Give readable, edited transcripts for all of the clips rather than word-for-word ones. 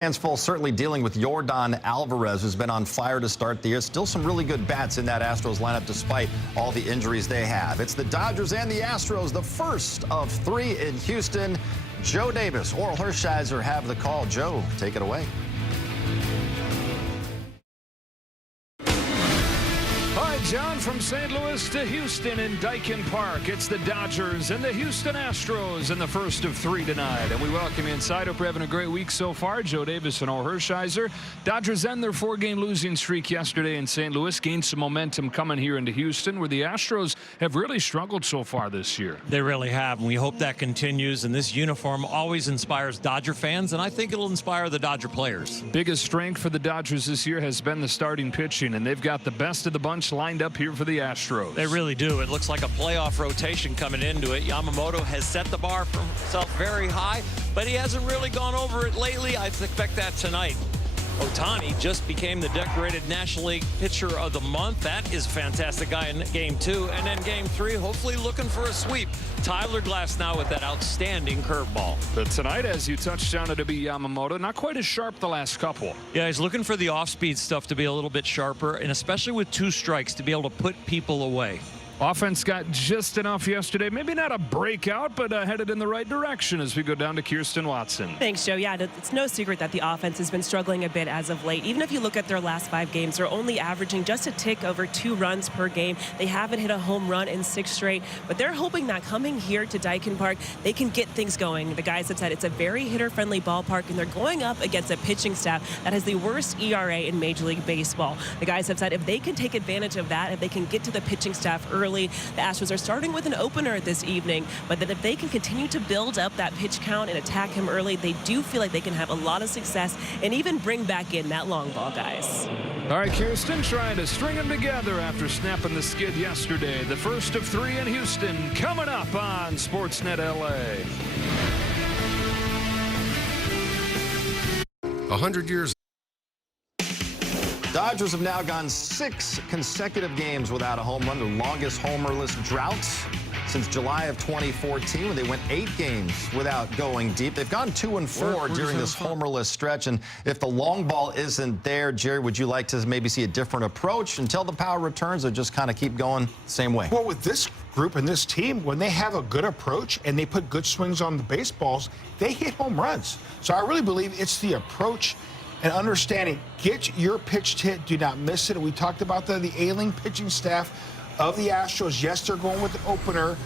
Hands full, certainly dealing with Yordan Alvarez, who's been on fire to start the year. Still some really good bats in that Astros lineup despite all the injuries they have. It's the Dodgers and the Astros, the first of three in Houston. Joe Davis, Oral Hershiser have the call. Joe, take it away. Hi, John, from St. Louis to Houston in Daikin Park. It's the Dodgers and the Houston Astros in the first of three tonight. And we welcome you inside. Hope you're having a great week so far. Joe Davis and Oral Hershiser. Dodgers end their four-game losing streak yesterday in St. Louis. Gained some momentum coming here into Houston, where the Astros have really struggled so far this year. They really have, and we hope that continues. And this uniform always inspires Dodger fans, and I think it'll inspire the Dodger players. Biggest strength for the Dodgers this year has been the starting pitching, and they've got the best of the bunch lined up here for the Astros. They really do. It looks like a playoff rotation coming into it. Yamamoto has set the bar for himself very high, but he hasn't really gone over it lately. I expect that tonight. Ohtani just became the decorated National League Pitcher of the Month. That is a fantastic guy in Game 2. And then Game 3, hopefully looking for a sweep. Tyler Glass now with that outstanding curveball. But tonight, as you touched on, it'll be Yamamoto. Not quite as sharp the last couple. Yeah, he's looking for the off-speed stuff to be a little bit sharper, and especially with two strikes to be able to put people away. Offense got just enough yesterday. Maybe not a breakout, but headed in the right direction as we go down to Kirsten Watson. Thanks, Joe. Yeah, it's no secret that the offense has been struggling a bit as of late. Even if you look at their last 5 games, they're only averaging just a tick over 2 runs per game. They haven't hit a home run in 6 straight, but they're hoping that coming here to Daikin Park, they can get things going. The guys have said it's a very hitter-friendly ballpark, and they're going up against a pitching staff that has the worst ERA in Major League Baseball. The guys have said if they can take advantage of that, if they can get to the pitching staff early, the Astros are starting with an opener this evening, but that if they can continue to build up that pitch count and attack him early, they do feel like they can have a lot of success and even bring back in that long ball, guys. All right, Kirsten trying to string them together after snapping the skid yesterday. The first of 3 in Houston coming up on Sportsnet LA. 100 years. Dodgers have now gone 6 consecutive games without a home run, the longest homerless drought since July of 2014, when they went 8 games without going deep. They've gone 2-4 during this homerless stretch, and if the long ball isn't there, Jerry, would you like to maybe see a different approach until the power returns, or just kind of keep going the same way? Well, with this group and this team, when they have a good approach and they put good swings on the baseballs, they hit home runs. So I really believe it's the approach and understanding. Get your pitch hit, do not miss it. We talked about the ailing pitching staff of the Astros. Yes, they're going with the opener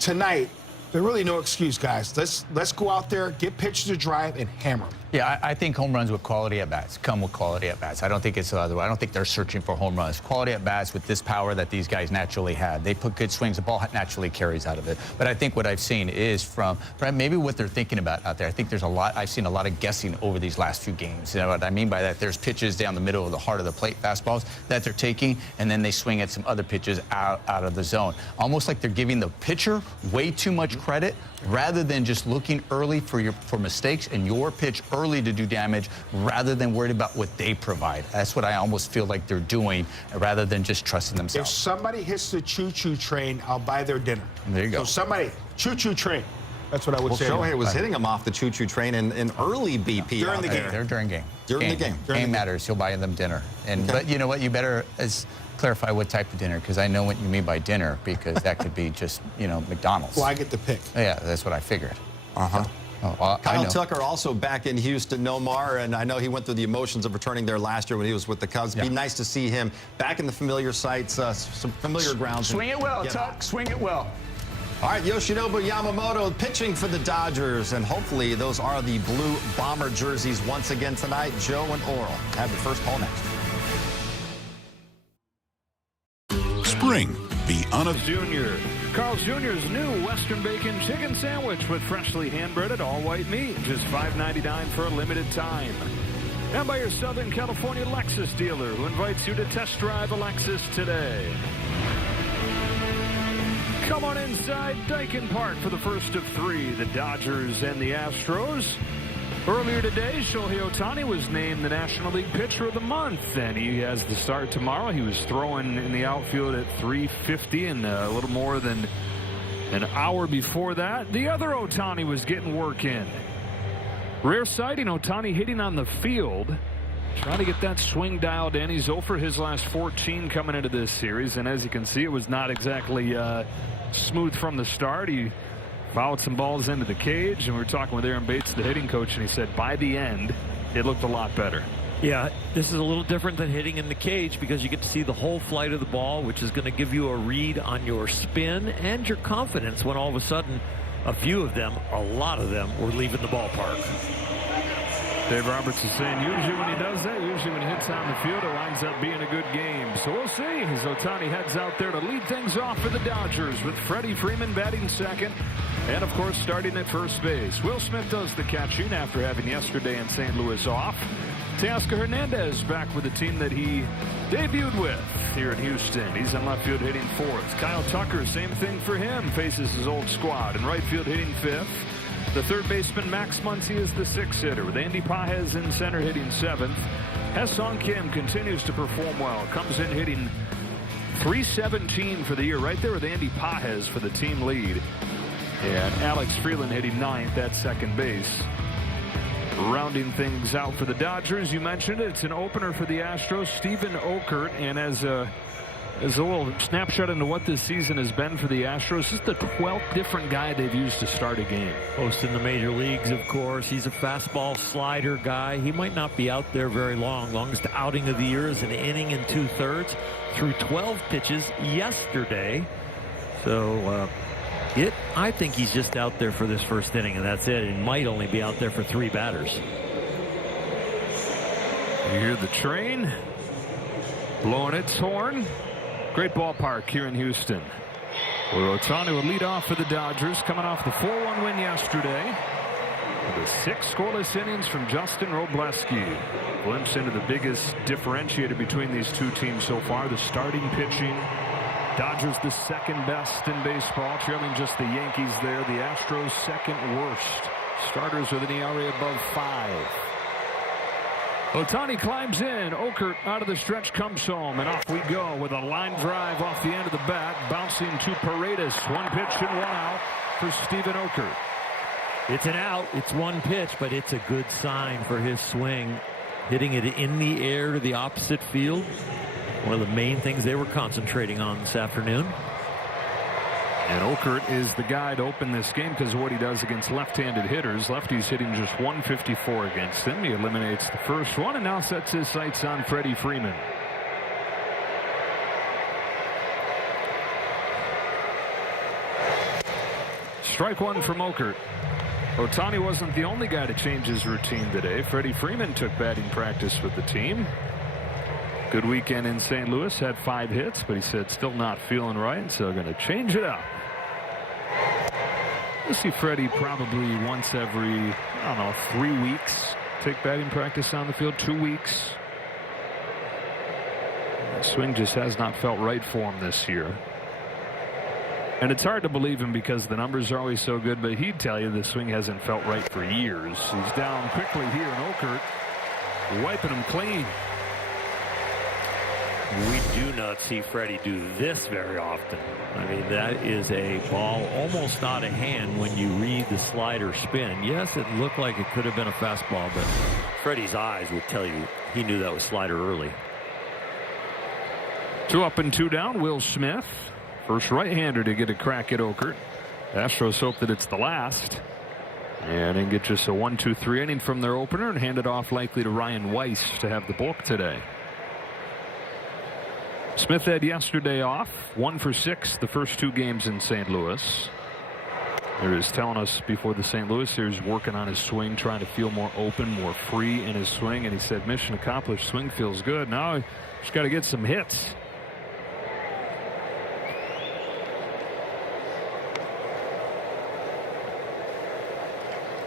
tonight. There's really no excuse, guys. Let's go out there, get pitches to drive, and hammer them. Yeah, I think home runs with quality at-bats come with quality at-bats. I don't think it's the other way. I don't think they're searching for home runs. Quality at-bats with this power that these guys naturally have. They put good swings. The ball naturally carries out of it. But I think what I've seen is from maybe what they're thinking about out there. I think there's a lot. I've seen a lot of guessing over these last few games. You know what I mean by that? There's pitches down the middle of the heart of the plate, fastballs, that they're taking, and then they swing at some other pitches out of the zone. Almost like they're giving the pitcher way too much credit, rather than just looking early for mistakes and your pitch early to do damage, rather than worried about what they provide. That's what I almost feel like they're doing, rather than just trusting themselves. If somebody hits the choo-choo train, I'll buy their dinner. There you go. So somebody, choo-choo train. That's what I would say. Shohei was hitting him off the choo-choo train in early BP. During the game. They're during game. During the game. Game matters. He'll buy them dinner. But you know what? You better clarify what type of dinner, because I know what you mean by dinner, because that could be just, McDonald's. Well, I get the pick. Yeah, that's what I figured. Uh-huh. Oh, Kyle Tucker also back in Houston, Nomar, and I know he went through the emotions of returning there last year when he was with the Cubs. It'd be nice to see him back in the familiar sites, some familiar grounds. Swing it well, Tuck. Swing it well. All right, Yoshinobu Yamamoto pitching for the Dodgers, and hopefully those are the blue bomber jerseys once again tonight. Joe and Oral have the first call next. Spring. Be unofficial. Jr. Carl's Jr.'s new Western Bacon Chicken Sandwich with freshly hand-breaded all-white meat. Just $5.99 for a limited time. And by your Southern California Lexus dealer, who invites you to test drive a Lexus today. Come on inside Daikin Park for the first of 3, the Dodgers and the Astros. Earlier today, Shohei Ohtani was named the National League Pitcher of the Month, and he has the start tomorrow. He was throwing in the outfield at .350, and a little more than an hour before that, the other Ohtani was getting work in. Rare sighting, Ohtani hitting on the field. Trying to get that swing dialed in. He's 0 for his last 14 coming into this series. And as you can see, it was not exactly smooth from the start. He fouled some balls into the cage. And we were talking with Aaron Bates, the hitting coach, and he said by the end, it looked a lot better. Yeah, this is a little different than hitting in the cage because you get to see the whole flight of the ball, which is going to give you a read on your spin and your confidence when all of a sudden a few of them, a lot of them, were leaving the ballpark. Dave Roberts is saying usually when he does that, usually when he hits on the field, it winds up being a good game. So we'll see as Ohtani heads out there to lead things off for the Dodgers with Freddie Freeman batting second and, of course, starting at first base. Will Smith does the catching after having yesterday in St. Louis off. Teoscar Hernandez back with the team that he debuted with here in Houston. He's in left field hitting fourth. Kyle Tucker, same thing for him, faces his old squad. In right field hitting fifth. The third baseman Max Muncy is the sixth hitter with Andy Pages in center hitting seventh. Ha-Seong Kim continues to perform well. Comes in hitting .317 for the year, right there with Andy Pages for the team lead. And Alex Freeland hitting ninth at second base. Rounding things out for the Dodgers, you mentioned it. It's an opener for the Astros, Steven Okert, and as a little snapshot into what this season has been for the Astros, this is the 12th different guy they've used to start a game. Most in the major leagues, of course. He's a fastball slider guy. He might not be out there very long. Longest outing of the year is an inning and 2/3 through 12 pitches yesterday. So I think he's just out there for this first inning, and that's it. He might only be out there for 3 batters. You hear the train blowing its horn. Great ballpark here in Houston. Where Ohtani will lead off for the Dodgers, coming off the 4-1 win yesterday. With 6 scoreless innings from Justin Robleski. Glimpse into the biggest differentiator between these two teams so far, the starting pitching. Dodgers the second best in baseball, trailing just the Yankees there. The Astros second worst. Starters with an ERA above 5. Ohtani climbs in. Okert out of the stretch comes home, and off we go with a line drive off the end of the bat, bouncing to Paredes. 1 pitch and 1 out for Steven Okert. It's an out. It's 1 pitch, but it's a good sign for his swing. Hitting it in the air to the opposite field. One of the main things they were concentrating on this afternoon. And Okert is the guy to open this game because of what he does against left-handed hitters. Lefty's hitting just .154 against him. He eliminates the first one and now sets his sights on Freddie Freeman. Strike 1 from Okert. Ohtani wasn't the only guy to change his routine today. Freddie Freeman took batting practice with the team. Good weekend in St. Louis, had 5 hits, but he said still not feeling right, so going to change it up. We'll see Freddie probably once every, 3 weeks. Take batting practice on the field, 2 weeks. The swing just has not felt right for him this year. And it's hard to believe him because the numbers are always so good, but he'd tell you the swing hasn't felt right for years. He's down quickly here, and Okert wiping him clean. We do not see Freddie do this very often. I mean, that is a ball almost out of hand when you read the slider spin. Yes, it looked like it could have been a fastball, but Freddie's eyes would tell you he knew that was slider early. 2 up and 2 down. Will Smith, first right-hander to get a crack at Okert. Astros hope that it's the last. And then get just a 1-2-3 inning from their opener and hand it off likely to Ryan Weiss to have the bulk today. Smith had yesterday off, 1 for 6 the first 2 games in St. Louis. He was telling us before the St. Louis series, working on his swing, trying to feel more open, more free in his swing, and he said mission accomplished, swing feels good. Now just got to get some hits.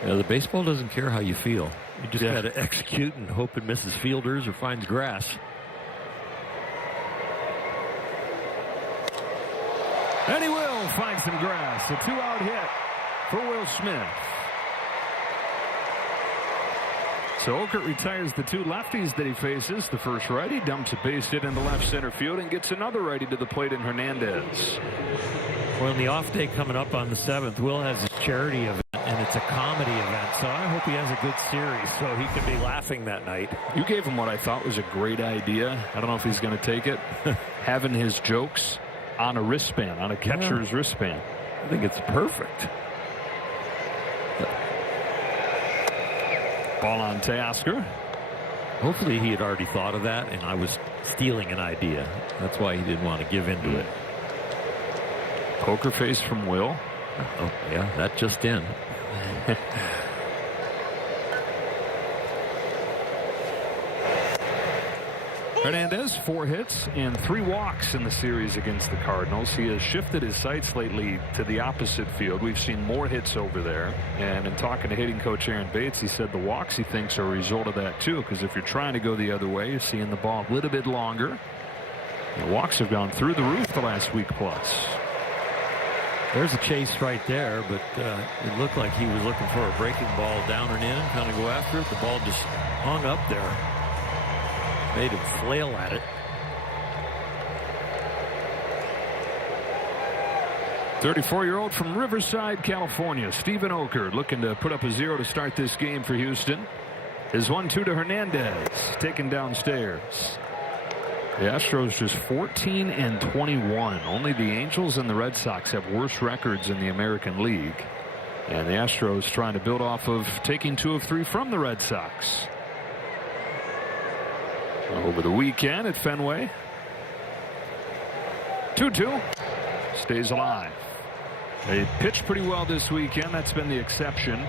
Yeah, the baseball doesn't care how you feel. You just got to execute and hope it misses fielders or finds grass. And he will find some grass. A 2-out hit for Will Smith. So Okert retires the 2 lefties that he faces. The first righty dumps a base hit into left center field and gets another righty to the plate in Hernandez. Well, in the off day coming up on the 7th, Will has his charity event and it's a comedy event, so I hope he has a good series so he can be laughing that night. You gave him what I thought was a great idea. I don't know if he's going to take it. Having his jokes on a wristband, on a catcher's wristband. I think it's perfect. Ball on Teoscar. Hopefully he had already thought of that, and I was stealing an idea. That's why he didn't want to give into it. Poker face from Will. Oh, yeah, that just in. Hernandez, 4 hits and 3 walks in the series against the Cardinals. He has shifted his sights lately to the opposite field. We've seen more hits over there. And in talking to hitting coach Aaron Bates, he said the walks he thinks are a result of that too. Because if you're trying to go the other way, you're seeing the ball a little bit longer. The walks have gone through the roof the last week plus. There's a chase right there, but it looked like he was looking for a breaking ball down and in, kind of go after it. The ball just hung up there. Made him flail at it. 34-year-old from Riverside, California, Stephen Oker, looking to put up a 0 to start this game for Houston. His 1-2 to Hernandez, taken downstairs. The Astros just 14 and 21. Only the Angels and the Red Sox have worse records in the American League. And the Astros trying to build off of taking 2 of 3 from the Red Sox. Over the weekend at Fenway. 2-2. Stays alive. They pitched pretty well this weekend. That's been the exception.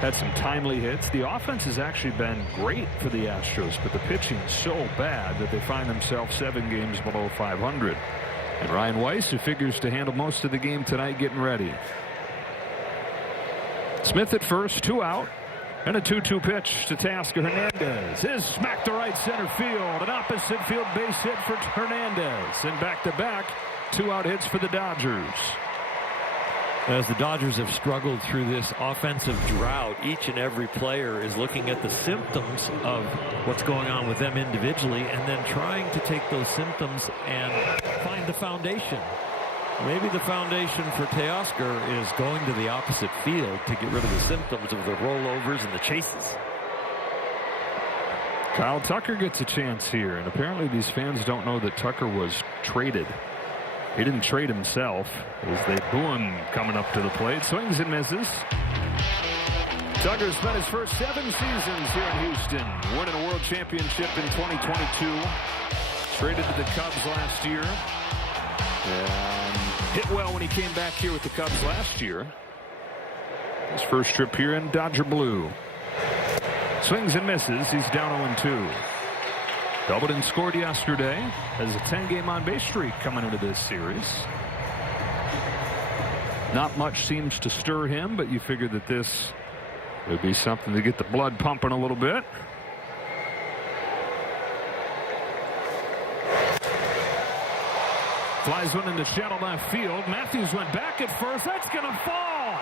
Had some timely hits. The offense has actually been great for the Astros, but the pitching so bad that they find themselves 7 games below 500. And Ryan Weiss, who figures to handle most of the game tonight, getting ready. Smith at first, 2 out. And a 2-2 pitch to Teoscar Hernandez is smacked to right center field. An opposite field base hit for Hernandez. And back-to-back 2-out hits for the Dodgers. As the Dodgers have struggled through this offensive drought, each and every player is looking at the symptoms of what's going on with them individually and then trying to take those symptoms and find the foundation. Maybe the foundation for Teoscar is going to the opposite field to get rid of the symptoms of the rollovers and the chases. Kyle Tucker gets a chance here, and apparently these fans don't know that Tucker was traded. He didn't trade himself as they boo him coming up to the plate. Swings and misses. Tucker spent his first 7 seasons here in Houston, winning a world championship in 2022. Traded to the Cubs last year. And hit well when he came back here with the Cubs last year. His first trip here in Dodger blue. Swings and misses. He's down 0-2. Doubled and scored yesterday. Has a 10-game on-base streak coming into this series. Not much seems to stir him, but you figure that this would be something to get the blood pumping a little bit. Flies one into shallow left field. Matthews went back at first. That's going to fall.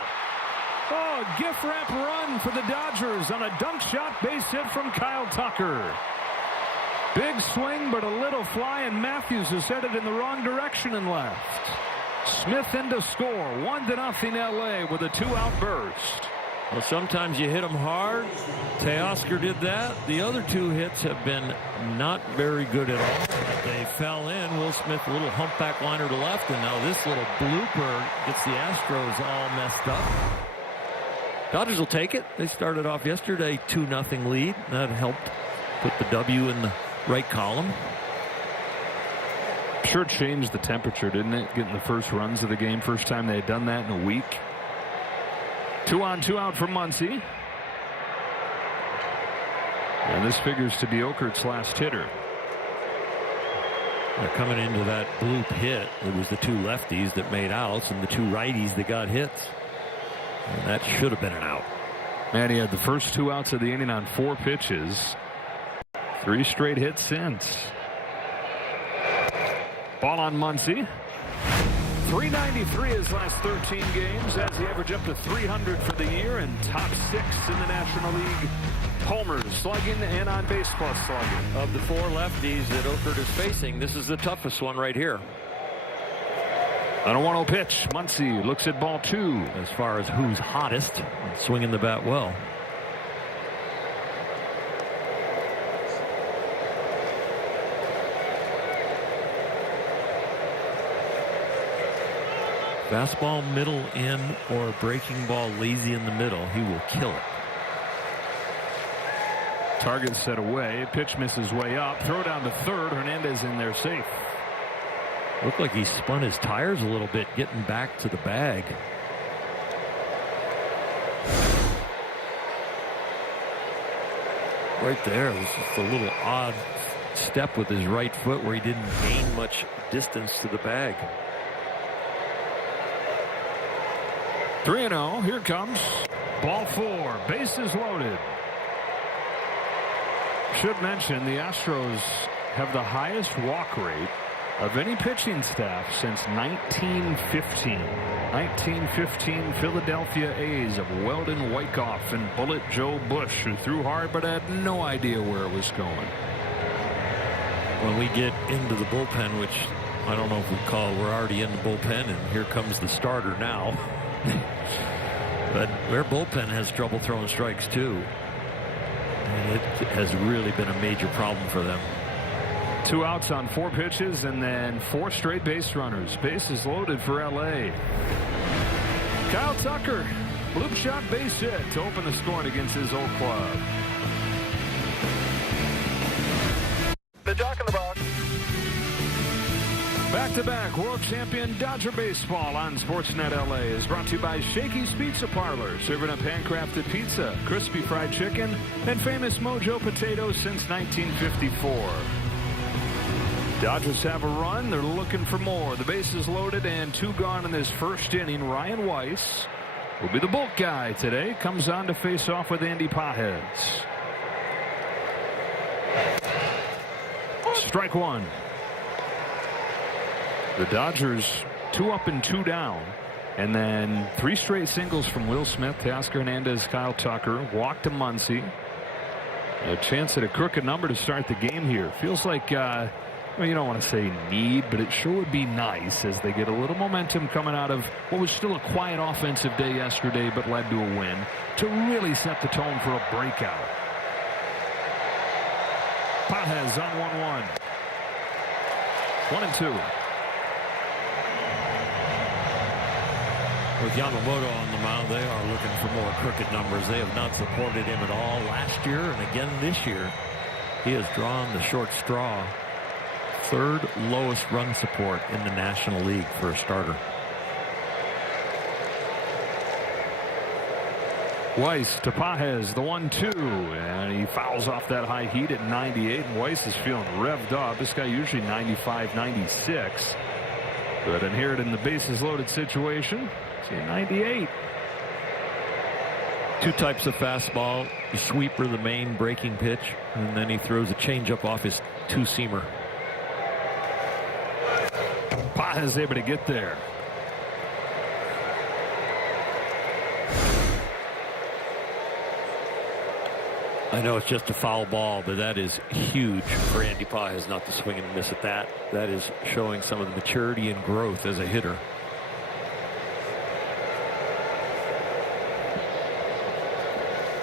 Oh, gift wrap run for the Dodgers on a dunk shot base hit from Kyle Tucker. Big swing, but a little fly, and Matthews is headed in the wrong direction and left. Smith in to score. 1-0 LA with a 2-out burst. Well, sometimes you hit them hard. Teoscar did that. The other 2 hits have been not very good at all. They fell in. Will Smith, a little humpback liner to left, and now this little blooper gets the Astros all messed up. Dodgers will take it. They started off yesterday 2-0 lead. That helped put the W in the right column. Sure changed the temperature, didn't it? Getting the first runs of the game. First time they had done that in a week. 2-on, 2-out for Muncy. And this figures to be Okert's last hitter. Now coming into that bloop hit, it was the 2 lefties that made outs and the 2 righties that got hits. And that should have been an out. Man, he had the first 2 outs of the inning on 4 pitches. 3 straight hits since. Ball on Muncy. 393 his last 13 games. Has he averaged up to 300 for the year and top 6 in the National League. Homers, slugging, and on base plus slugging. Of the 4 lefties that Okert is facing, this is the toughest one right here. On a 1-0 pitch, Muncy looks at ball 2. As far as who's hottest, swinging the bat well. Fastball middle in or a breaking ball lazy in the middle, he will kill it. Target set away. Pitch misses way up. Throw down to third. Hernandez in there safe. Looked like he spun his tires a little bit getting back to the bag. Right there was just a little odd step with his right foot where he didn't gain much distance to the bag. 3-0. Here comes ball 4. Bases loaded. Should mention the Astros have the highest walk rate of any pitching staff since 1915. 1915 Philadelphia A's of Weldon Wyckoff and Bullet Joe Bush, who threw hard but had no idea where it was going. When we get into the bullpen, which I don't know if we call, we're already in the bullpen, and here comes the starter now. But their bullpen has trouble throwing strikes too. And it has really been a major problem for them. 2 outs on 4 pitches and then 4 straight base runners. Bases loaded for LA. Kyle Tucker, bloop shot base hit to open the scoring against his old club. The Jock in the Box. Back-to-back world champion Dodger baseball on Sportsnet LA is brought to you by Shakey's Pizza Parlor, serving up handcrafted pizza, crispy fried chicken, and famous Mojo potatoes since 1954. Dodgers have a run. They're looking for more. The bases loaded and 2 gone in this first inning. Ryan Weiss will be the bulk guy today. Comes on to face off with Andy Pages. Strike 1. The Dodgers 2 up and 2 down. And then 3 straight singles from Will Smith, Teoscar Hernandez, Kyle Tucker. Walk to Muncy. A chance at a crooked number to start the game here. Feels like, well, you don't want to say need, but it sure would be nice as they get a little momentum coming out of what was still a quiet offensive day yesterday, but led to a win, to really set the tone for a breakout. Pages on 1-1. 1-2. With Yamamoto on the mound, they are looking for more crooked numbers. They have not supported him at all last year, and again this year. He has drawn the short straw. 3rd lowest run support in the National League for a starter. Weiss to Pages, the 1-2, and he fouls off that high heat at 98, and Weiss is feeling revved up. This guy usually 95, 96. But inherited in the bases loaded situation. See, 98. 2 types of fastball, the sweeper, the main breaking pitch, and then he throws a changeup off his 2-seamer. Pages able to get there. I know it's just a foul ball, but that is huge for Andy Pages not to swing and miss at that. That is showing some of the maturity and growth as a hitter.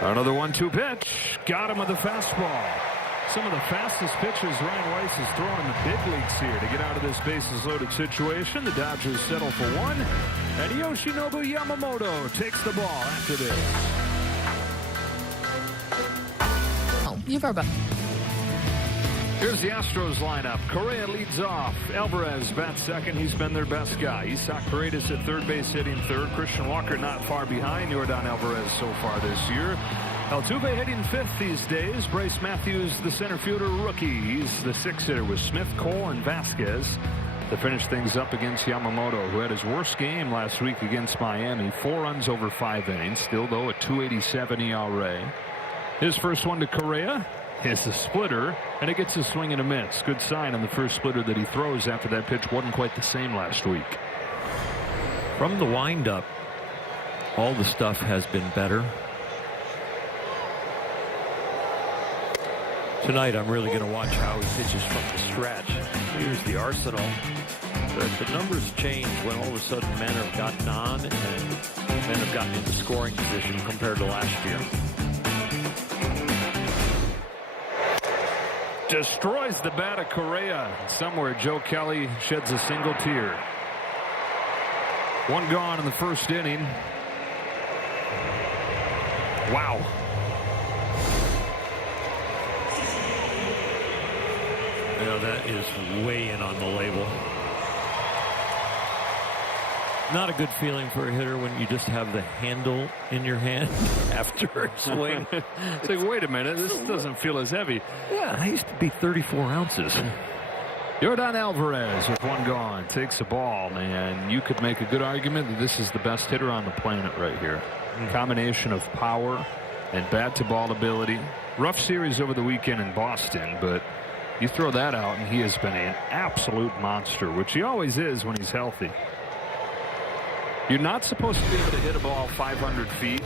Another 1-2 pitch. Got him with the fastball. Some of the fastest pitches Ryan Weiss has thrown in the big leagues here to get out of this bases loaded situation. The Dodgers settle for 1. And Yoshinobu Yamamoto takes the ball after this. You've our back. Here's the Astros lineup. Correa leads off. Alvarez bats second. He's been their best guy. Isaac Paredes at third base hitting third. Christian Walker not far behind Yordan Alvarez so far this year. Altuve hitting 5th these days. Bryce Matthews, the center fielder rookie. He's the 6th hitter with Smith, Cole, and Vasquez to finish things up against Yamamoto, who had his worst game last week against Miami. 4 runs over 5 innings. Still, though, a 2.87 ERA. His first one to Correa is a splitter, and it gets a swing and a miss. Good sign on the first splitter that he throws after that pitch wasn't quite the same last week. From the windup, all the stuff has been better. Tonight, I'm really going to watch how he pitches from the stretch. Here's the arsenal. But the numbers change when all of a sudden men have gotten on and men have gotten into scoring position compared to last year. Destroys the bat of Correa. Somewhere Joe Kelly sheds a single tear. One gone in the first inning. Wow. You know, that is way in on the label. Not a good feeling for a hitter when you just have the handle in your hand after a swing. It's like, wait a minute, this doesn't feel as heavy. Yeah, I used to be 34 ounces. Yordan Alvarez with one gone takes the ball, and you could make a good argument that this is the best hitter on the planet right here. Combination of power and bat to ball ability. Rough series over the weekend in Boston, but you throw that out and he has been an absolute monster, which he always is when he's healthy. You're not supposed to be able to hit a ball 500 feet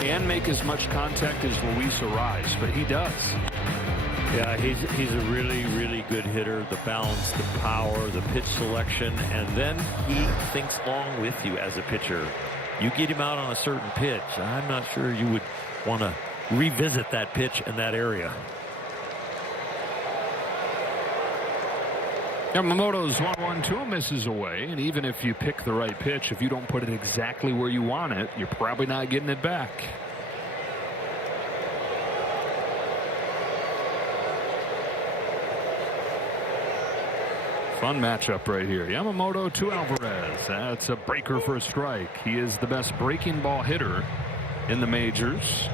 and make as much contact as Luis Arraez, but he does. Yeah, he's a really, really good hitter. The balance, the power, the pitch selection, and then he thinks long with you as a pitcher. You get him out on a certain pitch, I'm not sure you would want to revisit that pitch in that area. Yamamoto's 1-1-2 misses away, and even if you pick the right pitch, if you don't put it exactly where you want it, you're probably not getting it back. Fun matchup right here. Yamamoto to Alvarez. That's a breaker for a strike. He is the best breaking ball hitter in the majors.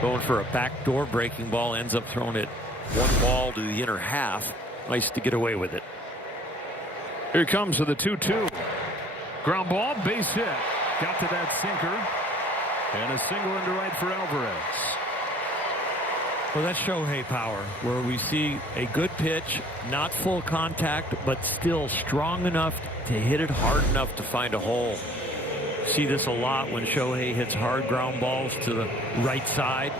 Going for a backdoor breaking ball, ends up throwing it one ball to the inner half. Nice to get away with it. Here comes to the 2-2. Ground ball, base hit. Got to that sinker. And a single into right for Alvarez. Well, that's Shohei power, where we see a good pitch, not full contact, but still strong enough to hit it hard enough to find a hole. See this a lot when Shohei hits hard ground balls to the right side.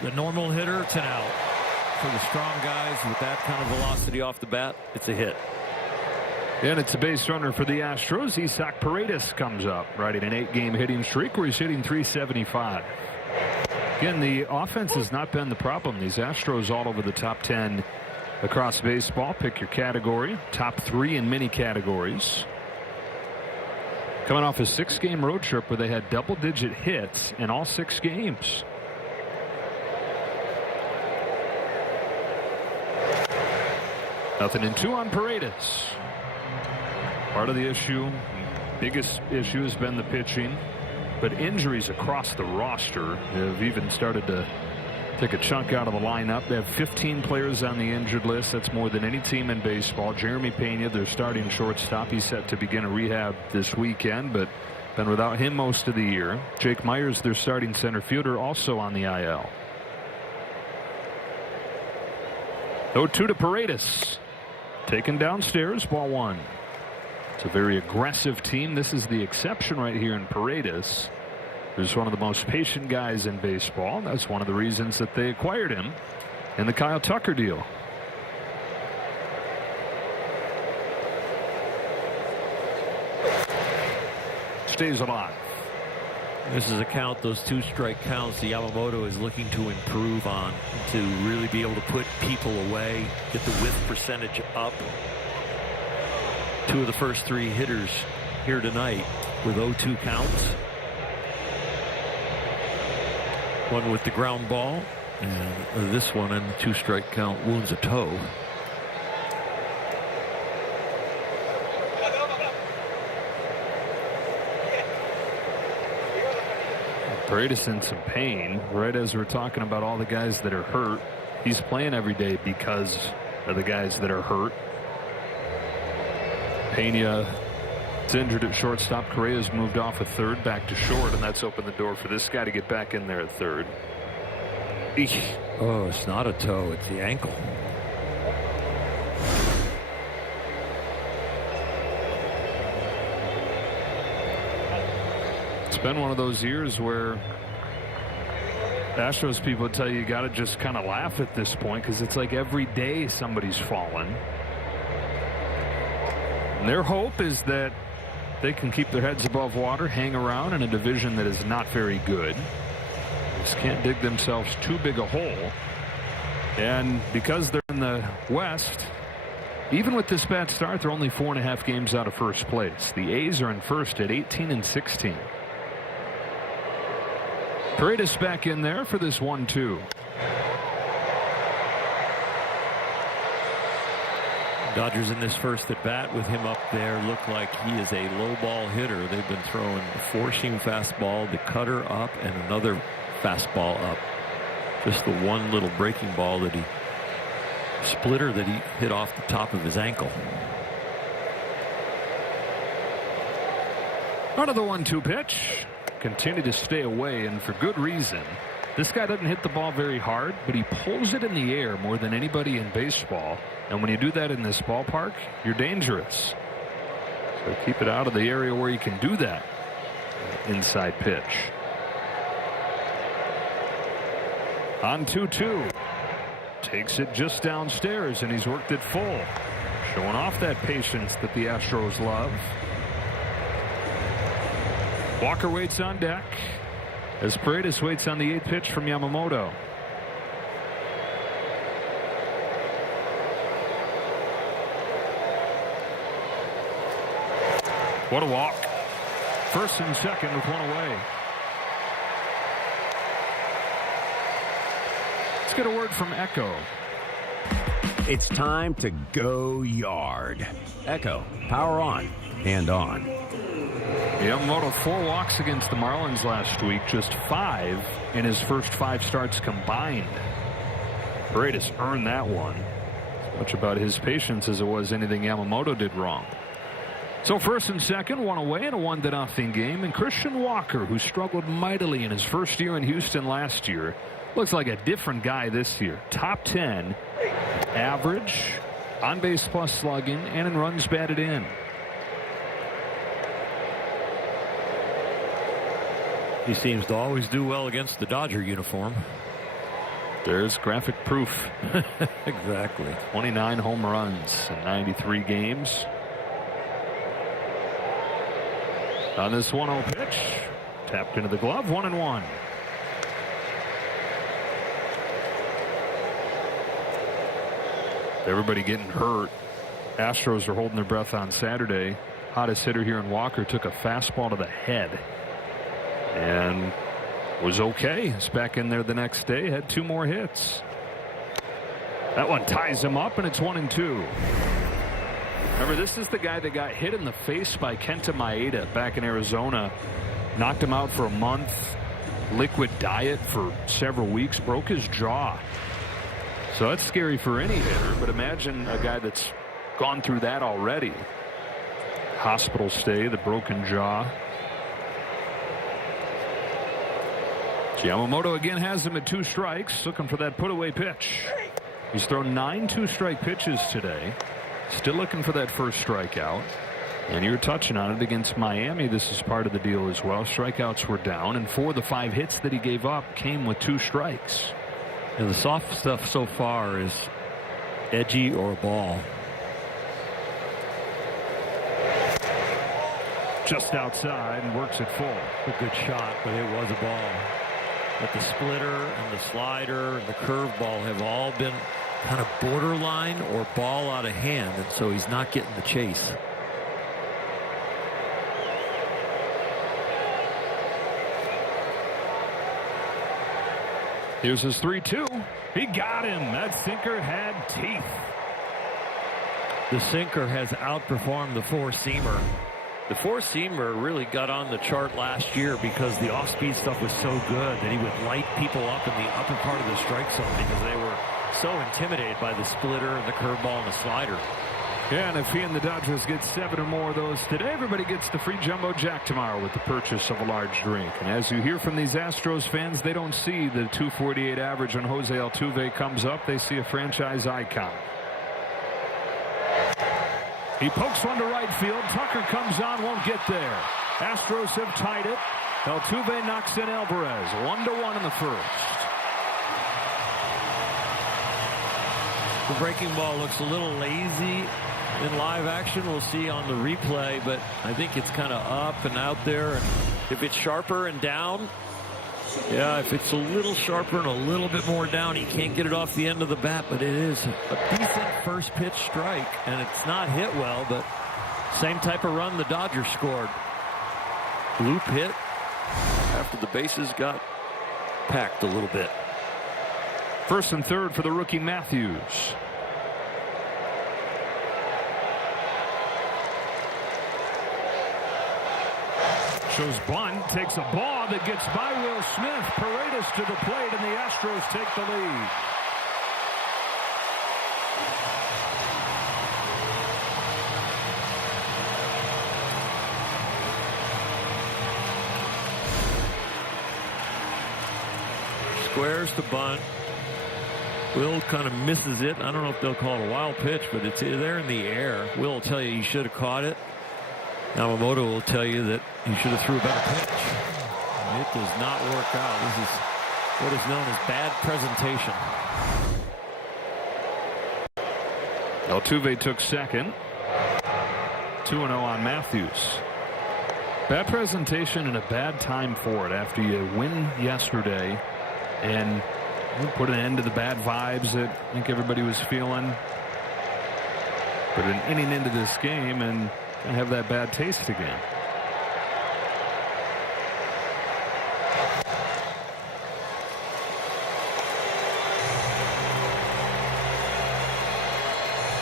The normal hitter, it's an out. For the strong guys with that kind of velocity off the bat, it's a hit. And it's a base runner for the Astros. Isaac Paredes comes up, riding an 8-game hitting streak where he's hitting .375. Again, the offense has not been the problem. These Astros all over the top 10 across baseball. Pick your category. Top 3 in many categories. Coming off a 6-game road trip where they had double-digit hits in all 6 games. Nothing in 2 on Paredes. Part of the issue, biggest issue has been the pitching, but injuries across the roster have even started to take a chunk out of the lineup. They have 15 players on the injured list. That's more than any team in baseball. Jeremy Pena, their starting shortstop, he's set to begin a rehab this weekend, but been without him most of the year. Jake Myers, their starting center fielder, also on the IL. 0-2 to Paredes. Taken downstairs, ball 1. It's a very aggressive team. This is the exception right here in Paredes, who's one of the most patient guys in baseball. That's one of the reasons that they acquired him in the Kyle Tucker deal. Stays alive. This is a count, those 2 strike counts the Yamamoto is looking to improve on, to really be able to put people away, get the whiff percentage up. 2 of the first 3 hitters here tonight with 0-2 counts. One with the ground ball, and this one in the 2 strike count wounds a toe. Paredes in some pain right as we're talking about all the guys that are hurt. He's playing every day because of the guys that are hurt. Pena is injured at shortstop. Correa's moved off at third, back to short, and that's opened the door for this guy to get back in there at third. Eesh. Oh, it's not a toe, it's the ankle. It's been one of those years where Astros people tell you got to just kind of laugh at this point because it's like every day somebody's fallen. And their hope is that they can keep their heads above water, hang around in a division that is not very good. Just can't dig themselves too big a hole. And because they're in the West, even with this bad start, they're only 4.5 games out of first place. The A's are in first at 18-16. Paredes back in there for this 1-2. Dodgers in this first at bat with him up there look like he is a low ball hitter. They've been throwing the four-seam fastball, the cutter up, and another fastball up. Just the one little breaking ball that splitter that he hit off the top of his ankle. Out of the 1-2 pitch. Continue to stay away, and for good reason. This guy doesn't hit the ball very hard, but he pulls it in the air more than anybody in baseball. And when you do that in this ballpark, you're dangerous. So keep it out of the area where you can do that. Inside pitch. On 2-2. Takes it just downstairs, and he's worked it full. Showing off that patience that the Astros love. Walker waits on deck as Paredes waits on the 8th pitch from Yamamoto. What a walk. First and second with one away. Let's get a word from Echo. It's time to go yard. Echo, power on and on. Yamamoto 4 walks against the Marlins last week, just 5 in his first 5 starts combined. Paredes earned that one. As much about his patience as it was anything Yamamoto did wrong. So first and second, one away in a 1-0 game. And Christian Walker, who struggled mightily in his first year in Houston last year, looks like a different guy this year. Top 10 average, on base plus slugging, and in runs batted in. He seems to always do well against the Dodger uniform. There's graphic proof. Exactly. 29 home runs in 93 games. On this 1-0 pitch, tapped into the glove, 1-1. Everybody getting hurt. Astros are holding their breath on Saturday. Hottest hitter here in Walker took a fastball to the head and was okay. He's back in there the next day, had 2 more hits. That one ties him up, and it's 1-2. Remember, this is the guy that got hit in the face by Kenta Maeda back in Arizona. Knocked him out for a month. Liquid diet for several weeks. Broke his jaw. So that's scary for any hitter, but imagine a guy that's gone through that already. Hospital stay, the broken jaw. Yamamoto again has him at 2 strikes, looking for that put-away pitch. He's thrown 9 2-strike pitches today. Still looking for that first strikeout. And you're touching on it against Miami. This is part of the deal as well. Strikeouts were down, and 4 of the 5 hits that he gave up came with 2 strikes. And the soft stuff so far is edgy or a ball. Just outside and works it full. A good shot, but it was a ball. But the splitter and the slider and the curveball have all been kind of borderline or ball out of hand, and so he's not getting the chase. Here's his 3-2. He got him. That sinker had teeth. The sinker has outperformed the four-seamer. The four-seamer really got on the chart last year because the off-speed stuff was so good that he would light people up in the upper part of the strike zone because they were so intimidated by the splitter and the curveball and the slider. Yeah, and if he and the Dodgers get 7 or more of those today, everybody gets the free Jumbo Jack tomorrow with the purchase of a large drink. And as you hear from these Astros fans, they don't see the 248 average when Jose Altuve comes up. They see a franchise icon. He pokes one to right field. Tucker comes on, won't get there. Astros have tied it Altuve knocks in Alvarez. 1-1 in the first. The breaking ball looks a little lazy in live action. We'll see on the replay, but I think it's kind of up and out there. And if it's sharper and down, yeah, if it's a little sharper and a little bit more down, he can't get it off the end of the bat, but it is a decent first pitch strike, and it's not hit well, but same type of run the Dodgers scored. Loop hit after the bases got packed a little bit. First and third for the rookie Matthews. Shows bunt, takes a ball that gets by Will Smith. Paredes to the plate, and the Astros take the lead. Squares to bunt. Will kind of misses it. I don't know if they'll call it a wild pitch, but it's there in the air. Will tell you he should have caught it. Yamamoto will tell you that he should have threw a better pitch. It does not work out. This is what is known as bad presentation. Altuve took second. 2-0 on Matthews. Bad presentation and a bad time for it after you win yesterday and put an end to the bad vibes that I think everybody was feeling. Put an inning into this game and have that bad taste again.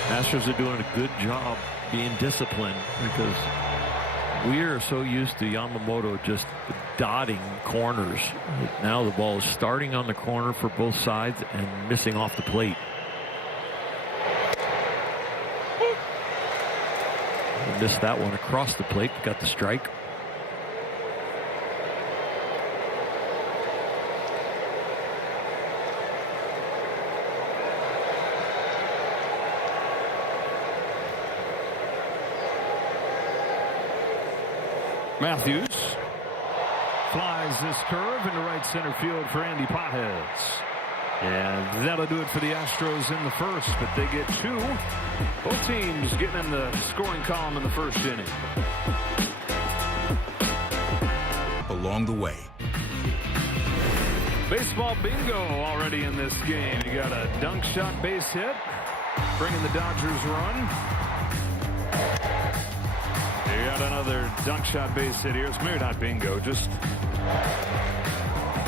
Astros are doing a good job being disciplined because we are so used to Yamamoto just dotting corners. Now the ball is starting on the corner for both sides and missing off the plate. He missed that one across the plate, got the strike. Matthews flies this curve into right center field for Andy Pages. And that'll do it for the Astros in the first, but they get two. Both teams getting in the scoring column in the first inning. Along the way. Baseball bingo already in this game. You got a dunk shot base hit, bringing the Dodgers run. You got another dunk shot base hit here. It's maybe not bingo, just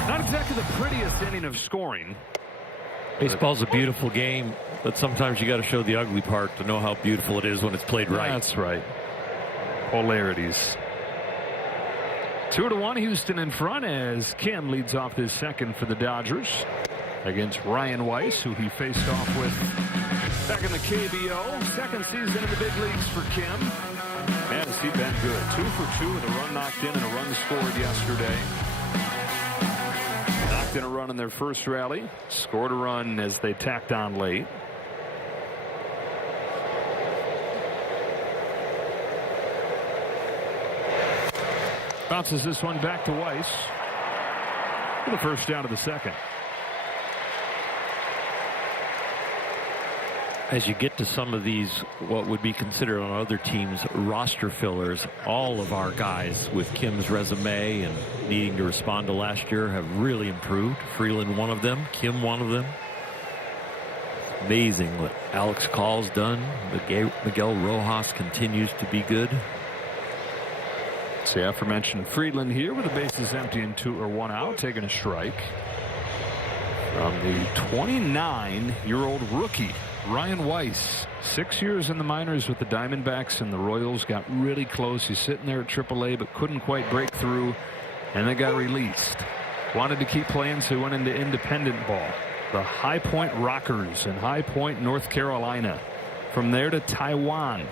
not exactly the prettiest inning of scoring. Baseball's a beautiful game, but sometimes you got to show the ugly part to know how beautiful it is when it's played right. That's right. Polarities. 2-1, Houston in front as Kim leads off this second for the Dodgers against Ryan Weiss, who he faced off with back in the KBO. Second season in the big leagues for Kim. Man, has he been good. 2 for 2 with a run knocked in and a run scored yesterday. Knocked in a run in their first rally. Scored a run as they tacked on late. Bounces this one back to Weiss for the first down of the second. As you get to some of these, what would be considered on other teams roster fillers, all of our guys with Kim's resume and needing to respond to last year have really improved. Freeland, one of them. Kim, one of them. Amazing what Alex Call's done. Miguel Rojas continues to be good. See, aforementioned Freeland here with the bases empty and 1 out, taking a strike from the 29-year-old rookie Ryan Weiss. 6 years in the minors with the Diamondbacks and the Royals. Got really close. He's sitting there at AAA but couldn't quite break through, and then got released. Wanted to keep playing, so he went into independent ball. The High Point Rockers in High Point, North Carolina. From there to Taiwan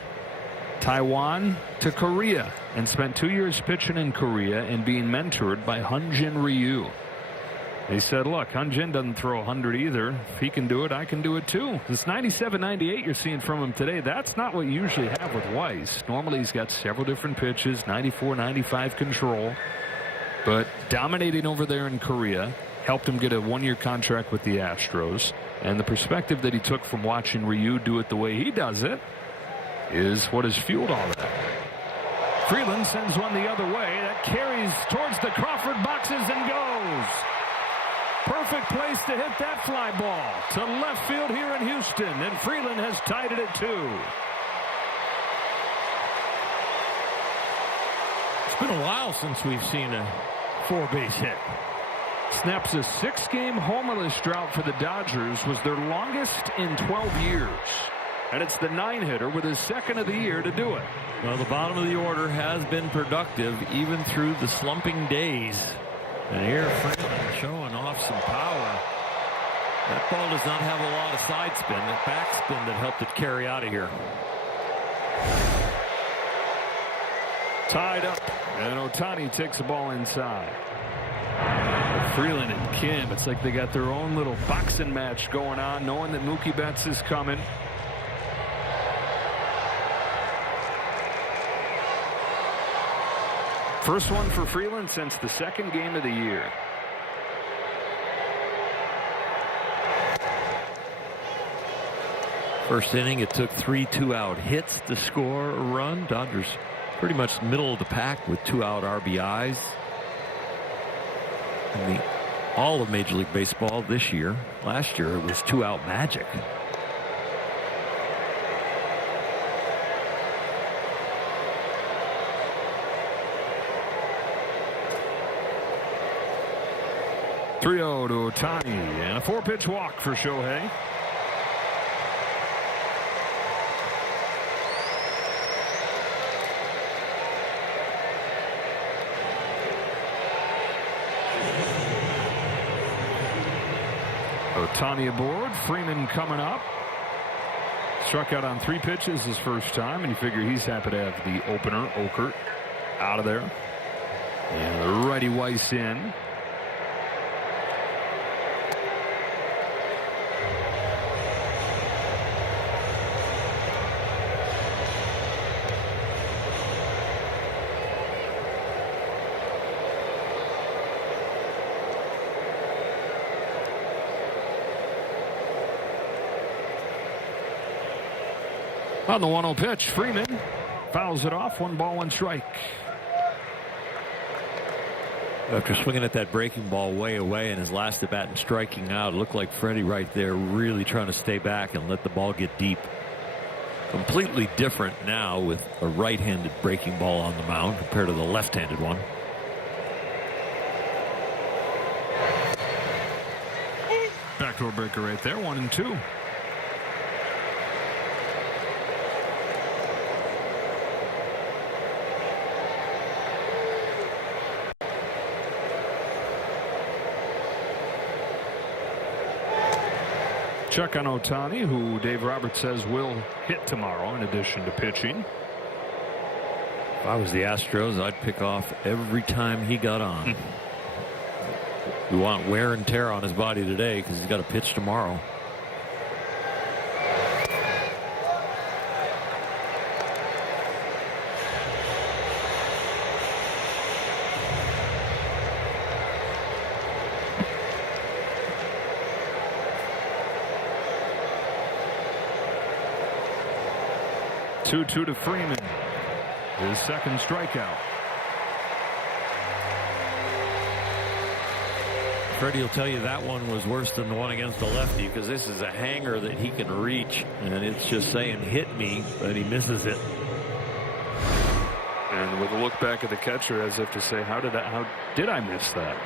to Korea, and spent 2 years pitching in Korea and being mentored by Hyunjin Ryu. He said, look, Hyunjin doesn't throw 100 either. If he can do it, I can do it too. It's 97, 98 you're seeing from him today. That's not what you usually have with Weiss. Normally he's got several different pitches, 94, 95 control. but dominating over there in Korea helped him get a one-year contract with the Astros. And the perspective that he took from watching Ryu do it the way he does it is what has fueled all that. Freeland sends one the other way. That carries towards the Crawford boxes and goes. Perfect place to hit that fly ball to left field here in Houston. And Freeland has tied it at 2. It's been a while since we've seen a 4-base hit. Snaps a 6-game homerless drought for the Dodgers, was their longest in 12 years. And it's the 9-hitter with his second of the year to do it. Well, the bottom of the order has been productive even through the slumping days. And here Freeland showing off some power. That ball does not have a lot of side spin. The backspin that helped it carry out of here. Tied up, and Ohtani takes the ball inside. Freeland and Kim, it's like they got their own little boxing match going on, knowing that Mookie Betts is coming. First one for Freeland since the second game of the year. First inning, it took 3 2-out hits to score a run. Dodgers pretty much middle of the pack with 2-out RBIs. In all of Major League Baseball this year. Last year it was 2-out magic. (3-0) to Ohtani, and a 4-pitch walk for Shohei. Ohtani aboard. Freeman coming up. Struck out on 3 pitches his first time, and you figure he's happy to have the opener, Okert, out of there. And the righty Weiss in. On the 1-0 pitch, Freeman fouls it off. 1 ball, 1 strike. After swinging at that breaking ball way away in his last at bat and striking out, it looked like Freddie right there really trying to stay back and let the ball get deep. Completely different now with a right-handed breaking ball on the mound compared to the left-handed one. Backdoor breaker right there. 1-2. Check on Ohtani, who Dave Roberts says will hit tomorrow in addition to pitching. If I was the Astros, I'd pick off every time he got on. We want wear and tear on his body today because he's got to pitch tomorrow. Two to Freeman. His second strikeout. Freddie will tell you that one was worse than the one against the lefty because this is a hanger that he can reach, and it's just saying hit me, but he misses it. And with a look back at the catcher as if to say, how did I miss that?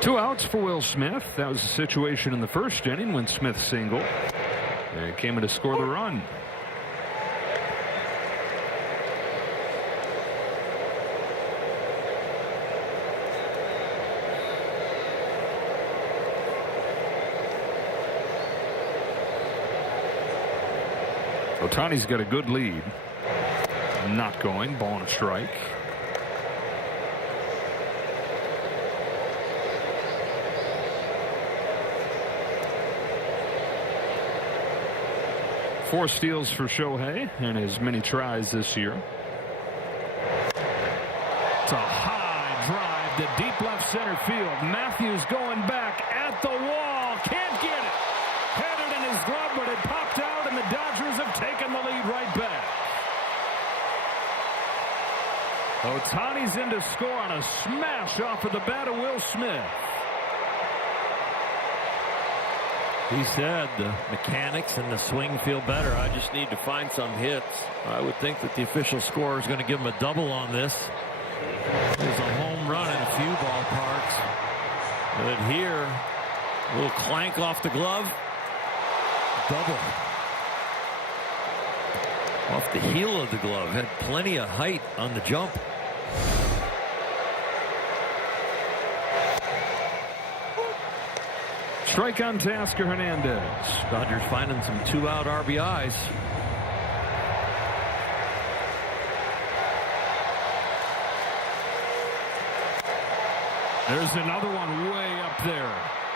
2 outs for Will Smith. That was the situation in the first inning when Smith singled. And came in to score the run. Ohtani's got a good lead. Not going. Ball and a strike. Four steals for Shohei in his many tries this year. to deep left center field. Matthews going back at the wall. Can't get it. Had it in his glove, but it popped out, and the Dodgers have taken the lead right back. Ohtani's in to score on a smash off of the bat of Will Smith. He said the mechanics and the swing feel better. I just need to find some hits. I would think that the official scorer is going to give him a double on this. There's a home run in a few ballparks. But here, a little clank off the glove. Double. Off the heel of the glove. Had plenty of height on the jump. Strike on Teoscar Hernandez. Dodgers finding some 2-out RBIs. There's another one way up there.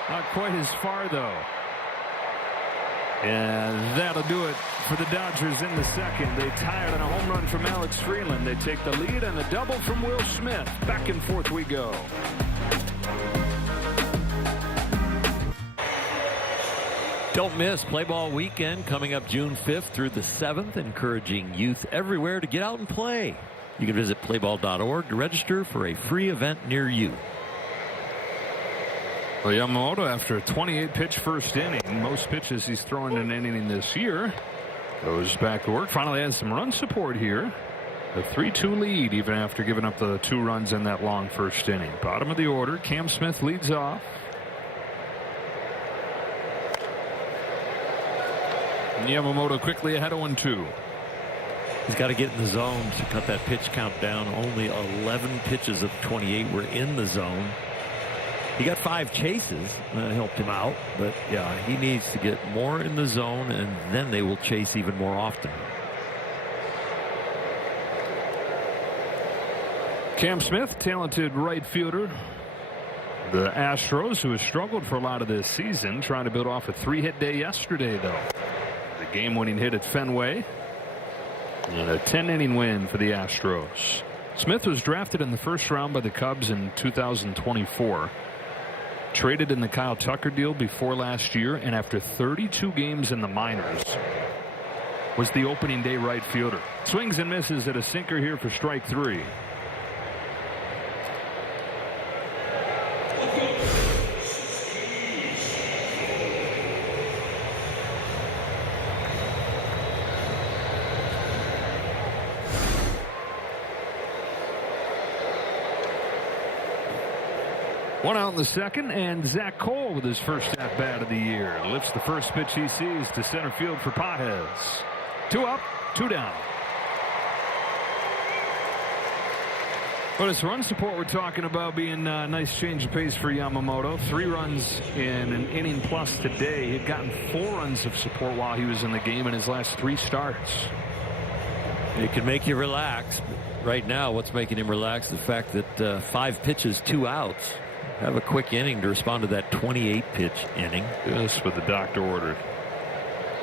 Not quite as far, though. And that'll do it for the Dodgers in the second. They tie it on a home run from Alex Freeland. They take the lead and a double from Will Smith. Back and forth we go. Don't miss Play Ball Weekend coming up June 5th through the 7th, encouraging youth everywhere to get out and play. You can visit playball.org to register for a free event near you. Well, Yamamoto, after a 28-pitch first inning, most pitches he's thrown in an inning this year, goes back to work. Finally has some run support here. A 3-2 lead even after giving up the 2 runs in that long first inning. Bottom of the order, Cam Smith leads off. Yamamoto quickly ahead of 1-2. He's got to get in the zone to cut that pitch count down. Only 11 pitches of 28 were in the zone. He got 5 chases. That helped him out. But, yeah, he needs to get more in the zone, and then they will chase even more often. Cam Smith, talented right fielder. The Astros, who has struggled for a lot of this season, trying to build off a 3-hit day yesterday, though. The game-winning hit at Fenway. And a 10-inning win for the Astros. Smith was drafted in the first round by the Cubs in 2024. Traded in the Kyle Tucker deal before last year, and after 32 games in the minors, was the opening day right fielder. Swings and misses at a sinker here for strike 3. One out in the second, and Zach Cole with his first at-bat of the year. Lifts the first pitch he sees to center field for Pages. 2 up, 2 down. But it's run support we're talking about being a nice change of pace for Yamamoto. 3 runs in an inning plus today. He'd gotten 4 runs of support while he was in the game in his last 3 starts. It can make you relax. Right now, what's making him relax? The fact that 5 pitches, 2 outs. Have a quick inning to respond to that 28-pitch inning. Yes, what the doctor ordered.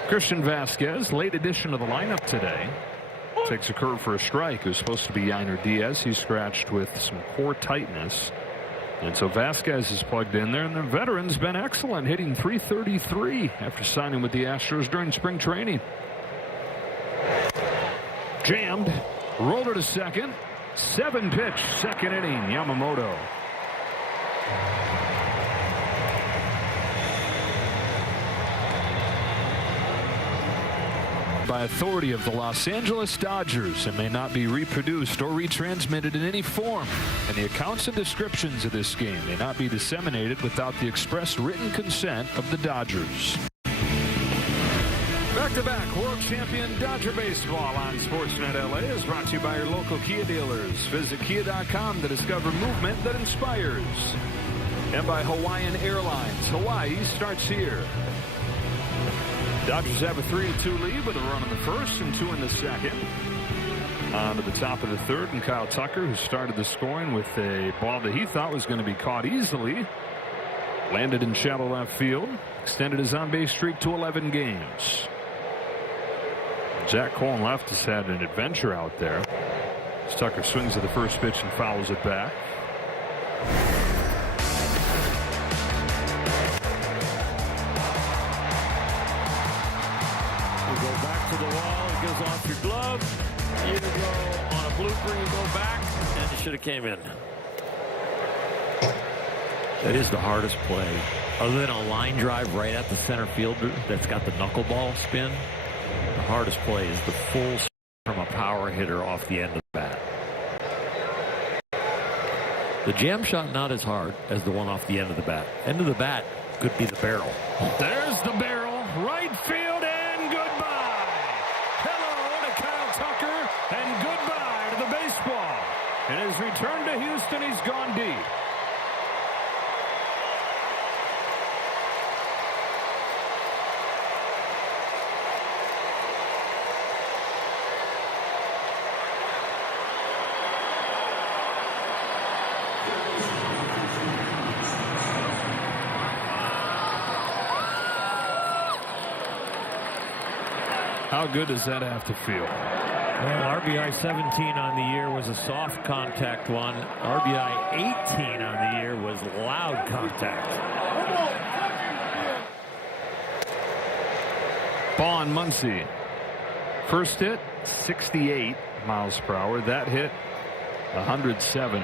Christian Vasquez, late addition to the lineup today. Takes a curve for a strike. It was supposed to be Yainer Diaz. He's scratched with some core tightness. And so Vasquez is plugged in there. And the veteran's been excellent, hitting .333 after signing with the Astros during spring training. Jammed. Rolled it to second. 7-pitch second inning. Yamamoto. By authority of the Los Angeles Dodgers and may not be reproduced or retransmitted in any form, and the accounts and descriptions of this game may not be disseminated without the express written consent of the Dodgers. Back-to-back world champion Dodger baseball on Sportsnet LA is brought to you by your local Kia dealers. Visit Kia.com to discover movement that inspires. And by Hawaiian Airlines. Hawaii starts here. Dodgers have a 3-2 lead with a run in the first and 2 in the second. On to the top of the third, and Kyle Tucker, who started the scoring with a ball that he thought was going to be caught easily, landed in shallow left field, extended his on-base streak to 11 games. Jack Cole left has had an adventure out there. Tucker swings at the first pitch and fouls it back. goes off your glove. You go on a blooper, you go back, and it should have came in. That is the hardest play. Other than a line drive right at the center fielder that's got the knuckleball spin, the hardest play is the full from a power hitter off the end of the bat. The jam shot not as hard as the one off the end of the bat. End of the bat could be the barrel. There's the barrel. Right field and goodbye. Hello to Kyle Tucker and goodbye to the baseball. In his return to Houston, he's gone deep. How good does that have to feel? Well, RBI 17 on the year was a soft contact one. RBI 18 on the year was loud contact. Ball on Muncy. First hit, 68 miles per hour. That hit, 107.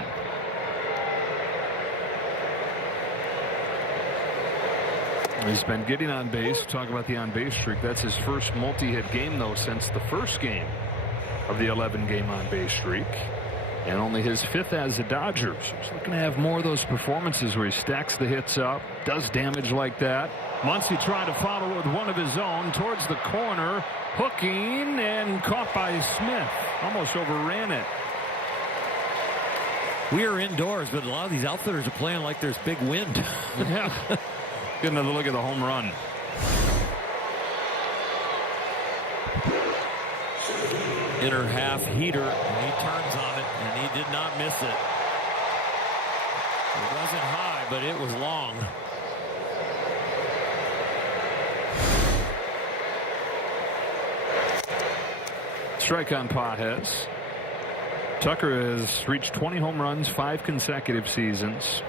He's been getting on base. Talk about the on-base streak. That's his first multi-hit game, though, since the first game of the 11-game on-base streak. And only his 5th as a Dodger. So he's looking to have more of those performances where he stacks the hits up, does damage like that. Muncy trying to follow with one of his own towards the corner. Hooking and caught by Smith. Almost overran it. We are indoors, but a lot of these outfitters are playing like there's big wind. Yeah. Get another look at the home run. Inner half heater, and he turns on it, and he did not miss it. It wasn't high, but it was long. Strike on Pages. Tucker has reached 20 home runs 5 consecutive seasons.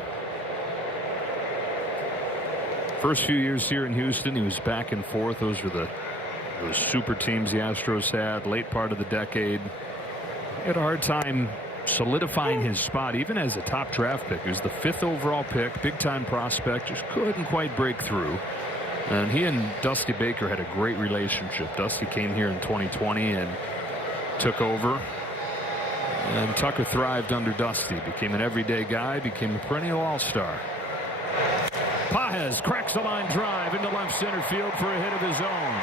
First few years here in Houston, he was back and forth. Those were those super teams the Astros had late part of the decade. He had a hard time solidifying his spot, even as a top draft pick. He was the 5th overall pick, big-time prospect, just couldn't quite break through. And he and Dusty Baker had a great relationship. Dusty came here in 2020 and took over. And Tucker thrived under Dusty, became an everyday guy, became a perennial all-star. Pages cracks a line drive into left center field for a hit of his own.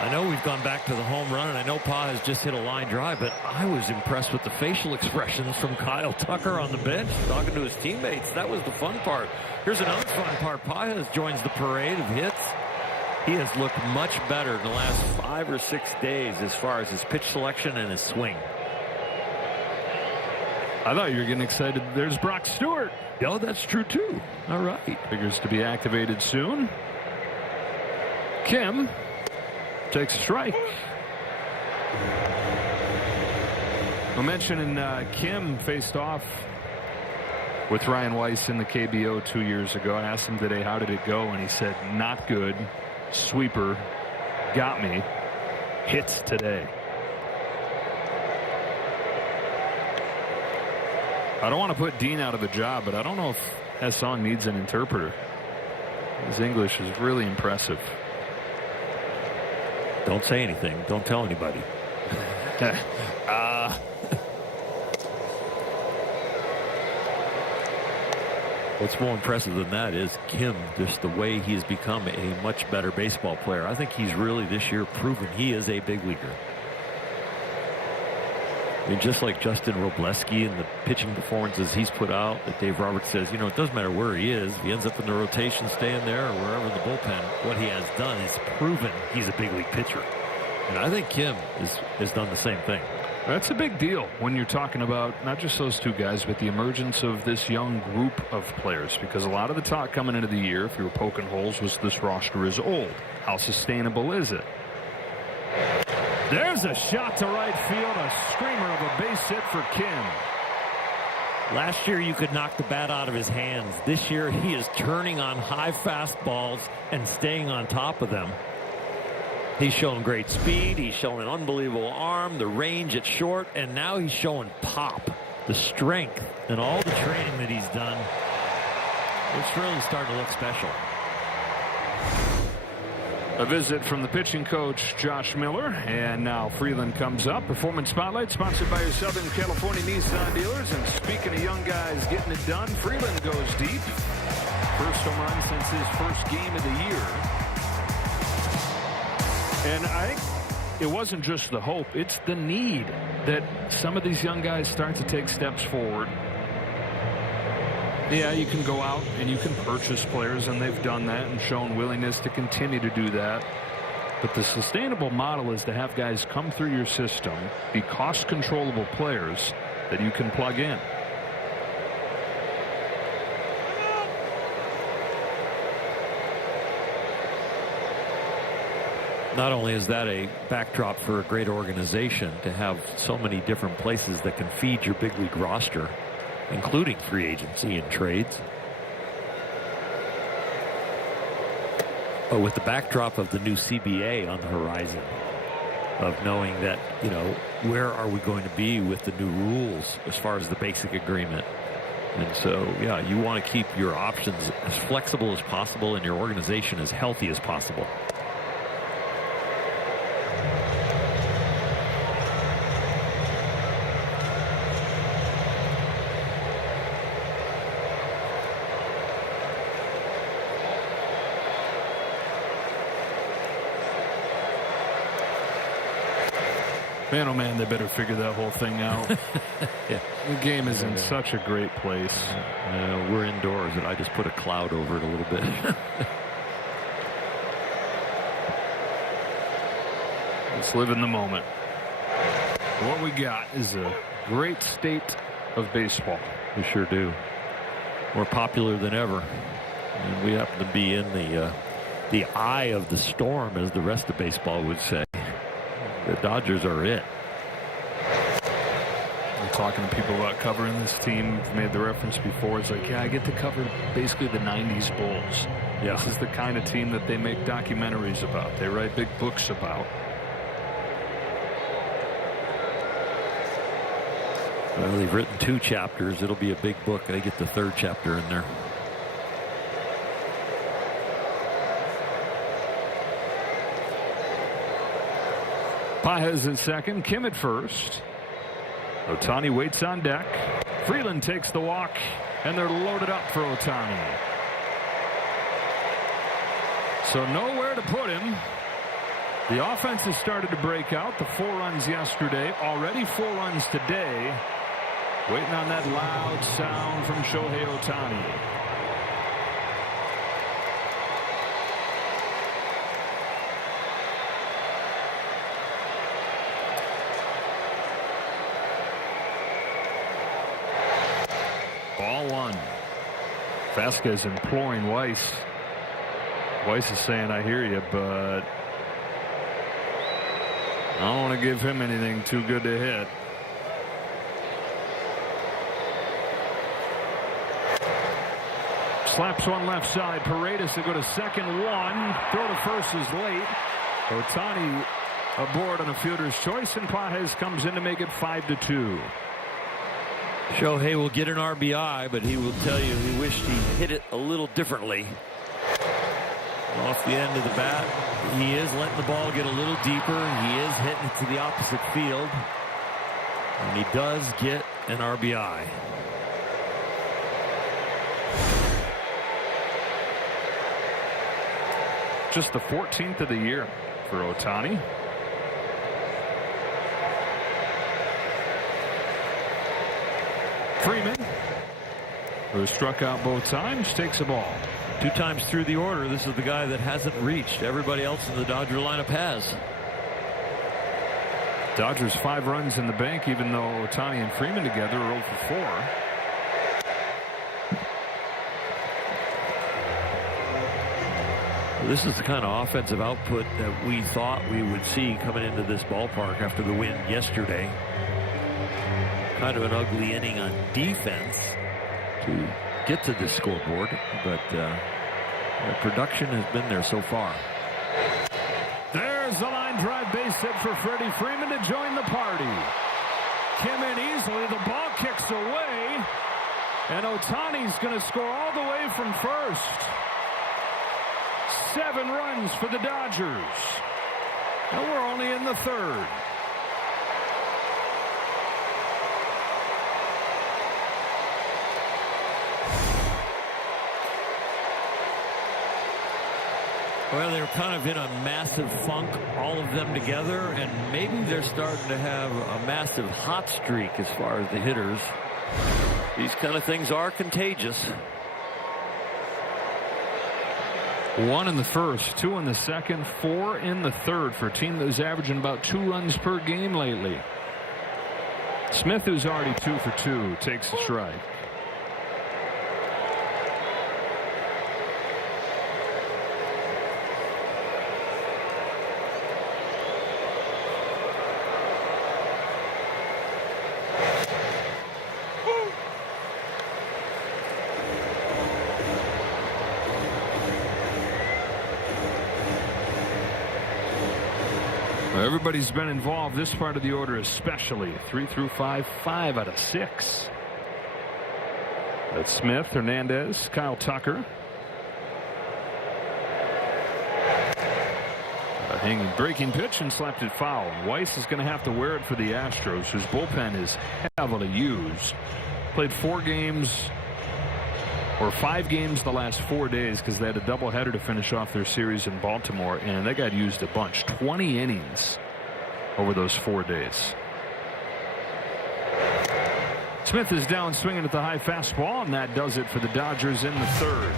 I know we've gone back to the home run, and I know Pages just hit a line drive, but I was impressed with the facial expressions from Kyle Tucker on the bench, talking to his teammates. That was the fun part. Here's another fun part. Pages joins the parade of hits. He has looked much better in the last 5 or 6 days as far as his pitch selection and his swing. I thought you were getting excited. There's Brock Stewart. Oh, that's true, too. All right. Figures to be activated soon. Kim takes a strike. We'll mention Kim faced off with Ryan Weiss in the KBO 2 years ago. I asked him today, how did it go? And he said, not good. Sweeper. Got me. Hits today. I don't want to put Dean out of a job, but I don't know if Hassan needs an interpreter. His English is really impressive. Don't say anything. Don't tell anybody. What's more impressive than that is Kim, just the way he has become a much better baseball player. I think he's really this year proven he is a big leaguer. I mean, just like Justin Robleski and the pitching performances he's put out, that Dave Roberts says, you know, it doesn't matter where he is. If he ends up in the rotation, staying there, or wherever in the bullpen, what he has done is proven he's a big league pitcher. And I think Kim has done the same thing. That's a big deal when you're talking about not just those two guys, but the emergence of this young group of players. Because a lot of the talk coming into the year, if you were poking holes, was this roster is old. How sustainable is it? There's a shot to right field, a screamer of a base hit for Kim. Last year you could knock the bat out of his hands. This year he is turning on high fastballs and staying on top of them. He's shown great speed. He's shown an unbelievable arm, the range at short, and now he's showing pop, the strength, and all the training that he's done. It's really starting to look special. A visit from the pitching coach, Josh Miller. And now Freeland comes up. Performance Spotlight sponsored by your Southern California Nissan dealers. And speaking of young guys getting it done, Freeland goes deep. First home run since his first game of the year. And I think it wasn't just the hope, it's the need that some of these young guys start to take steps forward. Yeah, you can go out and you can purchase players, and they've done that and shown willingness to continue to do that. But the sustainable model is to have guys come through your system, be cost controllable players that you can plug in. Not only is that a backdrop for a great organization to have so many different places that can feed your big league roster, including free agency and trades, but with the backdrop of the new CBA on the horizon, of knowing that, you know, where are we going to be with the new rules as far as the basic agreement. And so, yeah, you want to keep your options as flexible as possible and your organization as healthy as possible. Man, oh man, they better figure that whole thing out. Yeah. The game is in such a great place. We're indoors, and I just put a cloud over it a little bit. Let's live in the moment. What we got is a great state of baseball. We sure do. More popular than ever. And we happen to be in the eye of the storm, as the rest of baseball would say. The Dodgers are it. I'm talking to people about covering this team. I've made the reference before. It's like, yeah, I get to cover basically the 90s Bulls. Yeah. This is the kind of team that they make documentaries about. They write big books about. Well, they've written 2 chapters. It'll be a big book. They get the 3rd chapter in there. Pages at second, Kim at first. Ohtani waits on deck. Freeland takes the walk, and they're loaded up for Ohtani. So nowhere to put him. The offense has started to break out. The 4 runs yesterday, already 4 runs today. Waiting on that loud sound from Shohei Ohtani. Ball 1. Vasquez imploring Weiss. Weiss is saying, I hear you, but I don't want to give him anything too good to hit. Slaps one left side. Paredes to go to second. 1. Throw to first is late. Ohtani aboard on a fielder's choice, and Pages comes in to make it 5-2. Shohei will get an RBI, but he will tell you he wished he hit it a little differently. Off the end of the bat, he is letting the ball get a little deeper. He is hitting it to the opposite field, and he does get an RBI. Just the 14th of the year for Ohtani. Freeman, who struck out both times, takes a ball. 2 times through the order. This is the guy that hasn't reached. Everybody else in the Dodger lineup has. Dodgers 5 runs in the bank, even though Ohtani and Freeman together are 0 for 4. This is the kind of offensive output that we thought we would see coming into this ballpark after the win yesterday. Kind of an ugly inning on defense to get to this scoreboard, but the production has been there so far. There There's the line drive base hit for Freddie Freeman to join the party. Came in easily. The ball kicks away. And Ohtani's going to score all the way from first. 7 runs for the Dodgers. And we're only in the third. Well, they're kind of in a massive funk, all of them together, and maybe they're starting to have a massive hot streak as far as the hitters. These kind of things are contagious. 1 in the first, 2 in the second, 4 in the third for a team that was averaging about 2 runs per game lately. Smith, who's already 2 for 2, takes a strike. Everybody's been involved this part of the order, especially 3 through 5, 5 out of 6. That's Smith, Hernandez, Kyle Tucker. A hanging breaking pitch and slapped it foul. Weiss is going to have to wear it for the Astros, whose bullpen is heavily used. Played 4 games or 5 games the last 4 days because they had a doubleheader to finish off their series in Baltimore, and they got used a bunch. 20 innings over those 4 days. Smith is down swinging at the high fastball, and that does it for the Dodgers in the third.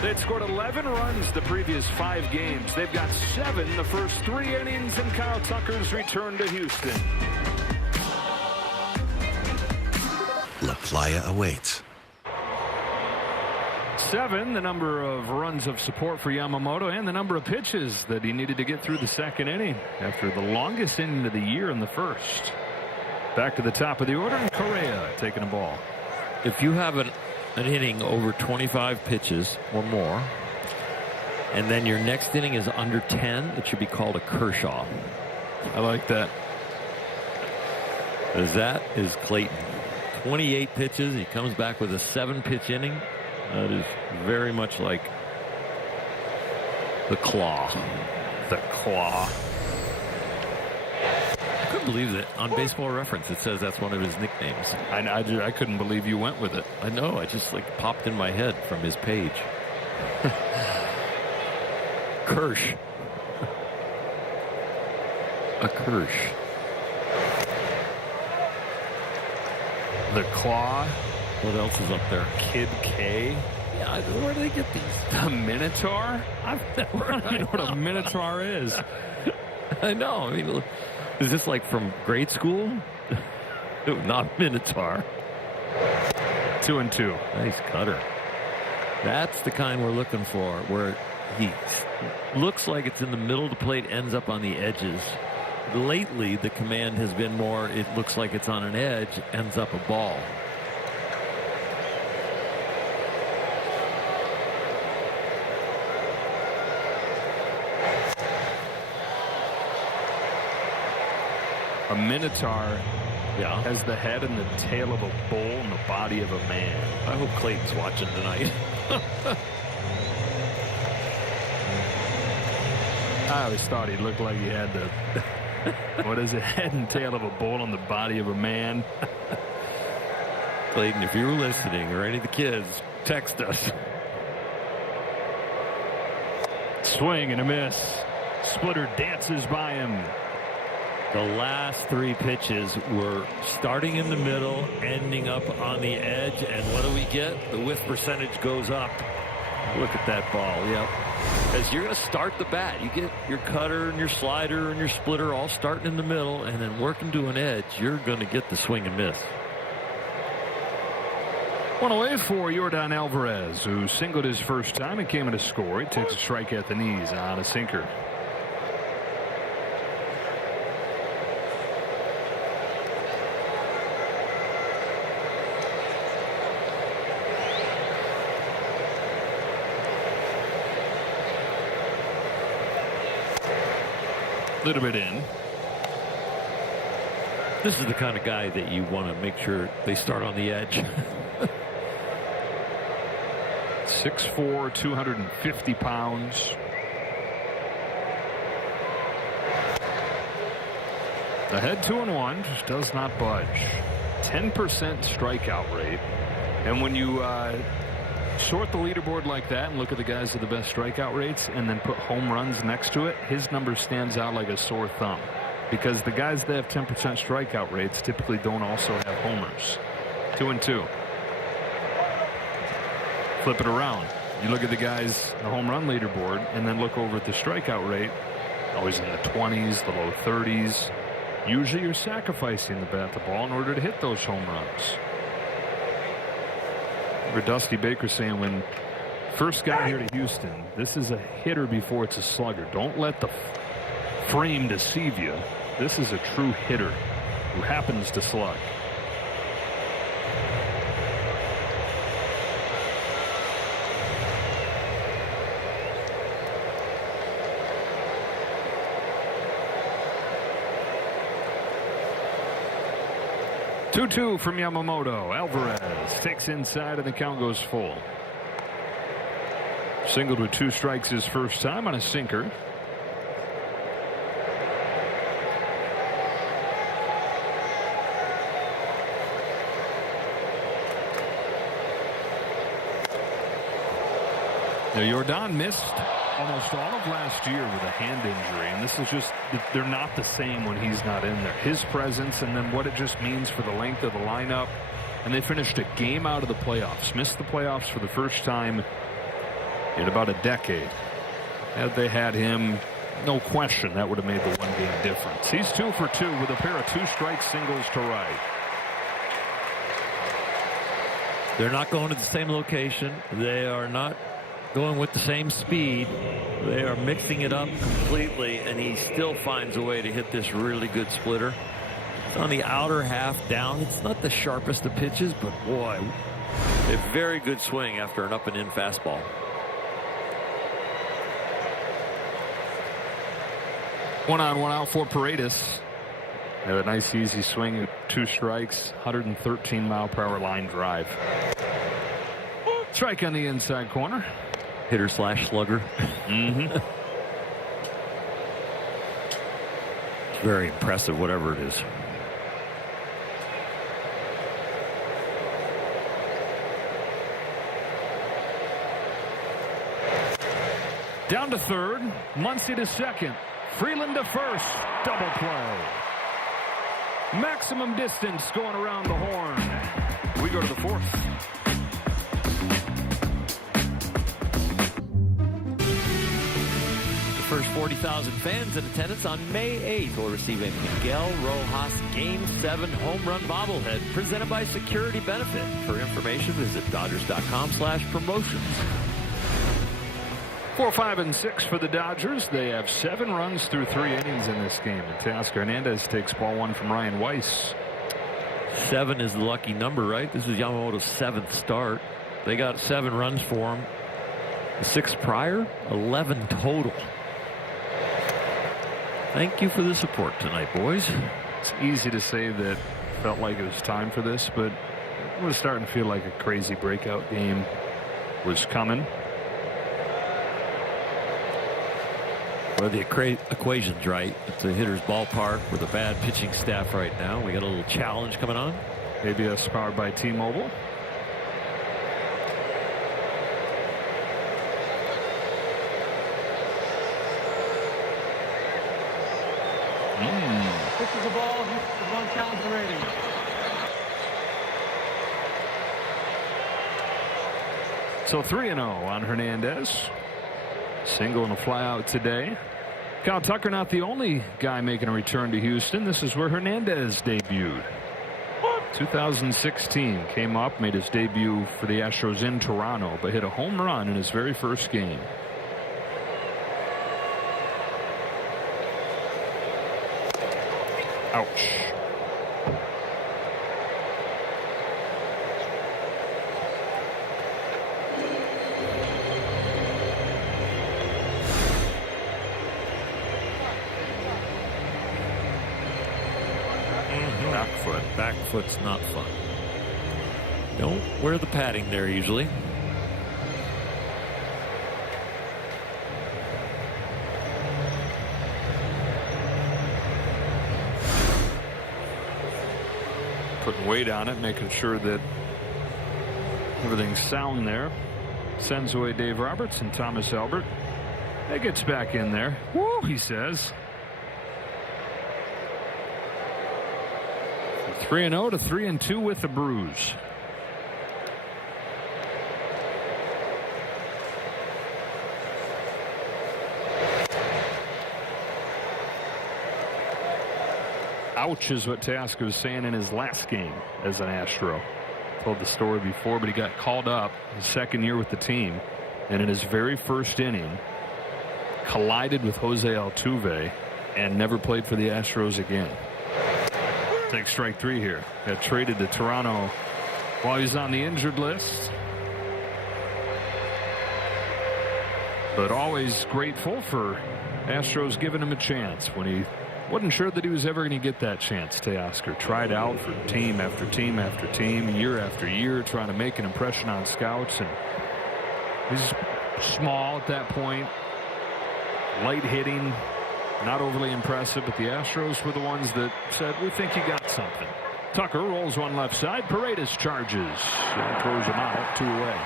They'd scored 11 runs the previous 5 games. They've got 7 the first 3 innings in Kyle Tucker's return to Houston. La Playa awaits. 7, the number of runs of support for Yamamoto, and the number of pitches that he needed to get through the second inning after the longest inning of the year in the first. Back to the top of the order, and Correa taking a ball. If you have an inning over 25 pitches or more, and then your next inning is under 10, it should be called a Kershaw. I like that. As that is Clayton. 28 pitches. He comes back with a 7-pitch inning. That is very much like the Claw. The Claw. I couldn't believe that on Baseball Reference it says that's one of his nicknames. I couldn't believe you went with it. I know. It just like popped in my head from his page. Kirsch. A Kirsch. The Claw. What else is up there? Kid K. Yeah, where do they get these? The Minotaur? I've never I know what a Minotaur is. I know. I mean, is this like from grade school? No, not Minotaur. 2-2. Nice cutter. That's the kind we're looking for, where he looks like it's in the middle of the plate, ends up on the edges. Lately, the command has been more, it looks like it's on an edge, ends up a ball. A Minotaur has the head and the tail of a bull and the body of a man. I hope Clayton's watching tonight. I always thought he looked like he had the what is it, head and tail of a bull on the body of a man. Clayton, if you were listening, or any of the kids, text us. Swing and a miss. Splitter dances by him. The last 3 pitches were starting in the middle, ending up on the edge, and what do we get? The whiff percentage goes up. Look at that ball. Yep. As you're going to start the bat, you get your cutter and your slider and your splitter all starting in the middle, and then working to an edge, you're going to get the swing and miss. One away for Yordan Alvarez, who singled his first time and came in to score. He takes a strike at the knees on a sinker. A little bit in. This is the kind of guy that you want to make sure they start on the edge. 6'4", 250 pounds. Ahead 2-1, just does not budge. 10% strikeout rate. And when you sort the leaderboard like that and look at the guys with the best strikeout rates and then put home runs next to it, his number stands out like a sore thumb. Because the guys that have 10% strikeout rates typically don't also have homers. 2-2. Flip it around. You look at the guys, the home run leaderboard, and then look over at the strikeout rate. Always in the 20s, the low 30s. Usually you're sacrificing the bat to ball in order to hit those home runs. Remember Dusty Baker saying when first got here to Houston, this is a hitter before it's a slugger. Don't let the frame deceive you. This is a true hitter who happens to slug. Two from Yamamoto. Alvarez takes inside and the count goes full. Singled with 2 strikes his first time on a sinker. Now Jordan missed almost all of last year with a hand injury, and this is just, they're not the same when he's not in there. His presence and then what it just means for the length of the lineup. And they finished a game out of the playoffs. Missed the playoffs for the first time in about a decade. Had they had him, no question that would have made the one-game difference. He's 2 for 2 with a pair of 2-strike singles to right. They're not going to the same location. They are not going with the same speed. They are mixing it up completely, and he still finds a way to hit this really good splitter. It's on the outer half down. It's not the sharpest of pitches, but boy, a very good swing after an up-and-in fastball. One on, one out for Paredes. Had a nice easy swing, 2 strikes, 113-mile-per-hour line drive. Strike on the inside corner. Hitter slash slugger. Mm-hmm. It's very impressive, whatever it is. Down to third. Muncy to second. Freeland to first. Double play. Maximum distance going around the horn. We go to the 4th. First 40,000 fans in attendance on May 8th will receive a Miguel Rojas Game 7 home run bobblehead presented by Security Benefit. For information, visit Dodgers.com/promotions. 4, 5, and 6 for the Dodgers. They have 7 runs through 3 innings in this game. And Teoscar Hernandez takes ball 1 from Ryan Weiss. 7 is the lucky number, right? This is Yamamoto's 7th start. They got 7 runs for him. The 6 prior, 11 total. Thank you for the support tonight, boys. It's easy to say that felt like it was time for this, but it was starting to feel like a crazy breakout game was coming. Well, the equation's right. It's a hitter's ballpark with a bad pitching staff right now. We got a little challenge coming on. ABS powered by T-Mobile. Pitches the ball, he's 1 count and ready. So 3-0 on Hernandez. Single and a flyout today. Kyle Tucker not the only guy making a return to Houston. This is where Hernandez debuted. 2016 came up, made his debut for the Astros in Toronto, but hit a home run in his very first game. Ouch. barefoot's not fun. Don't wear the padding there usually. Putting weight on it, making sure that everything's sound there. Sends away Dave Roberts and Thomas Albert. That gets back in there. Woo, he says. 3-0 to 3-2 with a bruise. Ouch is what Teoscar was saying in his last game as an Astro. Told the story before, but he got called up his second year with the team, and in his very first inning collided with Jose Altuve and never played for the Astros again. Take strike 3 here. Got traded to Toronto while he was on the injured list, but always grateful for Astros giving him a chance when he wasn't sure that he was ever going to get that chance. Teoscar tried out for team after team after team, year after year, trying to make an impression on scouts. And he's small at that point, light hitting, not overly impressive, but the Astros were the ones that said, we think you got something. Tucker rolls one left side. Paredes charges and throws him out, 2 away.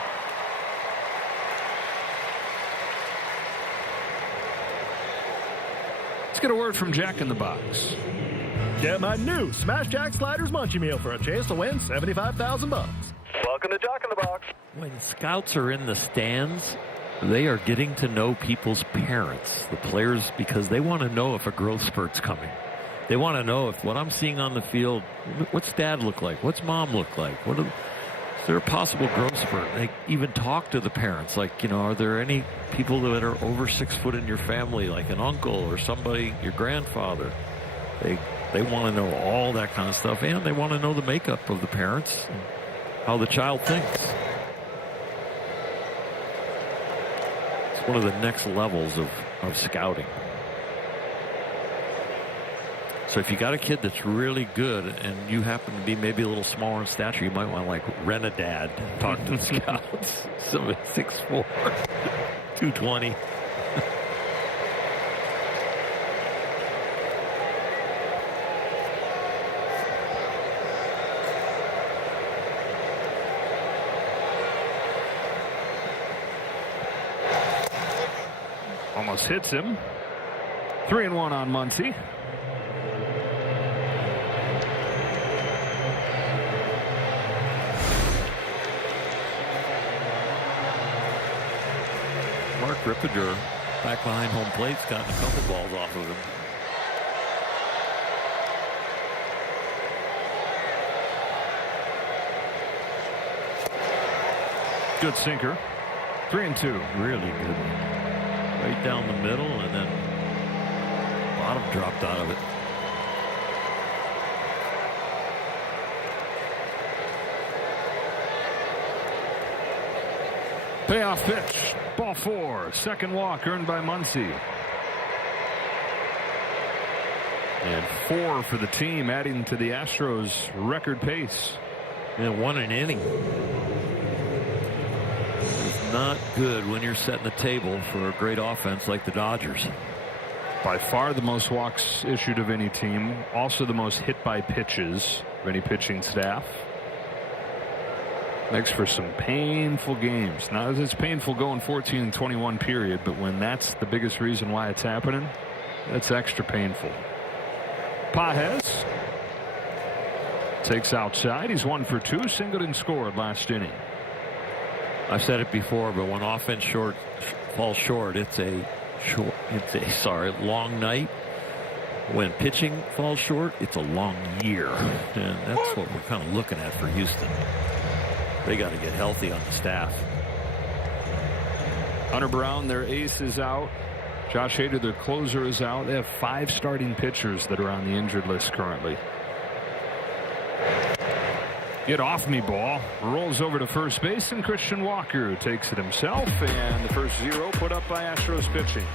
Let's get a word from Jack in the Box. Get my new Smash Jack Sliders Munchie Meal for a chance to win $75,000. Welcome to Jack in the Box. When scouts are in the stands, they are getting to know people's parents, the players, because they want to know if a growth spurt's coming. They want to know if what I'm seeing on the field, what's dad look like? What's mom look like? Is there a possible growth spurt? They even talk to the parents, like, are there any people that are over 6 foot in your family, like an uncle or somebody, your grandfather? They want to know all that kind of stuff, and they want to know the makeup of the parents and how the child thinks. It's one of the next levels of scouting. So if you got a kid that's really good and you happen to be maybe a little smaller in stature, you might want to rent a dad, talk to the scouts. Somebody 6'4", 220. Almost hits him. 3-1 on Muncy. Mark Rippiger back behind home plate's gotten a couple balls off of him. Good sinker. 3-2. Really good. Right down the middle, and then bottom dropped out of it. Payoff pitch. Ball 4. Second walk earned by Muncy. And 4 for the team, adding to the Astros' record pace. And 1 an inning. It's not good when you're setting the table for a great offense like the Dodgers. By far the most walks issued of any team. Also the most hit by pitches of any pitching staff. Makes for some painful games. Now, it's painful going 14-21 period, but when that's the biggest reason why it's happening, that's extra painful. Pages takes outside. He's 1 for 2. Singleton scored last inning. I've said it before, but when offense falls short, it's a long night. When pitching falls short, it's a long year, and that's what we're kind of looking at for Houston. They got to get healthy on the staff. Hunter Brown, their ace, is out. Josh Hader, their closer, is out. They have 5 starting pitchers that are on the injured list currently. Get off me ball. Rolls over to first base, and Christian Walker takes it himself. And the first 0 put up by Astros pitching.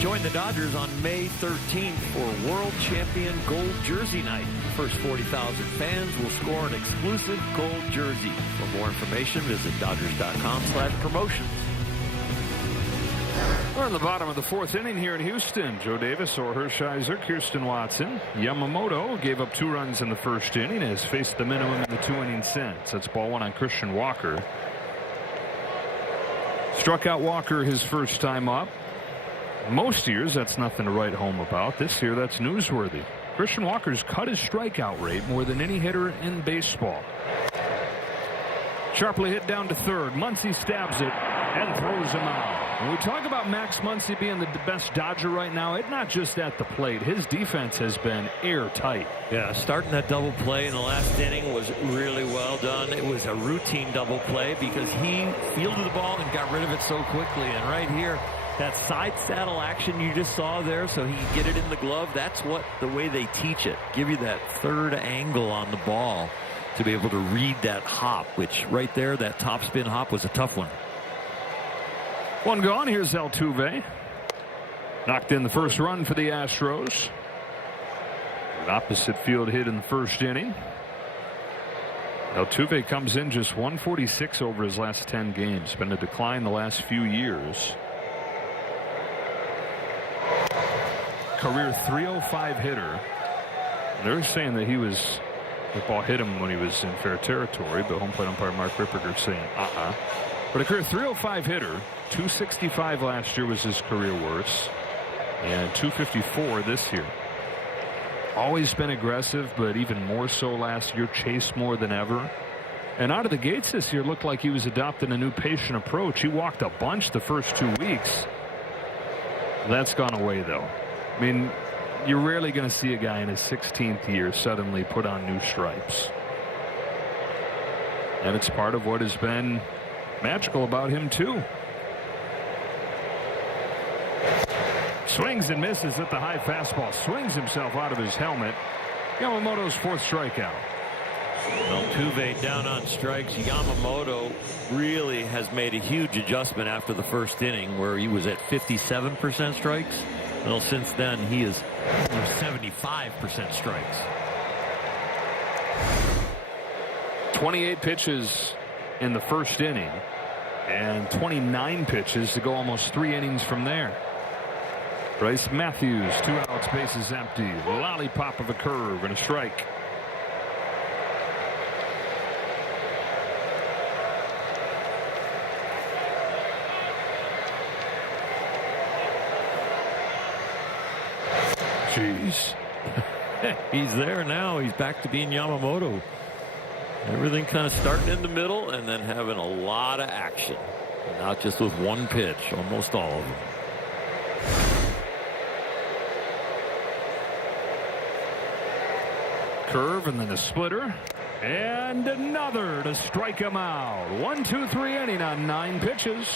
Join Join the Dodgers on May 13th for World Champion Gold Jersey Night. The first 40,000 fans will score an exclusive gold jersey. For more information, visit Dodgers.com/promotions. We're in the bottom of the fourth inning here in Houston. Joe Davis, or Hershiser, Kirsten Watson. Yamamoto gave up 2 runs in the first inning and has faced the minimum in the 2 innings since. That's ball 1 on Christian Walker. Struck out Walker his first time up. Most years, that's nothing to write home about. This year, that's newsworthy. Christian Walker's cut his strikeout rate more than any hitter in baseball. Sharply hit down to third. Muncy stabs it and throws him out. When we talk about Max Muncy being the best Dodger right now, it's not just at the plate. His defense has been airtight. Yeah, starting that double play in the last inning was really well done. It was a routine double play because he fielded the ball and got rid of it so quickly. And right here, that side saddle action you just saw there so he could get it in the glove, that's what the way they teach it. Give you that third angle on the ball to be able to read that hop, which right there, that top spin hop was a tough one. 1 gone. Here's Altuve. Knocked in the first run for the Astros. An opposite field hit in the first inning. Altuve comes in just 146 over his last 10 games. Been a decline the last few years. Career .305 hitter. They're saying that the ball hit him when he was in fair territory, but home plate umpire Mark Ripperger saying But a career .305 hitter. 265 last year was his career worst, and 254 this year. Always been aggressive, but even more so last year. Chased more than ever. And out of the gates this year looked like he was adopting a new patient approach. He walked a bunch the first 2 weeks. That's gone away, though. I mean, you're rarely going to see a guy in his 16th year suddenly put on new stripes. And it's part of what has been magical about him, too. Swings and misses at the high fastball. Swings himself out of his helmet. Yamamoto's 4th strikeout. Altuve down on strikes. Yamamoto really has made a huge adjustment after the first inning where he was at 57% strikes. Well, since then he is 75% strikes. 28 pitches in the first inning and 29 pitches to go almost 3 innings from there. Bryce Matthews, 2 outs, bases empty. Lollipop of a curve and a strike. Jeez. He's there now. He's back to being Yamamoto. Everything kind of starting in the middle and then having a lot of action. Not just with 1 pitch, almost all of them. Curve and then a splitter and another to strike him out. 1-2-3 inning on 9 pitches.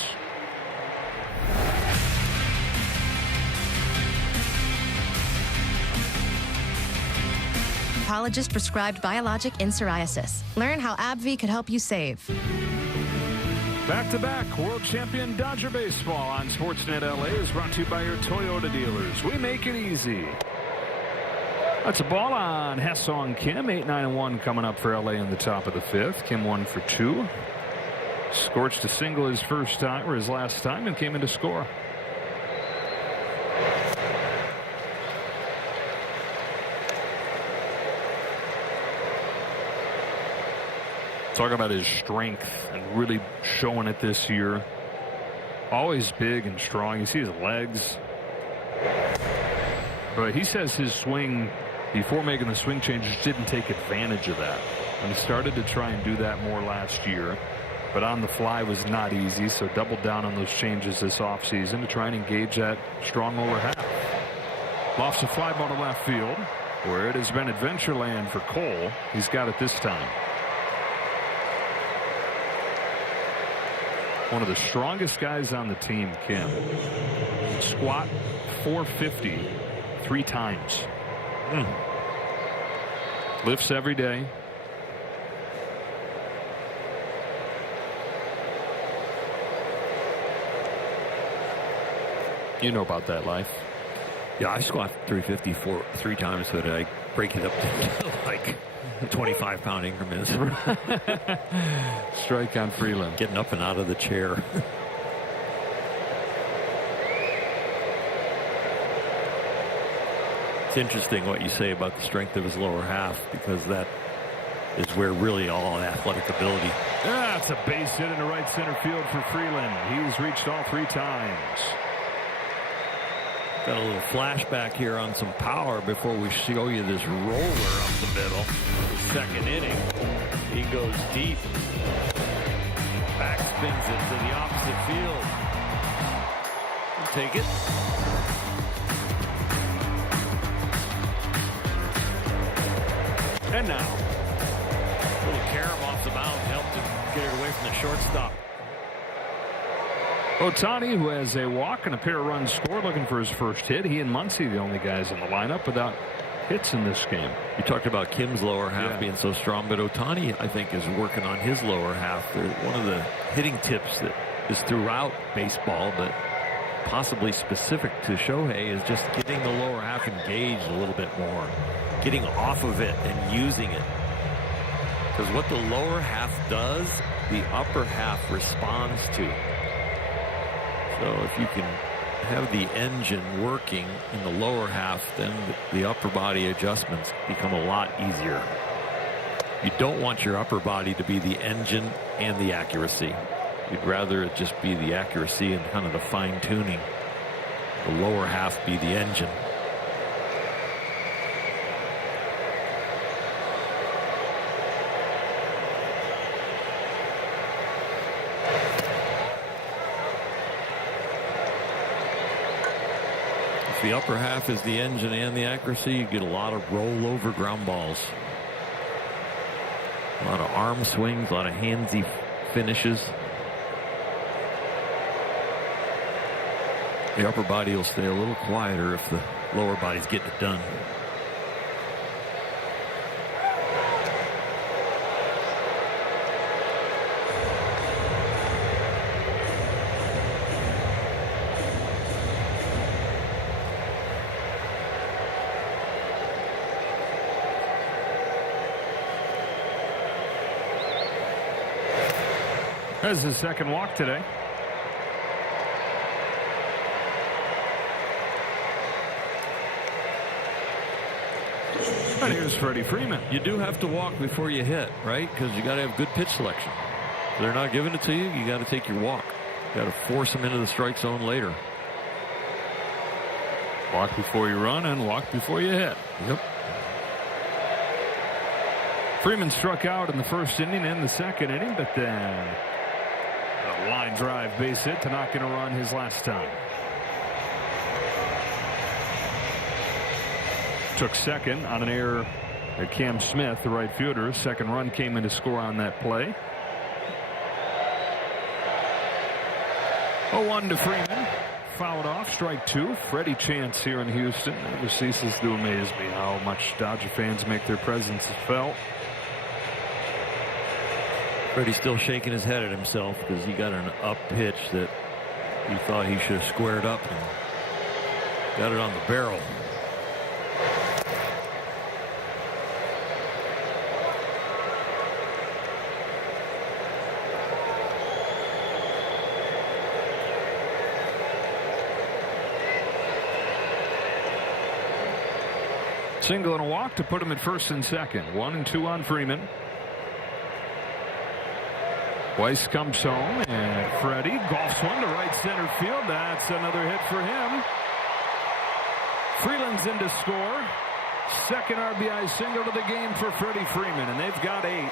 Oncologist prescribed biologic in psoriasis. Learn how AbbVie could help you save. Back-to-back world champion Dodger baseball on Sportsnet LA is brought to you by your Toyota dealers. We make it easy. That's a ball on Ha-Seong Kim. 8-9-1 coming up for LA in the top of the 5th. Kim 1 for 2. Scorched a single his first time or his last time and came in to score. Talk about his strength and really showing it this year. Always big and strong. You see his legs. But he says his swing before making the swing changes didn't take advantage of that. And he started to try and do that more last year. But on the fly was not easy, so doubled down on those changes this offseason to try and engage that strong lower half. Lofts a fly ball to left field, where it has been adventure land for Cole. He's got it this time. One of the strongest guys on the team, Kim. Squat 450 3 times. Lifts every day. You know about that life. Yeah, I squat 350 3 times, but I break it up to like 25-pound increments. Strike on Freeland. Getting up and out of the chair. It's interesting what you say about the strength of his lower half, because that is where really all athletic ability. That's a base hit into right center field for Freeland. He's reached all 3 times. Got a little flashback here on some power before we show you this roller up the middle. The second inning, he goes deep. Backspins it to the opposite field. We'll take it. And now, a little carom off the mound helped him get it away from the shortstop. Ohtani, who has a walk and a pair of runs scored, looking for his first hit. He and Muncy, the only guys in the lineup without hits in this game. You talked about Kim's lower half being so strong, but Ohtani, I think, is working on his lower half. One of the hitting tips that is throughout baseball, but possibly specific to Shohei, is just getting the lower half engaged a little bit more. Getting off of it and using it. Because what the lower half does, the upper half responds to. So if you can have the engine working in the lower half, then the upper body adjustments become a lot easier. You don't want your upper body to be the engine and the accuracy. You'd rather it just be the accuracy and kind of the fine tuning. The lower half be the engine. The upper half is the engine and the accuracy. You get a lot of rollover ground balls. A lot of arm swings, a lot of handsy finishes. The upper body will stay a little quieter if the lower body's getting it done. That's his second walk today. And here's Freddie Freeman. You do have to walk before you hit, right? Because you got to have good pitch selection. If they're not giving it to you, you got to take your walk. You got to force them into the strike zone later. Walk before you run and walk before you hit. Yep. Freeman struck out in the first inning and the second inning, but then a line drive base hit to knock in a run his last time. Took second on an error at Cam Smith, the right fielder. Second run came in to score on that play. 0-1 to Freeman. Fouled off, strike 2. Freddie chance here in Houston. Never ceases to amaze me how much Dodger fans make their presence felt. Freddie's still shaking his head at himself because he got an up pitch that he thought he should have squared up and got it on the barrel. Single and a walk to put him at first and second. 1 and 2 on Freeman. Weiss comes home, and Freddie golfs one to right center field. That's another hit for him. Freeland's in to score. Second RBI single to the game for Freddie Freeman, and they've got 8.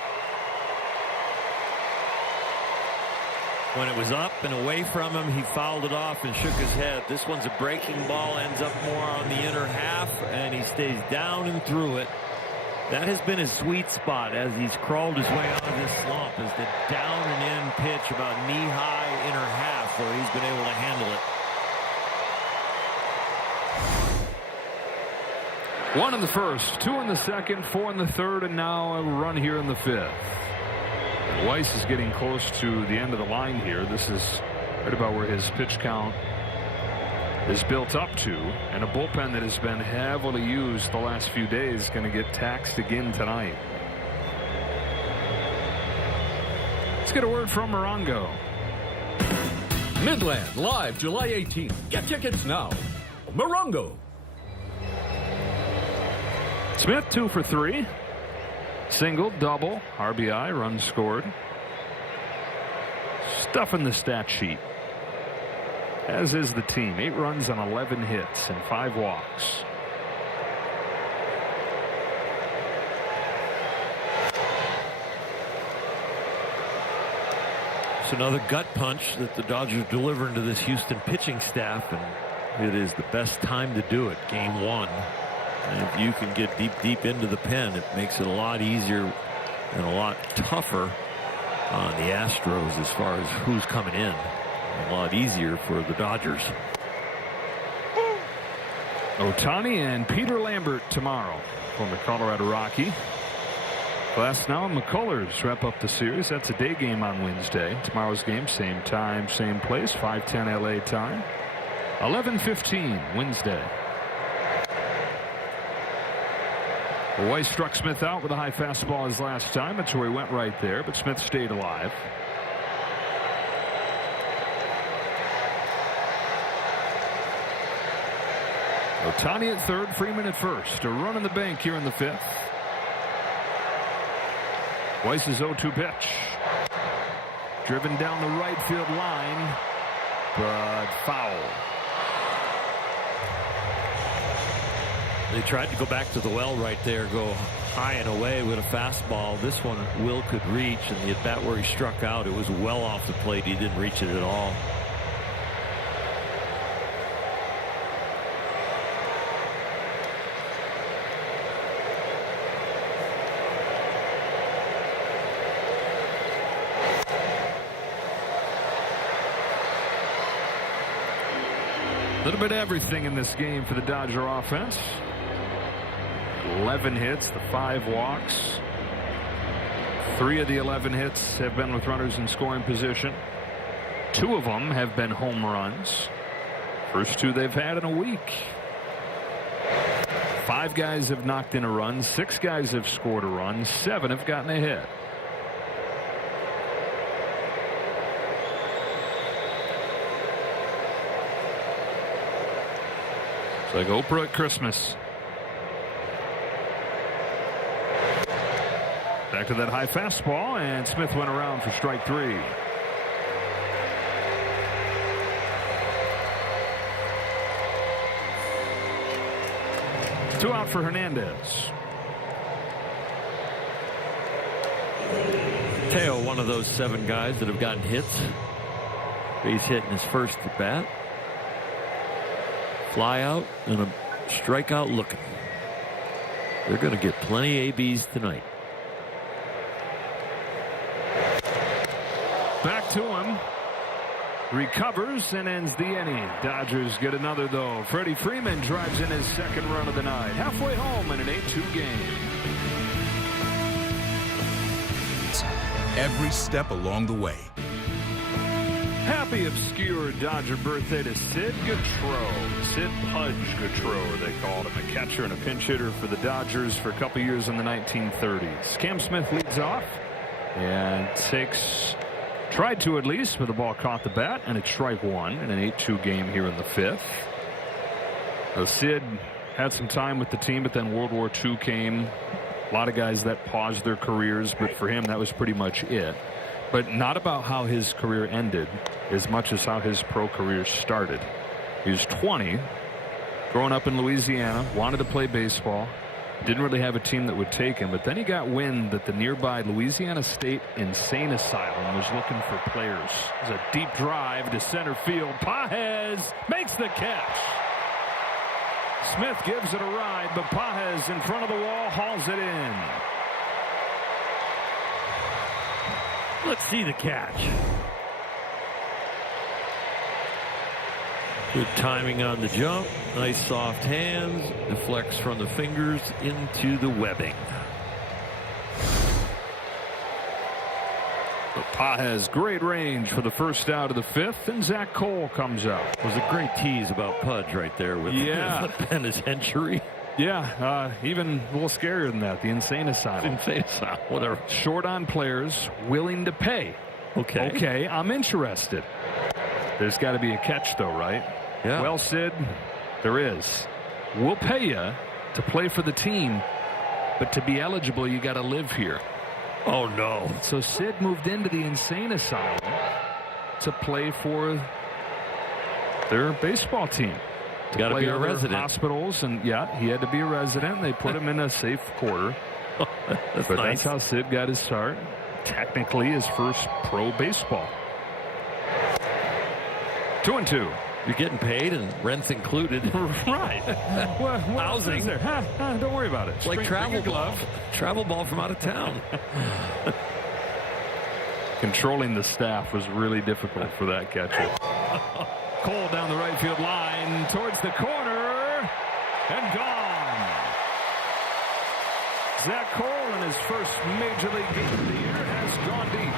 When it was up and away from him, he fouled it off and shook his head. This one's a breaking ball, ends up more on the inner half, and he stays down and through it. That has been his sweet spot as he's crawled his way out of this slump, is the down and in pitch about knee-high inner half where he's been able to handle it. 1 in the first, 2 in the second, 4 in the third, and now a run here in the 5th. Weiss is getting close to the end of the line here. This is right about where his pitch count is built up to, and a bullpen that has been heavily used the last few days going to get taxed again tonight. Let's get a word from Morongo. Midland, live July 18th. Get tickets now. Morongo. Smith 2 for 3. Single, double, RBI, runs scored. Stuff in the stat sheet, as is the team. 8 runs on 11 hits and 5 walks. It's another gut punch that the Dodgers delivering to this Houston pitching staff, and it is the best time to do it. Game 1. And if you can get deep into the pen, it makes it a lot easier and a lot tougher on the Astros as far as who's coming in. A lot easier for the Dodgers. Ohtani and Peter Lambert tomorrow from the Colorado Rocky. Glasnow and McCullers wrap up the series. That's a day game on Wednesday. Tomorrow's game, same time, same place, 5:10 LA time. 11:15 Wednesday. Weiss struck Smith out with a high fastball his last time. That's where he went right there, but Smith stayed alive. Ohtani at third, Freeman at first. A run in the bank here in the 5th. Weiss's 0-2 pitch. Driven down the right field line, but foul. They tried to go back to the well right there, go high and away with a fastball. This one Will could reach, and the at bat where he struck out, it was well off the plate. He didn't reach it at all. A little bit of everything in this game for the Dodger offense. 11 hits, the 5 walks. 3 of the 11 hits have been with runners in scoring position. 2 of them have been home runs. First 2 they've had in a week. 5 guys have knocked in a run. 6 guys have scored a run. 7 have gotten a hit. It's like Oprah at Christmas. Back to that high fastball, and Smith went around for strike 3. Two out for Hernandez. Teo, one of those 7 guys that have gotten hits. Base hit in his first at bat. Fly out and a strikeout looking. They're going to get plenty of ABs tonight. Back to him. Recovers and ends the inning. Dodgers get another, though. Freddie Freeman drives in his 2nd run of the night. Halfway home in an 8-2 game. Every step along the way. Happy obscure Dodger birthday to Sid Gautreau. Sid Pudge Gautreau, they called him. A catcher and a pinch hitter for the Dodgers for a couple years in the 1930s. Cam Smith leads off and tried to at least, but the ball caught the bat, and it's strike 1 in an 8-2 game here in the 5th. So Sid had some time with the team, but then World War II came. A lot of guys that paused their careers, but for him that was pretty much it. But not about how his career ended as much as how his pro career started. He was 20, growing up in Louisiana, wanted to play baseball, didn't really have a team that would take him, but then he got wind that the nearby Louisiana State Insane Asylum was looking for players. It was a deep drive to center field. Pages makes the catch. Smith gives it a ride, but Pages in front of the wall hauls it in. Let's see the catch. Good timing on the jump. Nice soft hands. Deflects from the fingers into the webbing. Pa has great range for the first out of the 5th, and Zach Cole comes out. It was a great tease about Pudge right there with the penitentiary. Yeah, even a little scarier than that. The insane asylum. Insane asylum, whatever. Short on players, willing to pay. Okay, I'm interested. There's got to be a catch, though, right? Yeah. Well, Sid, there is. We'll pay you to play for the team, but to be eligible, you got to live here. Oh, no. So Sid moved into the insane asylum to play for their baseball team. Got to be a resident. Hospitals, and he had to be a resident. They put him in a safe quarter. That's but nice. That's how Sid got his start. Technically, his first pro baseball. 2-2. You're getting paid and rent's included. Right. Well, housing. Is there? Don't worry about it. It's like travel glove. Travel ball from out of town. Controlling the staff was really difficult for that catcher. Cole down the right field line towards the corner and gone. Zach Cole in his first major league game of the year has gone deep.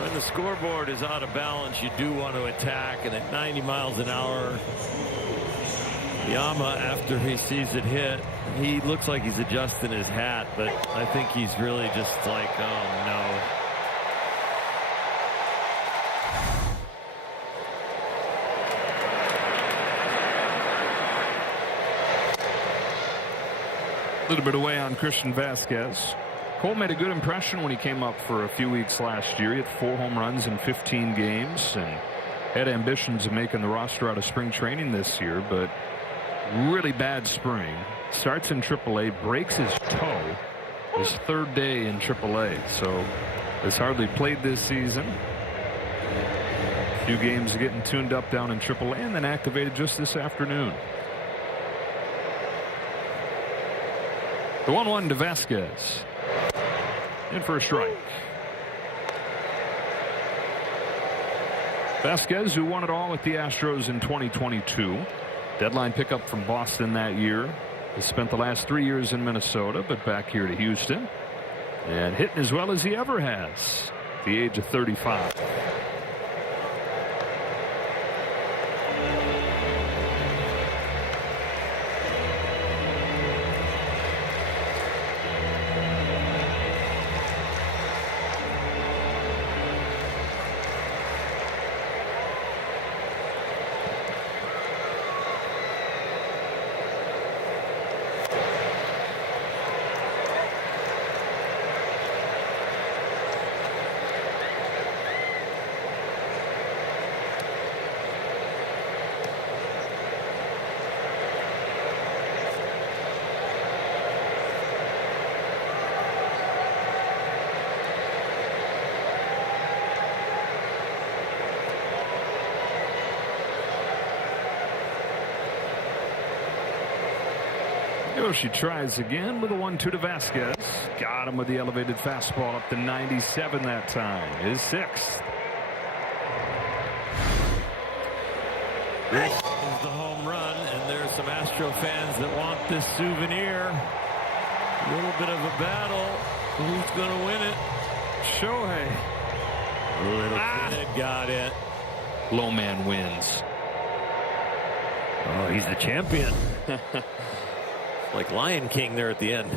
When the scoreboard is out of balance, you do want to attack, and at 90 miles an hour, Yama, after he sees it hit, he looks like he's adjusting his hat, but I think he's really just like, oh no. A little bit away on Christian Vasquez. Cole made a good impression when he came up for a few weeks last year. He had 4 home runs in 15 games and had ambitions of making the roster out of spring training this year, but really bad spring. Starts in AAA, breaks his toe, his 3rd day in AAA, so has hardly played this season. A few games getting tuned up down in AAA and then activated just this afternoon. The 1-1 to Vasquez. In for a strike. Vasquez, who won it all at the Astros in 2022. Deadline pickup from Boston that year. Has spent the last 3 years in Minnesota, but back here to Houston. And hitting as well as he ever has at the age of 35. She tries again with a 1-2 to Vasquez. Got him with the elevated fastball up to 97 that time. His 6th. This is the home run, and there's some Astro fans that want this souvenir. A little bit of a battle. Who's going to win it? Shohei. Little kid got it. Low man wins. Oh, he's the champion. Like Lion King there at the end.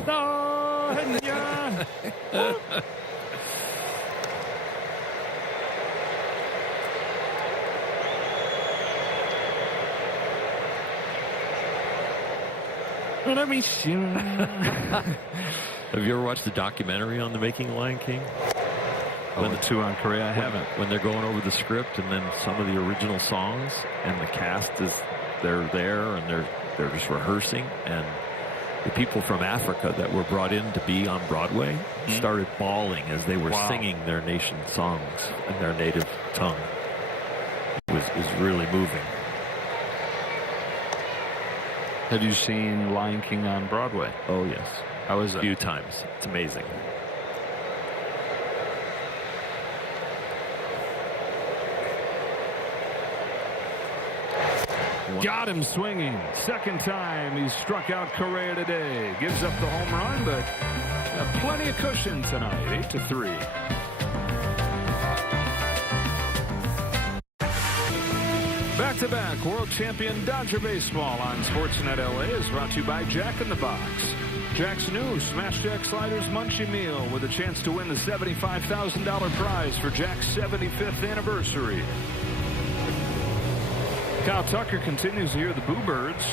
Let me see. Have you ever watched the documentary on the making of Lion King? When the 2 on Korea, I haven't. When they're going over the script and then some of the original songs, and the cast they're there and they're just rehearsing, and the people from Africa that were brought in to be on Broadway started bawling as they were singing their nation's songs in their native tongue. It was really moving. Have you seen Lion King on Broadway? Oh, yes. How is it? A few times. It's amazing. Got him swinging. Second time he's struck out Correa today. Gives up the home run, but plenty of cushion tonight. 8-3. Back-to-back world champion Dodger baseball on Sportsnet LA is brought to you by Jack in the Box. Jack's new Smash Jack Sliders Munchie Meal with a chance to win the $75,000 prize for Jack's 75th anniversary. Kyle Tucker continues to hear the Boo Birds.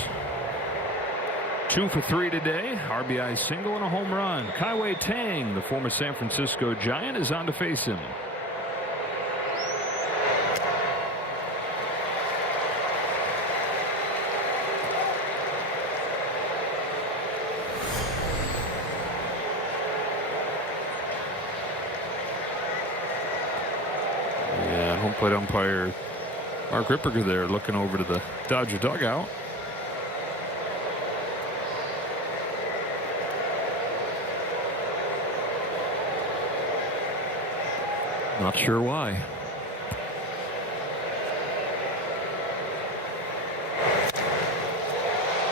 2 for 3 today. RBI single and a home run. Kai-Wei Tang, the former San Francisco Giant, is on to face him. Home plate umpire Mark Ripperger there looking over to the Dodger dugout. Not sure why.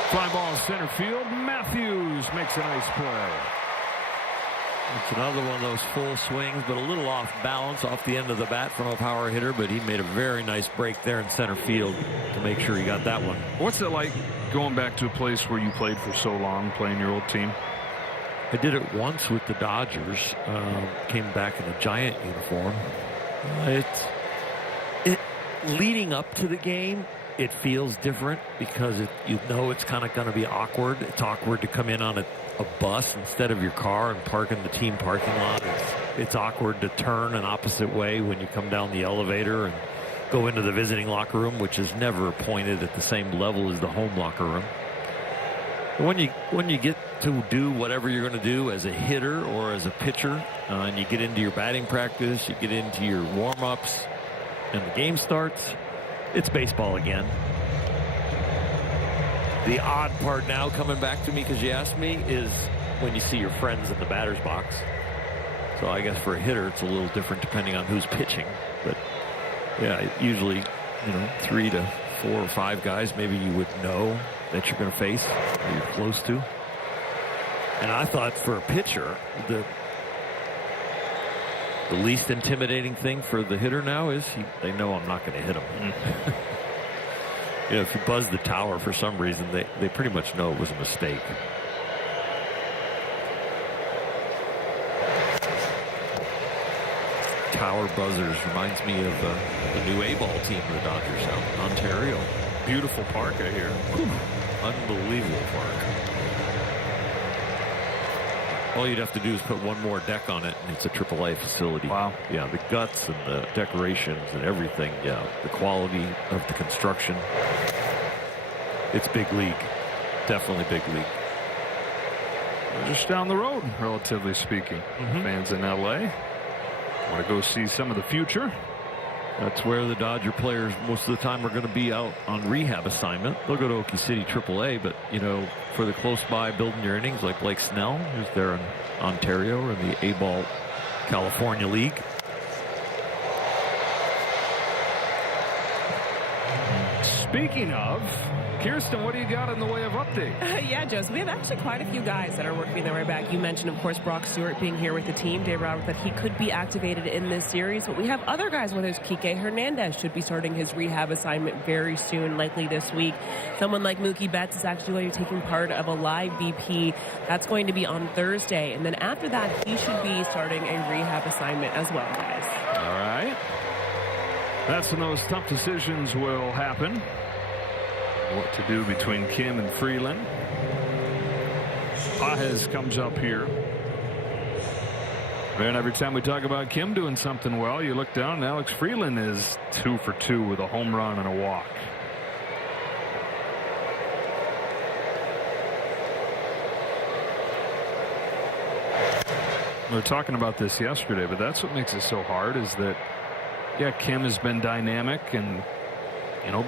Fly ball center field. Matthews makes a nice play. It's another one of those full swings, but a little off balance off the end of the bat from a power hitter, but he made a very nice break there in center field to make sure he got that one. What's it like going back to a place where you played for so long, playing your old team? I did it once with the Dodgers. Came back in a Giant uniform. Leading up to the game, it feels different because you know it's kind of going to be awkward. It's awkward to come in on a bus instead of your car and park in the team parking lot. It's awkward to turn an opposite way when you come down the elevator and go into the visiting locker room, which is never pointed at the same level as the home locker room. When you get to do whatever you're going to do as a hitter or as a pitcher, and you get into your batting practice, you get into your warm-ups, and the game starts, it's baseball again. The odd part now coming back to me, because you asked me, is when you see your friends in the batter's box. So I guess for a hitter, it's a little different depending on who's pitching. But yeah, usually, 3 to 4 or 5 guys maybe you would know that you're going to face, that you're close to. And I thought for a pitcher, the least intimidating thing for the hitter now is they know I'm not going to hit him. If you buzz the tower for some reason, they pretty much know it was a mistake. Tower buzzers reminds me of the new A-ball team of the Dodgers out in Ontario. Beautiful park, I hear. Unbelievable park. All you'd have to do is put one more deck on it, and it's a AAA facility. Wow. Yeah, the guts and the decorations and everything. Yeah, the quality of the construction. It's big league. Definitely big league. Just down the road, relatively speaking. Fans in L.A. want to go see some of the future. That's where the Dodger players most of the time are going to be out on rehab assignment. They'll go to Okie City AAA, but, for the close by building your innings like Blake Snell, who's there in Ontario or in the A-Ball California League. Speaking of, Kirsten, what do you got in the way of update? Yeah, Joe, so we have actually quite a few guys that are working their way back. You mentioned, of course, Brock Stewart being here with the team. Dave Roberts, that he could be activated in this series. But we have other guys, whether it's Kike Hernandez should be starting his rehab assignment very soon, likely this week. Someone like Mookie Betts is actually going to be taking part of a live BP. That's going to be on Thursday. And then after that, he should be starting a rehab assignment as well, guys. All right. That's when those tough decisions will happen. What to do between Kim and Freeland. Pages comes up here. And every time we talk about Kim doing something well, you look down and Alex Freeland is 2 for 2 with a home run and a walk. We were talking about this yesterday, but that's what makes it so hard is that, yeah, Kim has been dynamic and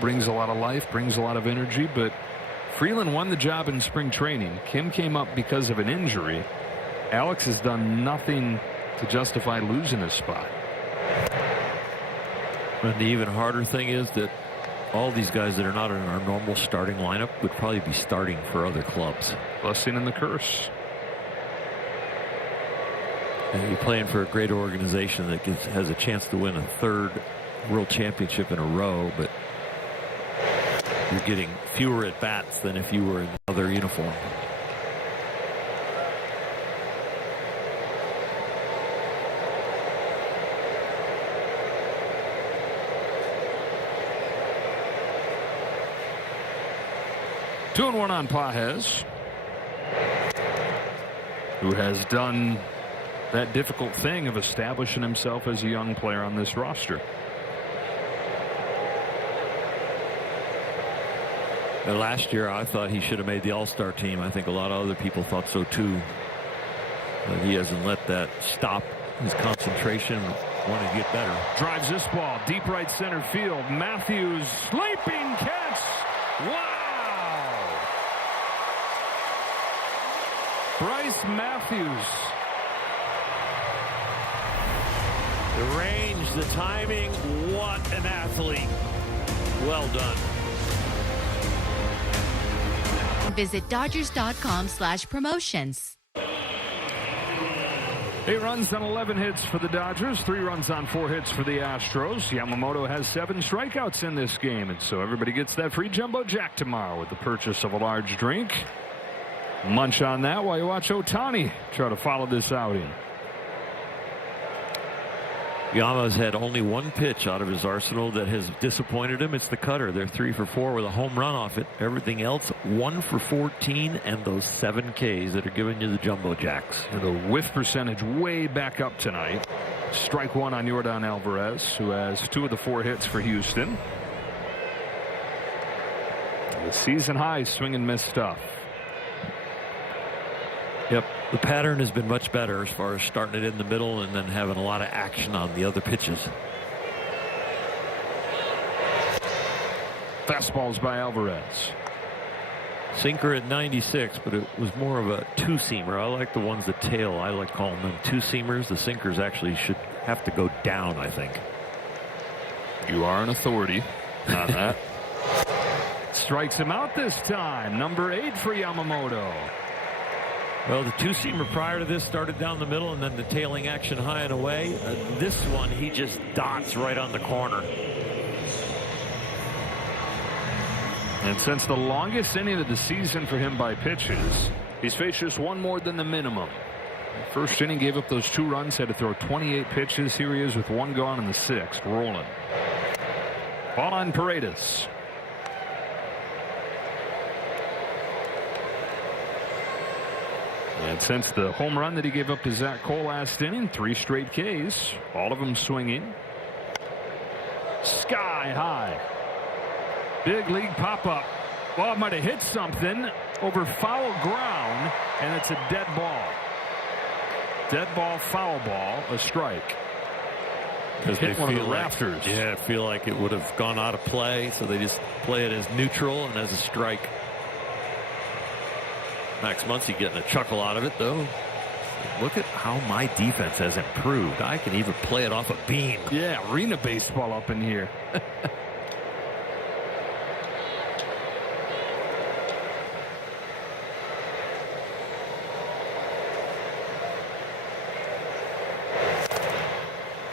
brings a lot of life, brings a lot of energy, but Freeland won the job in spring training. Kim came up because of an injury. Alex has done nothing to justify losing his spot. And the even harder thing is that all these guys that are not in our normal starting lineup would probably be starting for other clubs. Blessing and the curse. And you're playing for a great organization that has a chance to win a 3rd world championship in a row, but you're getting fewer at bats than if you were in another uniform. Two and one on Pages, who has done that difficult thing of establishing himself as a young player on this roster. And last year, I thought he should have made the All-Star team. I think a lot of other people thought so too. But he hasn't let that stop his concentration, want to get better. Drives this ball deep right center field. Matthews, leaping catch. Wow! Bryce Matthews. The range, the timing, what an athlete. Well done. Visit Dodgers.com/promotions. 8 runs on 11 hits for the Dodgers, 3 runs on 4 hits for the Astros. Yamamoto has 7 strikeouts in this game, and so everybody gets that free Jumbo Jack tomorrow with the purchase of a large drink. Munch on that while you watch Ohtani try to follow this outing. Yama's had only 1 pitch out of his arsenal that has disappointed him. It's the cutter. They're 3 for 4 with a home run off it. Everything else 1 for 14, and those 7 Ks that are giving you the Jumbo Jacks. And the whiff percentage way back up tonight. Strike 1 on Yordan Alvarez, who has 2 of the 4 hits for Houston. The season high swing and miss stuff. Yep, the pattern has been much better as far as starting it in the middle and then having a lot of action on the other pitches. Fastballs by Alvarez. Sinker at 96, but it was more of a 2-seamer. I like the ones that tail. I like calling them 2-seamers. The sinkers actually should have to go down, I think. You are an authority on that. Strikes him out this time. Number 8 for Yamamoto. Well, the 2-seamer prior to this started down the middle and then the tailing action high and away. This one, he just dots right on the corner. And since the longest inning of the season for him by pitches, he's faced just 1 more than the minimum. The first inning gave up those 2 runs, had to throw 28 pitches. Here he is with 1 gone in the 6th, rolling. Ball on Paredes. And since the home run that he gave up to Zach Cole last inning, 3 straight Ks, all of them swinging. Sky high. Big league pop-up. Well, it might have hit something over foul ground, and it's a dead ball. Dead ball, foul ball, a strike. Because hit they one of feel the rafters. Like, yeah, feel like it would have gone out of play, so they just play it as neutral and as a strike. Max Muncy getting a chuckle out of it, though. Look at how my defense has improved. I can even play it off a beam. Yeah, arena baseball up in here.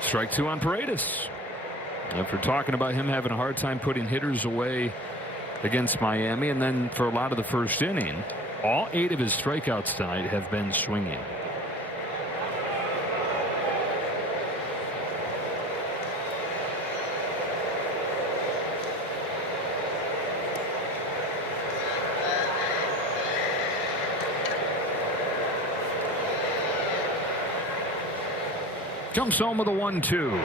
Strike 2 on Paredes. After talking about him having a hard time putting hitters away against Miami, and then for a lot of the first inning, all 8 of his strikeouts tonight have been swinging. Jumps home with a 1-2.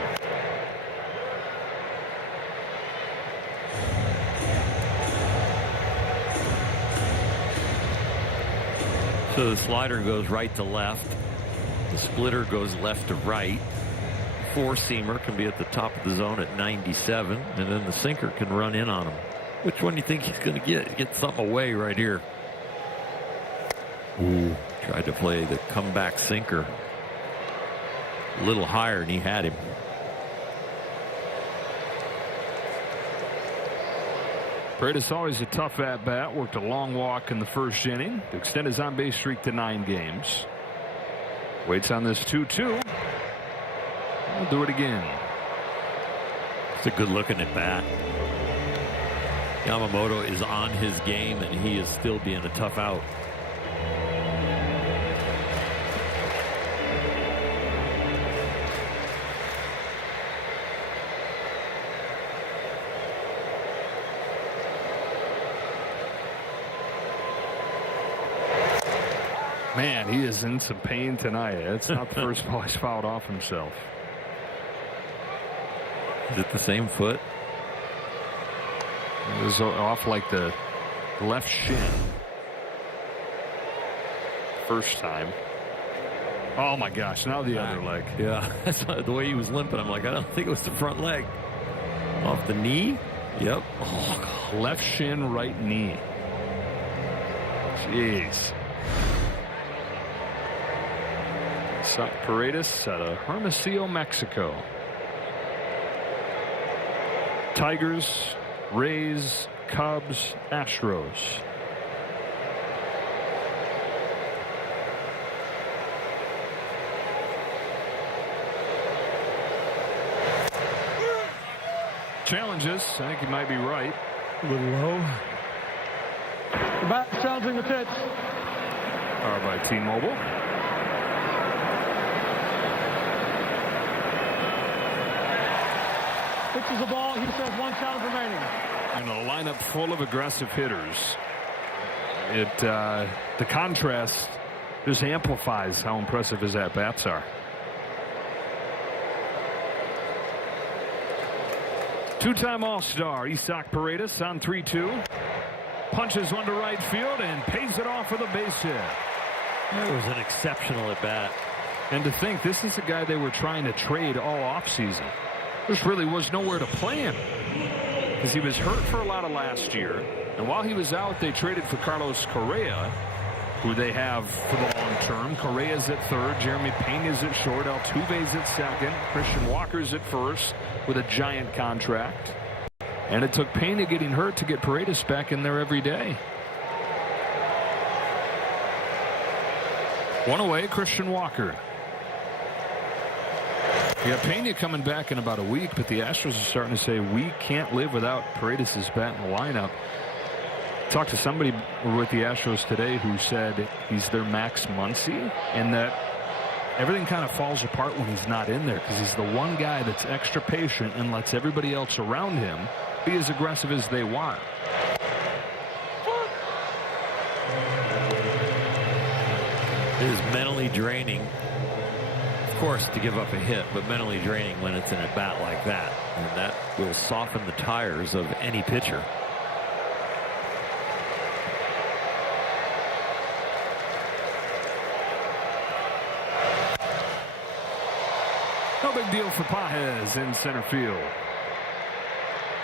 So the slider goes right to left. The splitter goes left to right. 4-seamer can be at the top of the zone at 97. And then the sinker can run in on him. Which one do you think he's going to get? Get something away right here. Ooh, tried to play the comeback sinker. A little higher, and he had him. Paredes always a tough at-bat. Worked a long walk in the first inning to extend his on-base streak to 9 games. Waits on this 2-2. We'll do it again. It's a good-looking at-bat. Yamamoto is on his game, and he is still being a tough out. Man, he is in some pain tonight. It's not the first ball he's fouled off himself. Is it the same foot? It was off like the left shin. First time. Oh my gosh, now the other leg. Yeah, that's the way he was limping. I'm like, I don't think it was the front leg. Off the knee? Yep. Oh, left shin, right knee. Jeez. Paredes out of Hermosillo, Mexico. Tigers, Rays, Cubs, Astros. Challenges. I think he might be right. A little low. The bat challenging the pitch. Powered by T-Mobile. Pitches the ball. He says 1 count remaining. And a lineup full of aggressive hitters. The contrast just amplifies how impressive his at-bats are. Two-time All-Star Isaac Paredes on 3-2. Punches one to right field and pays it off with a base hit. That was an exceptional at-bat. And to think this is a guy they were trying to trade all offseason. There really was nowhere to play him because he was hurt for a lot of last year. And while he was out, they traded for Carlos Correa, who they have for the long term. Correa's at third, Jeremy Pena's at short, Altuve's at second, Christian Walker's at first with a giant contract. And it took Pena getting hurt to get Paredes back in there every day. One away, Christian Walker. We got Pena coming back in about a week, but the Astros are starting to say we can't live without Paredes' bat in the lineup. Talked to somebody with the Astros today who said he's their Max Muncy, and that everything kind of falls apart when he's not in there because he's the one guy that's extra patient and lets everybody else around him be as aggressive as they want. It is mentally draining, of course, to give up a hit, but mentally draining when it's an at-bat like that. And that will soften the tires of any pitcher. No big deal for Pages in center field.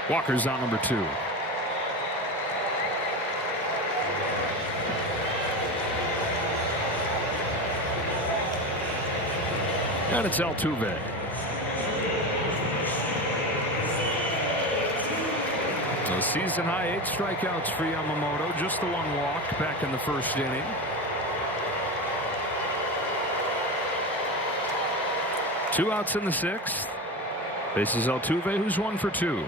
Walker's on number 2. And it's Altuve. So season high 8 strikeouts for Yamamoto. Just the 1 walk back in the first inning. Two outs in the 6th. Faces Altuve, who's 1 for 2.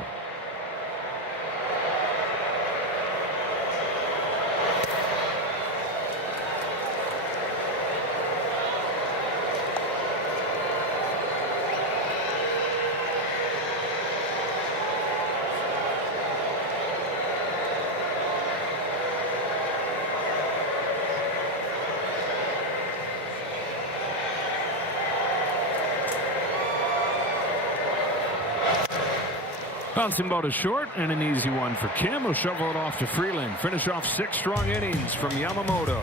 Bouncing ball to short, and an easy one for Kim. Will shovel it off to Freeland. Finish off 6 strong innings from Yamamoto.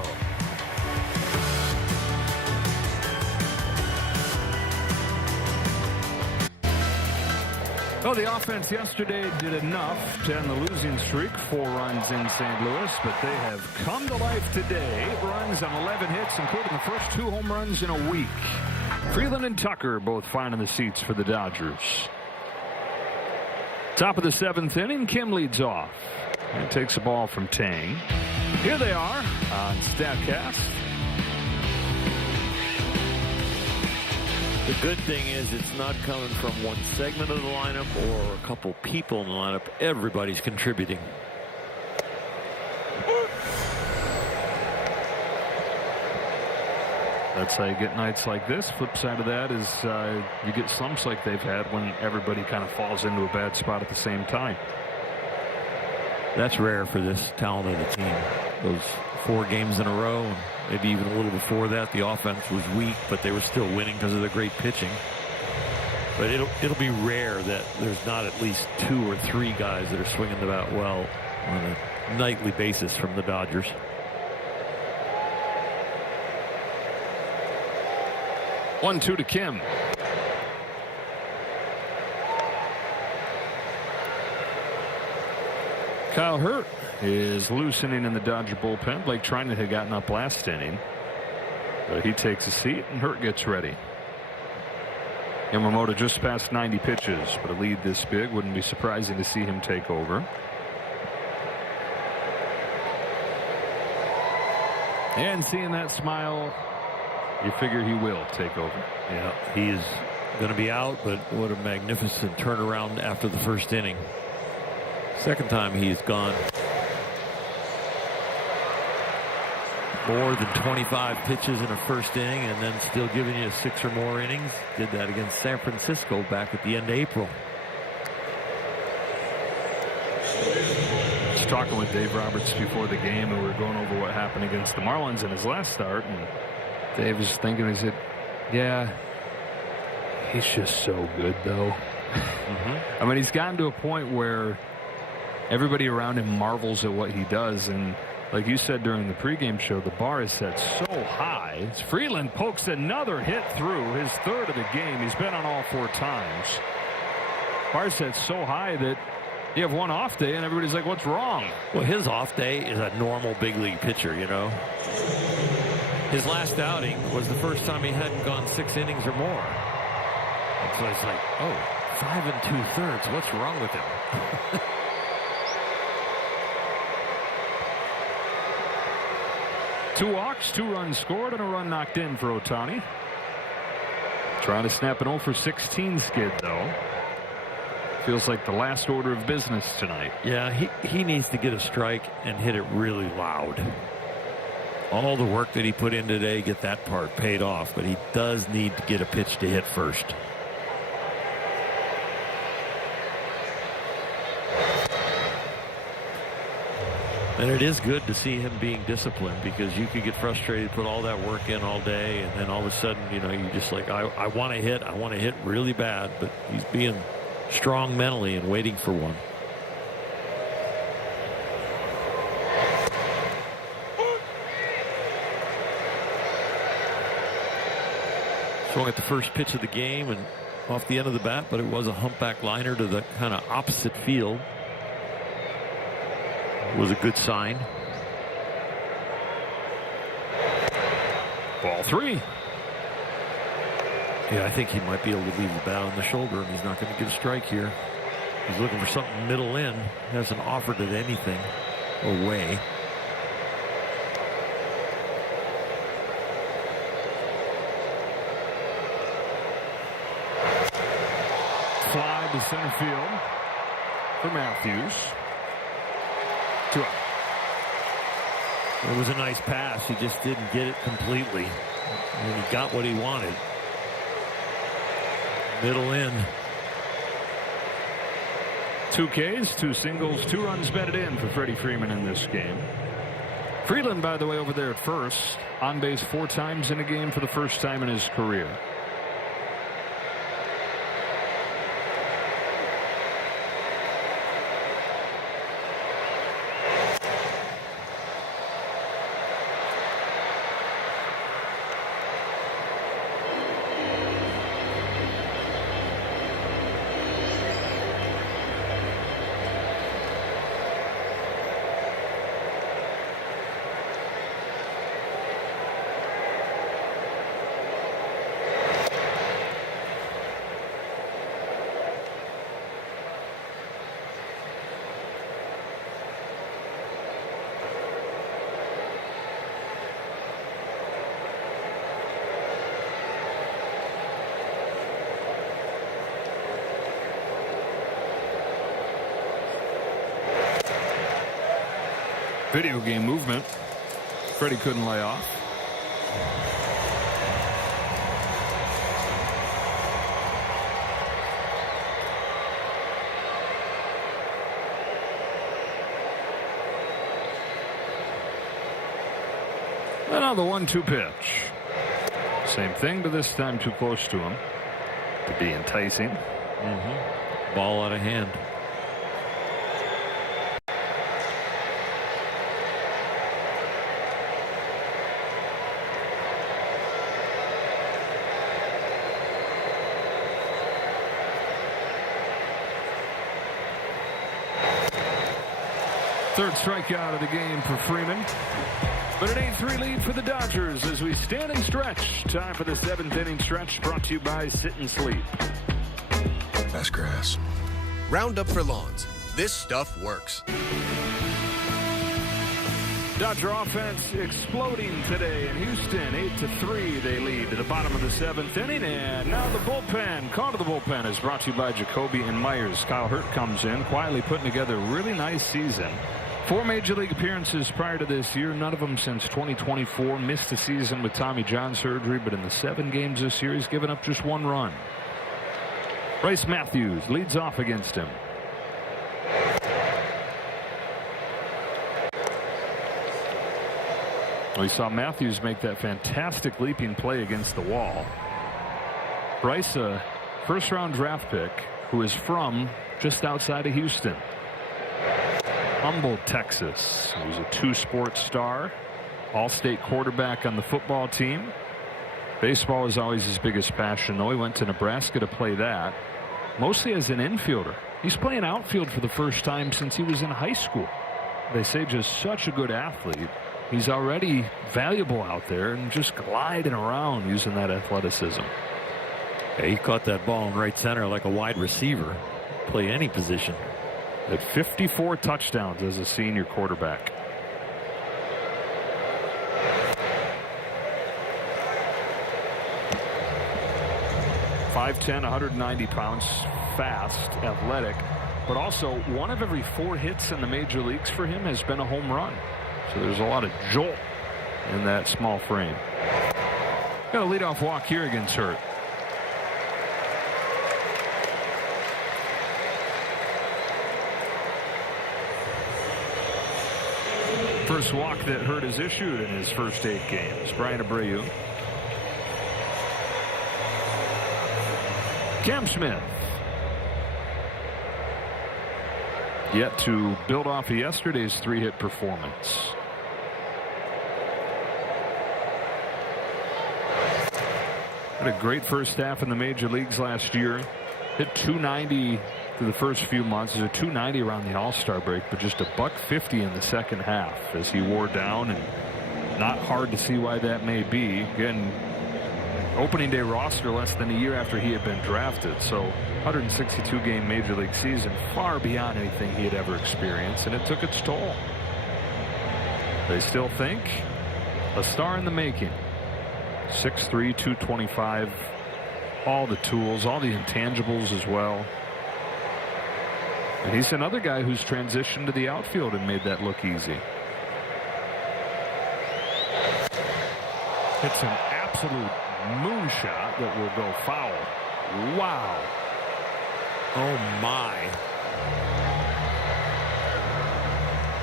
Well, the offense yesterday did enough to end the losing streak. 4 runs in St. Louis, but they have come to life today. 8 runs on 11 hits, including the first 2 home runs in a week. Freeland and Tucker both finding the seats for the Dodgers. Top of the 7th inning, Kim leads off. And takes the ball from Tang. Here they are on StatCast. The good thing is it's not coming from one segment of the lineup or a couple people in the lineup. Everybody's contributing. That's how you get nights like this. Flip side of that is you get slumps like they've had when everybody kind of falls into a bad spot at the same time. That's rare for this talented a team. Those 4 games in a row, and maybe even a little before that, the offense was weak, but they were still winning because of the great pitching. But it'll be rare that there's not at least 2 or 3 guys that are swinging the bat well on a nightly basis from the Dodgers. 1-2 to Kim. Kyle Hurt is loosening in the Dodger bullpen. Blake Trinan had gotten up last inning, but he takes a seat and Hurt gets ready. Yamamoto just passed 90 pitches, but a lead this big wouldn't be surprising to see him take over. And seeing that smile, you figure he will take over. Yeah, he's going to be out, but what a magnificent turnaround after the first inning. Second time he's gone more than 25 pitches in a first inning and then still giving you 6 or more innings. Did that against San Francisco back at the end of April. I was talking with Dave Roberts before the game, and we were going over what happened against the Marlins in his last start, and Dave was thinking, he said, yeah, he's just so good, though. I mean, he's gotten to a point where everybody around him marvels at what he does, and like you said during the pregame show, the bar is set so high. Freeland pokes another hit through, his 3rd of the game. He's been on all 4 times. Bar set so high that you have one off day and everybody's like, what's wrong? Well, his off day is a normal big league pitcher, you know. His last outing was the first time he hadn't gone 6 innings or more. And so it's like, oh, 5 2/3. What's wrong with him? Two walks, 2 runs scored, and a run knocked in for Ohtani. Trying to snap an 0 for 16 skid, though. Feels like the last order of business tonight. Yeah, he needs to get a strike and hit it really loud. All the work that he put in today, get that part paid off, but he does need to get a pitch to hit first. And it is good to see him being disciplined, because you could get frustrated, put all that work in all day, and then all of a sudden, you know, you just like, I want to hit really bad, but he's being strong mentally and waiting for one. Swung at the first pitch of the game and off the end of the bat, but it was a humpback liner to the kind of opposite field. Was a good sign. Ball 3. Yeah, I think he might be able to leave the bat on the shoulder, and he's not going to get a strike here. He's looking for something middle in. Hasn't offered it anything away. Fly to center field for Matthews. 2 out. It was a nice pass. He just didn't get it completely. And he got what he wanted. Middle in. 2 Ks, 2 singles, 2 runs batted in for Freddie Freeman in this game. Freeland, by the way, over there at first, on base 4 times in a game for the first time in his career. Video game movement. Freddie couldn't lay off. And now the 1-2 pitch. Same thing, but this time too close to him to be enticing. Ball out of hand. Third strikeout of the game for Freeman. But an 8-3 lead for the Dodgers as we stand and stretch. Time for the 7th inning stretch, brought to you by Sit and Sleep. That's grass. Roundup for lawns. This stuff works. Dodger offense exploding today in Houston. 8-3 they lead to the bottom of the 7th inning. And now the bullpen. Call to the bullpen is brought to you by Jacoby and Myers. Kyle Hurt comes in, quietly putting together a really nice season. 4 Major League appearances prior to this year, none of them since 2024. Missed a season with Tommy John surgery, but in the 7 games this year, he's given up just 1 run. Bryce Matthews leads off against him. We saw Matthews make that fantastic leaping play against the wall. Bryce, a first-round draft pick who is from just outside of Houston. Humboldt, Texas. He was a 2-sport star, all-state quarterback on the football team. Baseball was always his biggest passion, though. He went to Nebraska to play that, mostly as an infielder. He's playing outfield for the first time since he was in high school. They say just such a good athlete. He's already valuable out there and just gliding around using that athleticism. Yeah, he caught that ball in right center like a wide receiver. Play any position. At 54 touchdowns as a senior quarterback. .5'10", 190 pounds, fast, athletic, but also 1 of every 4 hits in the major leagues for him has been a home run. So there's a lot of jolt in that small frame. Got a leadoff walk here against Hurt. First walk that Hurt has issued in his first 8 games. Brian Abreu. Cam Smith. Yet to build off of yesterday's 3-hit performance. Had a great first half in the major leagues last year. Hit .290 through the first few months. There's a .290 around the All-Star break, but just a $150 in the second half as he wore down, and not hard to see why that may be. Again, opening day roster less than a year after he had been drafted, so 162-game major league season, far beyond anything he had ever experienced, and it took its toll. They still think a star in the making. 6'3", 225, all the tools, all the intangibles as well. And he's another guy who's transitioned to the outfield and made that look easy. It's an absolute moonshot that will go foul. Wow. Oh my.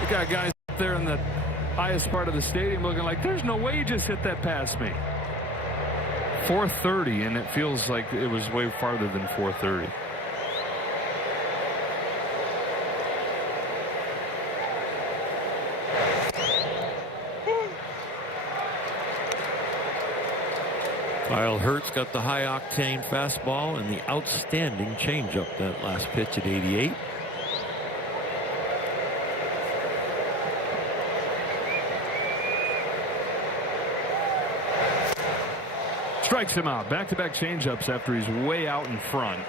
We got guys up there in the highest part of the stadium looking like there's no way you just hit that past me. 430, and it feels like it was way farther than 430. Kyle Hurt's got the high-octane fastball and the outstanding changeup that last pitch at 88. Strikes him out. Back-to-back changeups after he's way out in front.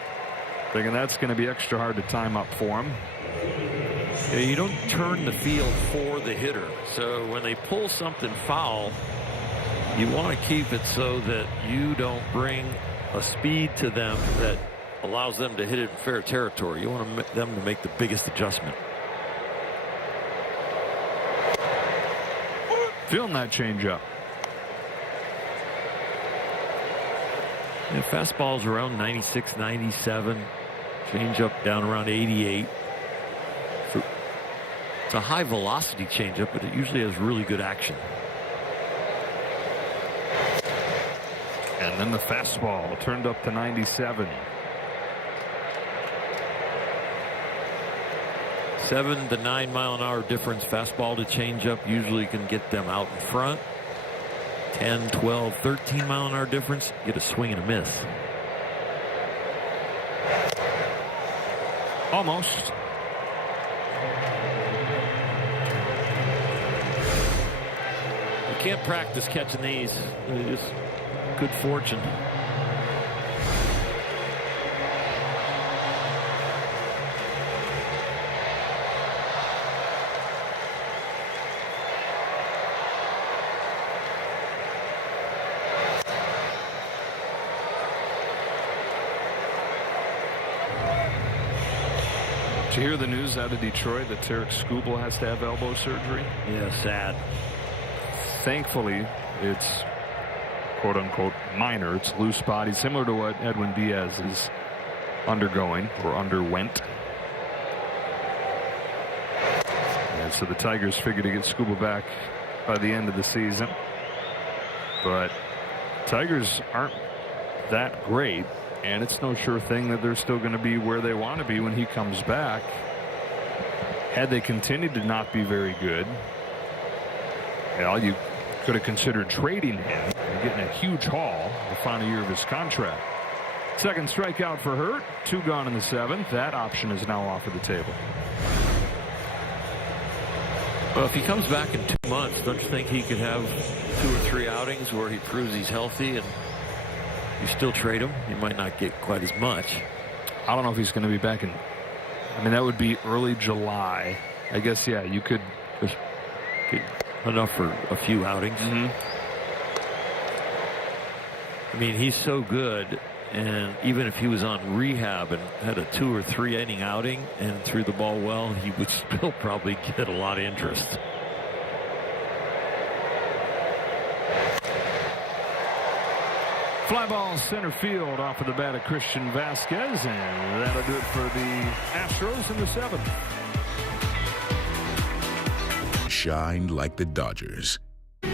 Thinking that's going to be extra hard to time up for him. Yeah, you don't turn the field for the hitter. So when they pull something foul, you want to keep it so that you don't bring a speed to them that allows them to hit it in fair territory. You want them to make the biggest adjustment. Feeling that changeup. Yeah, fastball's around 96, 97. Changeup down around 88. So it's a high velocity changeup, but it usually has really good action. And then the fastball turned up to 97. 7 to 9 mile an hour difference. Fastball to changeup usually can get them out in front. 10, 12, 13 mile an hour difference. Get a swing and a miss. Almost. You can't practice catching these. They're just good fortune. Did you hear the news out of Detroit that Tarek Skubal has to have elbow surgery? Yeah, sad. Thankfully, it's quote-unquote minor. It's loose body, similar to what Edwin Diaz is undergoing or underwent. And so the Tigers figure to get Skubal back by the end of the season. But Tigers aren't that great. And it's no sure thing that they're still going to be where they want to be when he comes back. Had they continued to not be very good, well, you could have considered trading him and getting a huge haul the final year of his contract. Second strikeout for Hurt. 2 gone in the 7th. That option is now off of the table. Well, if he comes back in 2 months, don't you think he could have 2 or 3 outings where he proves he's healthy and you still trade him? You might not get quite as much. I don't know if he's going to be back in. I mean, that would be early July. I guess, yeah, you could just get enough for a few outings. I mean, he's so good. And even if he was on rehab and had a 2 or 3 inning outing and threw the ball well, he would still probably get a lot of interest. Fly ball center field off of the bat of Christian Vasquez, and that'll do it for the Astros in the 7th. Shine like the Dodgers. Be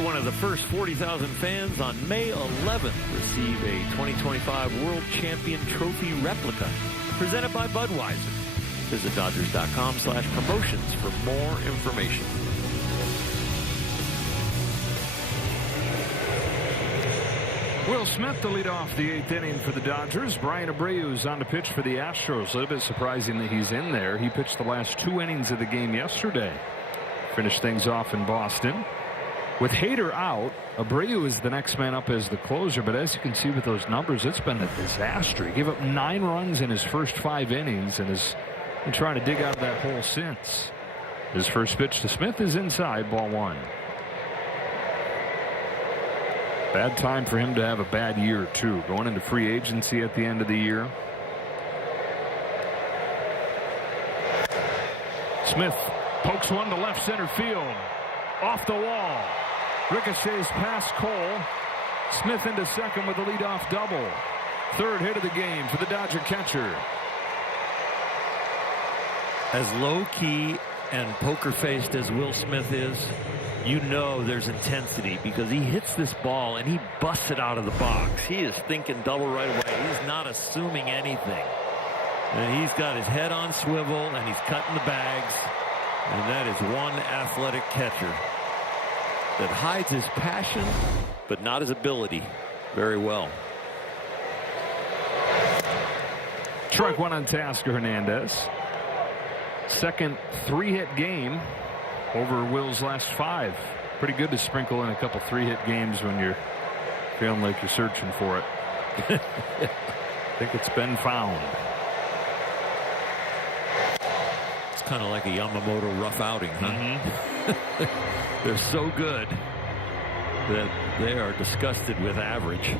one of the first 40,000 fans on May 11th. Receive a 2025 World Champion Trophy replica presented by Budweiser. Visit Dodgers.com/promotions for more information. Will Smith to lead off the 8th inning for the Dodgers. Brian Abreu is on the pitch for the Astros. A little bit surprising that he's in there. He pitched the last 2 innings of the game yesterday. Finished things off in Boston. With Hader out, Abreu is the next man up as the closer. But as you can see with those numbers, it's been a disaster. He gave up 9 runs in his first 5 innings and has been trying to dig out of that hole since. His first pitch to Smith is inside, ball 1. Bad time for him to have a bad year, too. Going into free agency at the end of the year. Smith pokes one to left center field. Off the wall. Ricochets past Cole. Smith into second with a leadoff double. 3rd hit of the game for the Dodger catcher. As low-key and poker-faced as Will Smith is, you know there's intensity because he hits this ball and he busts it out of the box. He is thinking double right away. He's not assuming anything. And he's got his head on swivel and he's cutting the bags. And that is one athletic catcher that hides his passion but not his ability very well. Strike 1 on Teoscar Hernandez. Second 3-hit game over Will's last 5. Pretty good to sprinkle in a couple 3-hit games when you're feeling like you're searching for it. I think it's been found. It's kind of like a Yamamoto rough outing, huh? They're so good that they are disgusted with average.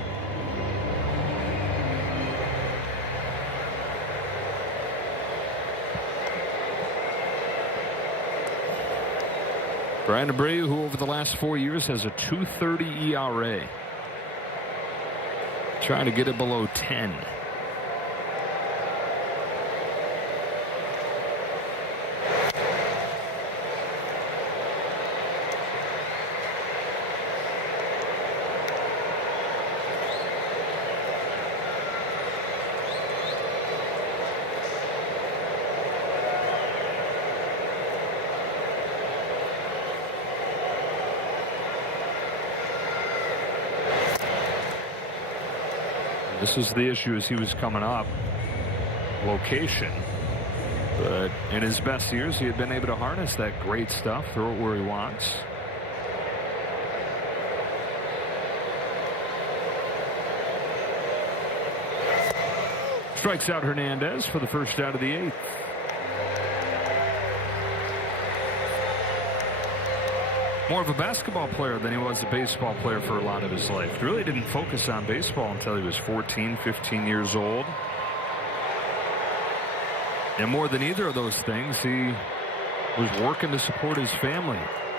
Brian Abreu, who over the last 4 years has a 2.30 ERA. Trying to get it below 10. This is the issue as he was coming up. Location. But in his best years, he had been able to harness that great stuff, throw it where he wants. Strikes out Hernandez for the first out of the 8th. More of a basketball player than he was a baseball player for a lot of his life. Really didn't focus on baseball until he was 14, 15 years old. And more than either of those things, he was working to support his family.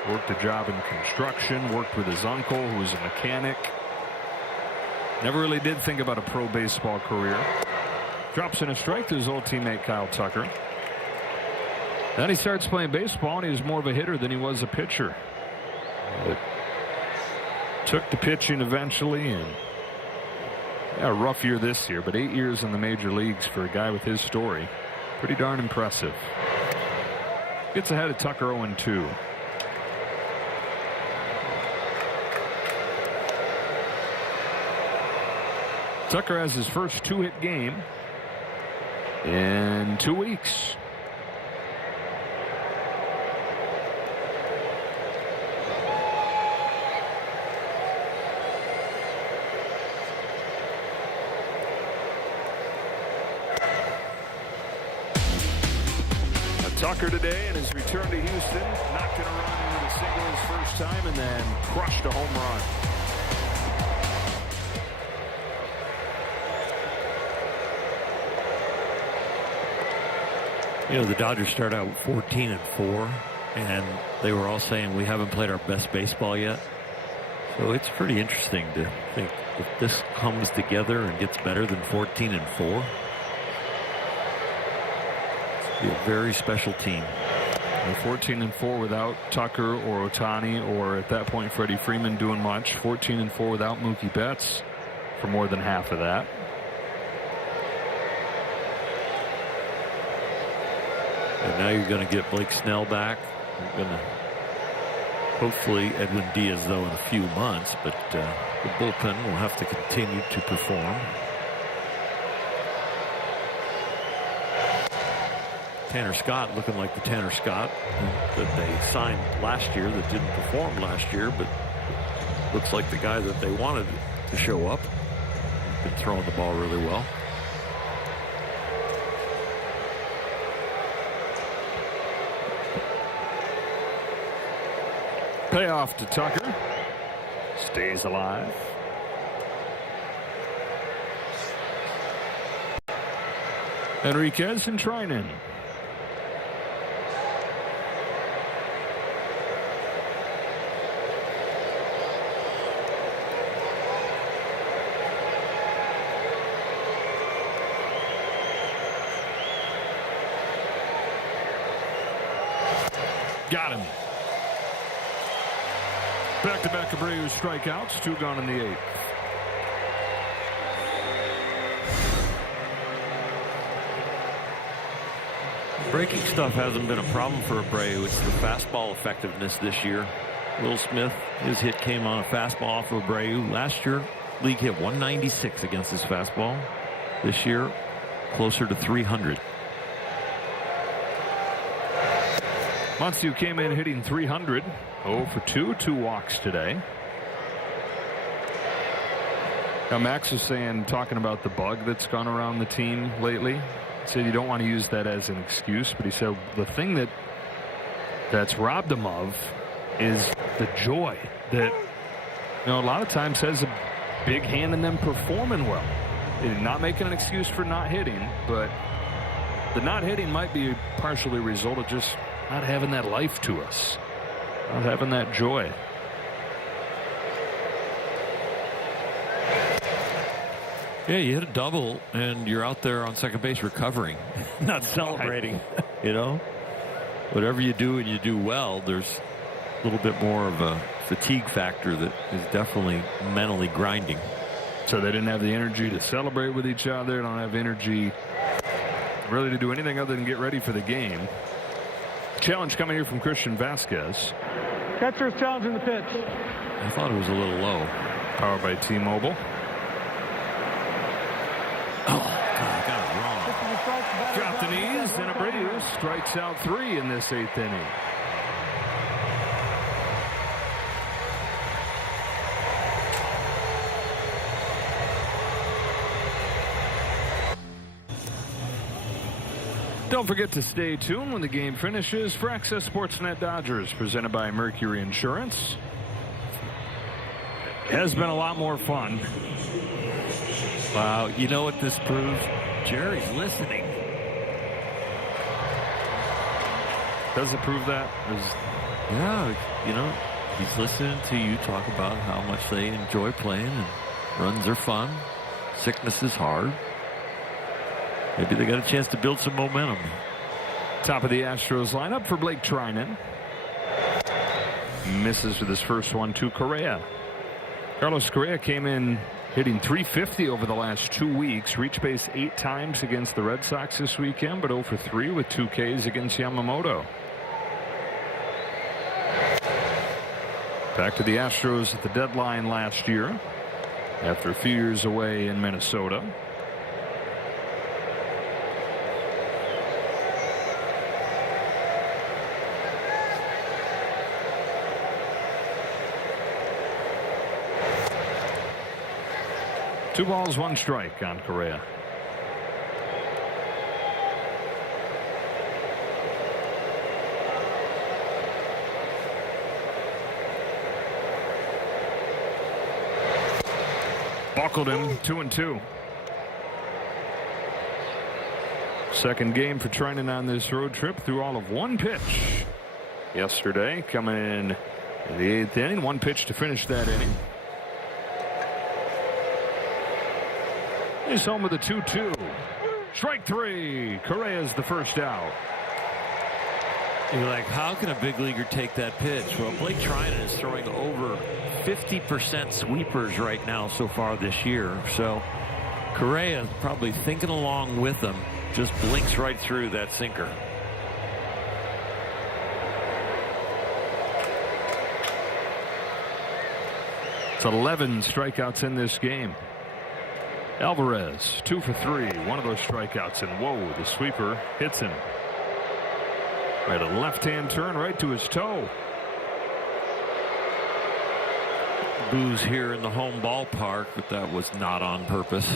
Worked a job in construction, worked with his uncle, who was a mechanic. Never really did think about a pro baseball career. Drops in a strike to his old teammate Kyle Tucker. Then he starts playing baseball, and he was more of a hitter than he was a pitcher. But took to pitching eventually, and a rough year this year, but 8 years in the major leagues for a guy with his story. Pretty darn impressive. Gets ahead of Tucker 0-2. Tucker has his first 2-hit game in 2 weeks. Tucker today in his return to Houston, knocked in a run with a single his first time and then crushed a home run. You know, the Dodgers start out 14-4, and they were all saying we haven't played our best baseball yet. So it's pretty interesting to think if this comes together and gets better than 14-4. Be a very special team. 14-4 without Tucker or Ohtani, or at that point Freddie Freeman doing much. 14-4 without Mookie Betts for more than half of that. And now you're going to get Blake Snell back. You're going to hopefully Edwin Diaz though in a few months, but the bullpen will have to continue to perform. Tanner Scott looking like the Tanner Scott that they signed last year that didn't perform last year, but looks like the guy that they wanted to show up. Been throwing the ball really well. Payoff to Tucker. Stays alive. Enriquez and Trinan. Got him. Back-to-back Abreu strikeouts, 2 gone in the 8th. Breaking stuff hasn't been a problem for Abreu. It's the fastball effectiveness this year. Will Smith, his hit came on a fastball off of Abreu. Last year, league hit 196 against his fastball. This year, closer to 300. Monsu came in hitting 300. 0 for 2, 2 walks today. Now Max was saying, talking about the bug that's gone around the team lately. He said you don't want to use that as an excuse, but he said the thing that's robbed him of is the joy that, you know, a lot of times has a big hand in them performing well. Not making an excuse for not hitting, but the not hitting might be partially a result of just not having that life to us. Not having that joy. Yeah, you hit a double and you're out there on second base recovering, not celebrating. You know, whatever you do and you do well, there's a little bit more of a fatigue factor that is definitely mentally grinding. So they didn't have the energy to celebrate with each other. Don't have energy really to do anything other than get ready for the game. Challenge coming here from Christian Vasquez. Catcher's challenging the pitch. I thought it was a little low. Powered by T-Mobile. Oh, God, got it wrong. Dropped the knees, and Abreu strikes out 3 in this 8th inning. Don't forget to stay tuned when the game finishes for Access Sportsnet Dodgers, presented by Mercury Insurance. It has been a lot more fun. Wow, you know what this proves? Jerry's listening. Does it prove that? Yeah, you know, he's listening to you talk about how much they enjoy playing, and runs are fun. Sickness is hard. Maybe they got a chance to build some momentum. Top of the Astros lineup for Blake Trinan. Misses with his first one to Correa. Carlos Correa came in hitting .350 over the last 2 weeks. Reached base 8 times against the Red Sox this weekend, but 0 for 3 with 2 Ks against Yamamoto. Back to the Astros at the deadline last year after a few years away in Minnesota. Two balls, 1 strike on Correa. Buckled him, 2-2. Second game for Trinan on this road trip, through all of 1 pitch yesterday. Coming in the 8th inning, 1 pitch to finish that inning. He's home with a 2-2. Strike 3. Correa's the first out. You're like, how can a big leaguer take that pitch? Well, Blake Trinan is throwing over 50% sweepers right now so far this year. So Correa probably thinking along with him, just blinks right through that sinker. It's 11 strikeouts in this game. Alvarez 2 for 3. One of those strikeouts, and whoa, the sweeper hits him. Right, a left-hand turn right to his toe. Boos here in the home ballpark, but that was not on purpose.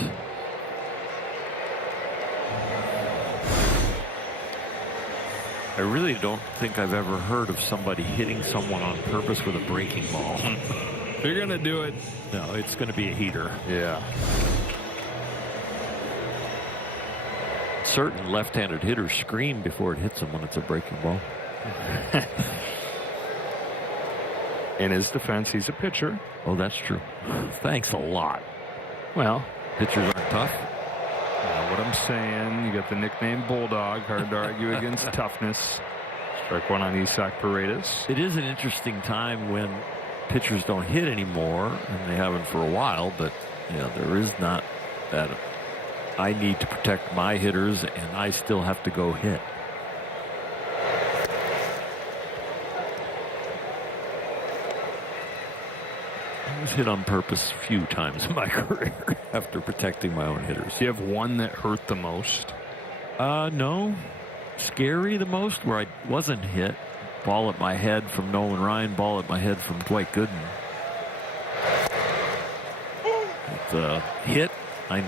I really don't think I've ever heard of somebody hitting someone on purpose with a breaking ball. If you're going to do it, no, it's going to be a heater. Yeah. Certain left-handed hitters scream before it hits them when it's a breaking ball. In his defense, he's a pitcher. Oh, that's true. Thanks a lot. Well, pitchers aren't tough. What I'm saying, you got the nickname Bulldog. Hard to argue against toughness. Strike 1 on Isaac Paredes. It is an interesting time when pitchers don't hit anymore, and they haven't for a while, but there is not that I need to protect my hitters and I still have to go hit. I was hit on purpose a few times in my career after protecting my own hitters. Do you have one that hurt the most? No. Scary the most, where I wasn't hit. Ball at my head from Nolan Ryan, ball at my head from Dwight Gooden. Hit, I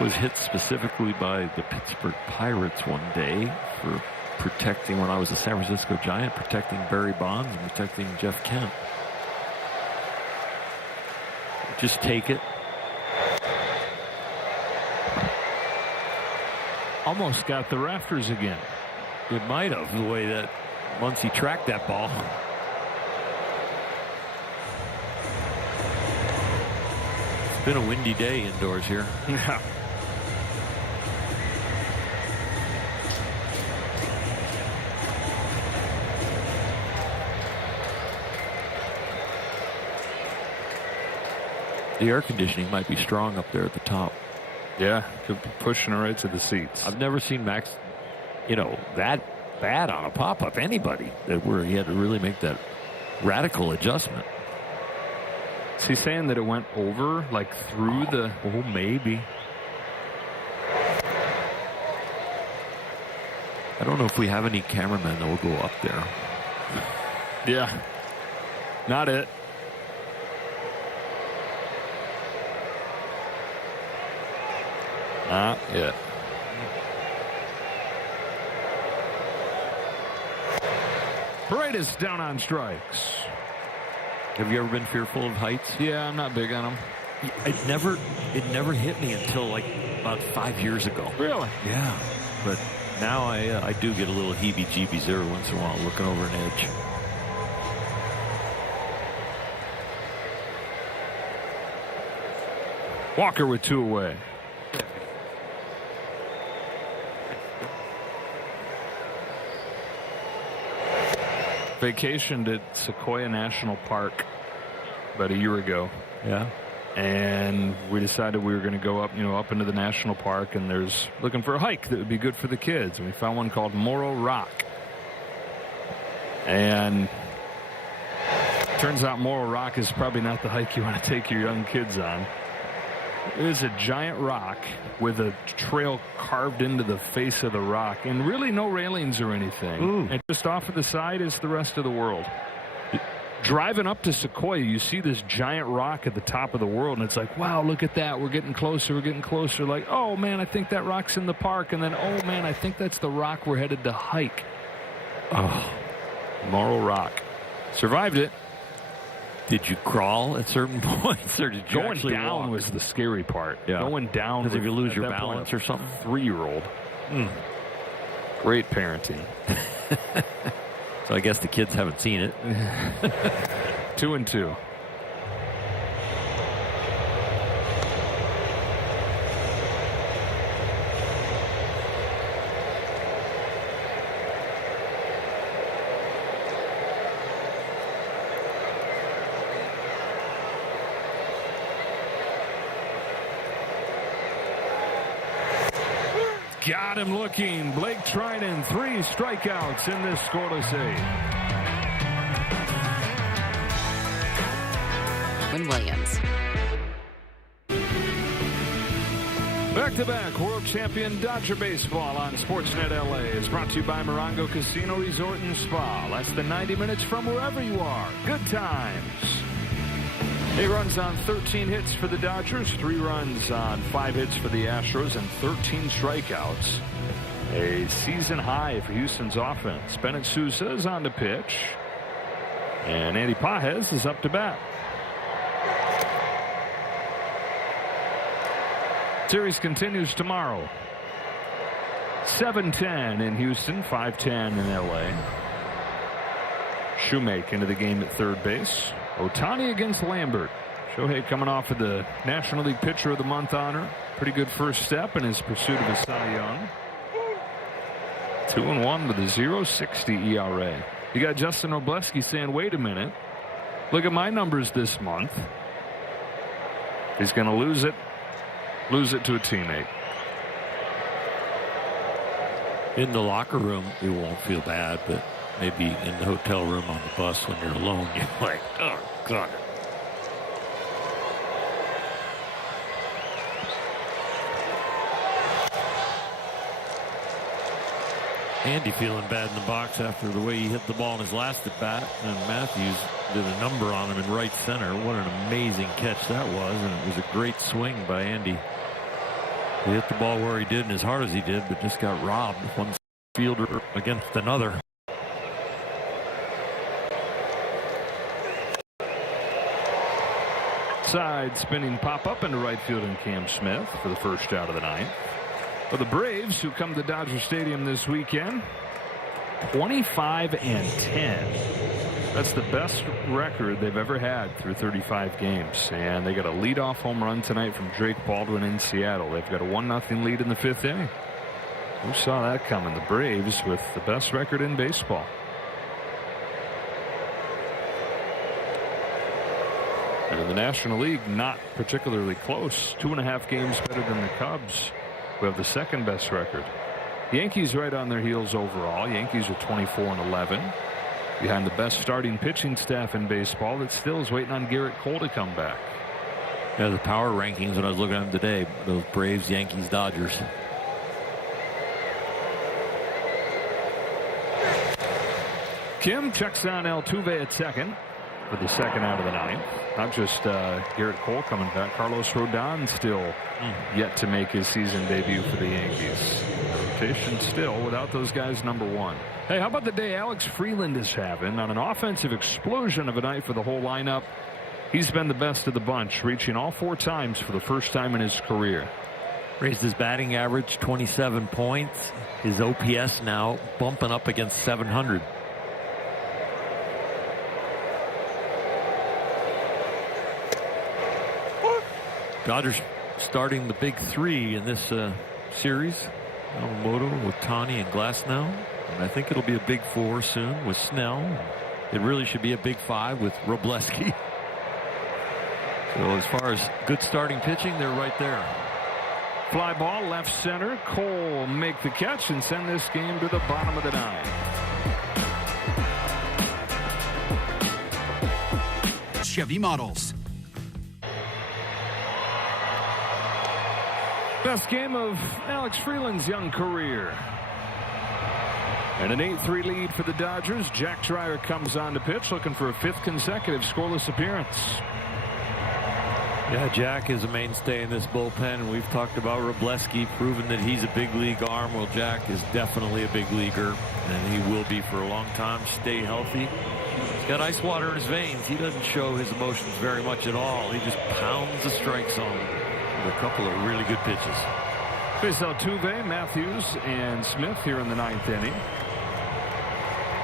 was hit specifically by the Pittsburgh Pirates one day for protecting, when I was a San Francisco Giant, protecting Barry Bonds and protecting Jeff Kent. Just take it. Almost got the rafters again. It might have, the way that Muncy tracked that ball. It's been a windy day indoors here. Yeah. The air conditioning might be strong up there at the top. Yeah, could be pushing it right to the seats. I've never seen Max, that bad on a pop-up. Anybody where he had to really make that radical adjustment. Is he saying that it went over, like through the? Oh, maybe. I don't know if we have any cameramen that will go up there. Yeah, not it. Not yet. Paredes down on strikes. Have you ever been fearful of heights? Yeah, I'm not big on them. It never hit me until like about 5 years ago. Really? Yeah. But now I do get a little heebie-jeebies every once in a while looking over an edge. Walker with 2 away. Vacationed at Sequoia National Park about a year ago. Yeah. And we decided we were going to go up, up into the national park, and there's looking for a hike that would be good for the kids. And we found one called Morro Rock. And turns out Morro Rock is probably not the hike you want to take your young kids on. It is a giant rock with a trail carved into the face of the rock, and really no railings or anything. Ooh. And just off of the side is the rest of the world. Driving up to Sequoia, you see this giant rock at the top of the world, and it's like, wow, look at that. We're getting closer. We're getting closer. Like, oh, man, I think that rock's in the park. And then, oh, man, I think that's the rock we're headed to hike. Oh, Morro Rock. Survived it. Did you crawl at certain points, or did you Going actually down walk? was the scary part. Yeah. Going down. Because if you lose at your that balance point, or something? 3-year-old. Great parenting. So I guess the kids haven't seen it. 2-2. Got him looking. Blake Trinan, 3 strikeouts in this scoreless 8. Williams. Back-to-back world champion Dodger baseball on Sportsnet LA is brought to you by Morongo Casino Resort and Spa. Less than 90 minutes from wherever you are. Good times. 8 runs on 13 hits for the Dodgers, 3 runs on 5 hits for the Astros, and 13 strikeouts. A season high for Houston's offense. Bennett Sousa is on to pitch, and Andy Pages is up to bat. Series continues tomorrow. 7:10 in Houston, 5:10 in LA. Shoemake into the game at third base. Ohtani against Lambert. Shohei coming off of the National League Pitcher of the Month honor. Pretty good first step in his pursuit of a Cy Young. 2-1 with a 0.60 ERA. You got Justin Obleski saying, wait a minute. Look at my numbers this month. He's going to lose it to a teammate. In the locker room, you won't feel bad, but maybe in the hotel room on the bus when you're alone, you're like, oh, God. Andy feeling bad in the box after the way he hit the ball in his last at bat, and Matthews did a number on him in right center. What an amazing catch that was, and it was a great swing by Andy. He hit the ball where he did and as hard as he did, but just got robbed. One fielder against another. Side spinning pop-up into right field in Cam Smith for the first out of the ninth. For the Braves, who come to Dodger Stadium this weekend, 25-10. That's the best record they've ever had through 35 games. And they got a leadoff home run tonight from Drake Baldwin in Seattle. They've got a 1-0 lead in the 5th inning. Who saw that coming? The Braves with the best record in baseball. And in the National League, not particularly close. 2.5 games better than the Cubs, who have the 2nd best record. Yankees right on their heels overall. Yankees are 24-11. Behind the best starting pitching staff in baseball that still is waiting on Garrett Cole to come back. Yeah, the power rankings when I was looking at them today, those Braves, Yankees, Dodgers. Kim checks on Altuve at second for the 2nd out of the 9th. Not just Garrett Cole coming back. Carlos Rodon still yet to make his season debut for the Yankees. Rotation still without those guys number 1. Hey, how about the day Alex Freeland is having on an offensive explosion of a night for the whole lineup? He's been the best of the bunch, reaching all 4 times for the first time in his career. Raised his batting average 27 points. His OPS now bumping up against 700. Dodgers starting the big 3 in this series. Yamamoto, Ohtani, and Glasnow. And I think it'll be a big 4 soon with Snell. It really should be a big 5 with Robleski. So as far as good starting pitching, they're right there. Fly ball left center. Cole make the catch and send this game to the bottom of the 9th. Chevy models. Best game of Alex Freeland's young career. And an 8-3 lead for the Dodgers. Jack Dreyer comes on to pitch, looking for a 5th consecutive scoreless appearance. Yeah, Jack is a mainstay in this bullpen. We've talked about Robleski, proving that he's a big league arm. Well, Jack is definitely a big leaguer, and he will be for a long time. Stay healthy. He's got ice water in his veins. He doesn't show his emotions very much at all. He just pounds the strike zone with a couple of really good pitches. Face Altuve, Matthews, and Smith here in the 9th inning.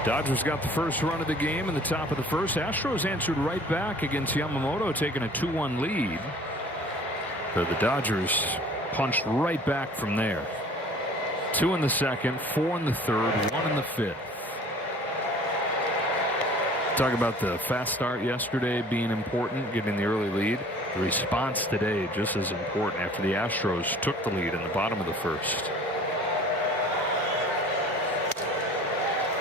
Dodgers got the first run of the game in the top of the 1st. Astros answered right back against Yamamoto, taking a 2-1 lead. But the Dodgers punched right back from there. 2 in the 2nd, 4 in the 3rd, 1 in the 5th. Talk about the fast start yesterday being important, getting the early lead. The response today just as important after the Astros took the lead in the bottom of the 1st.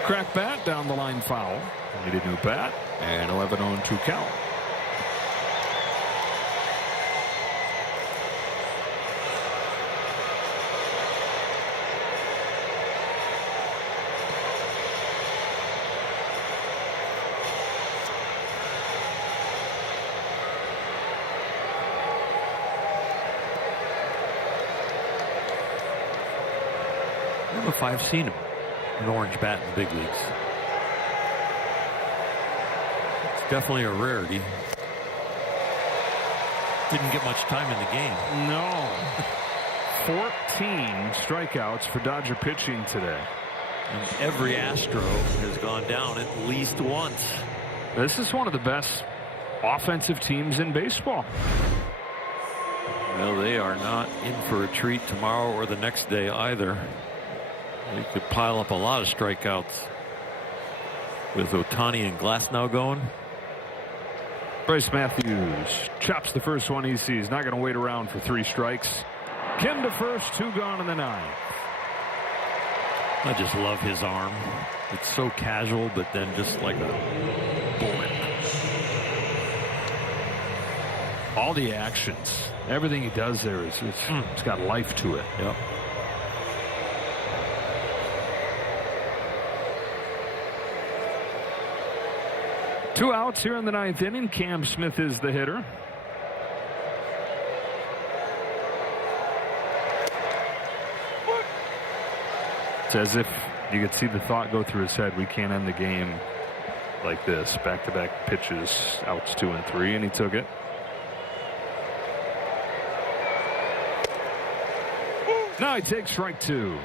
Crack bat down the line, foul. Need a new bat, and 11-0-2 count. I don't know if I've seen him. An orange bat in the big leagues. It's definitely a rarity. Didn't get much time in the game. No. 14 strikeouts for Dodger pitching today. And every Astro has gone down at least once. This is one of the best offensive teams in baseball. Well, they are not in for a treat tomorrow or the next day either. They could pile up a lot of strikeouts with Ohtani and Glasnow going. Bryce Matthews chops the first one he sees. Not going to wait around for 3 strikes. Kim to first, 2 gone in the 9th. I just love his arm. It's so casual, but then just like a bullet. All the actions, everything he does there is it's got life to it. Yep. Two outs here in the 9th inning. Cam Smith is the hitter. It's as if you could see the thought go through his head. We can't end the game like this. Back-to-back pitches, outs 2 and 3, and he took it. Now he takes strike 2.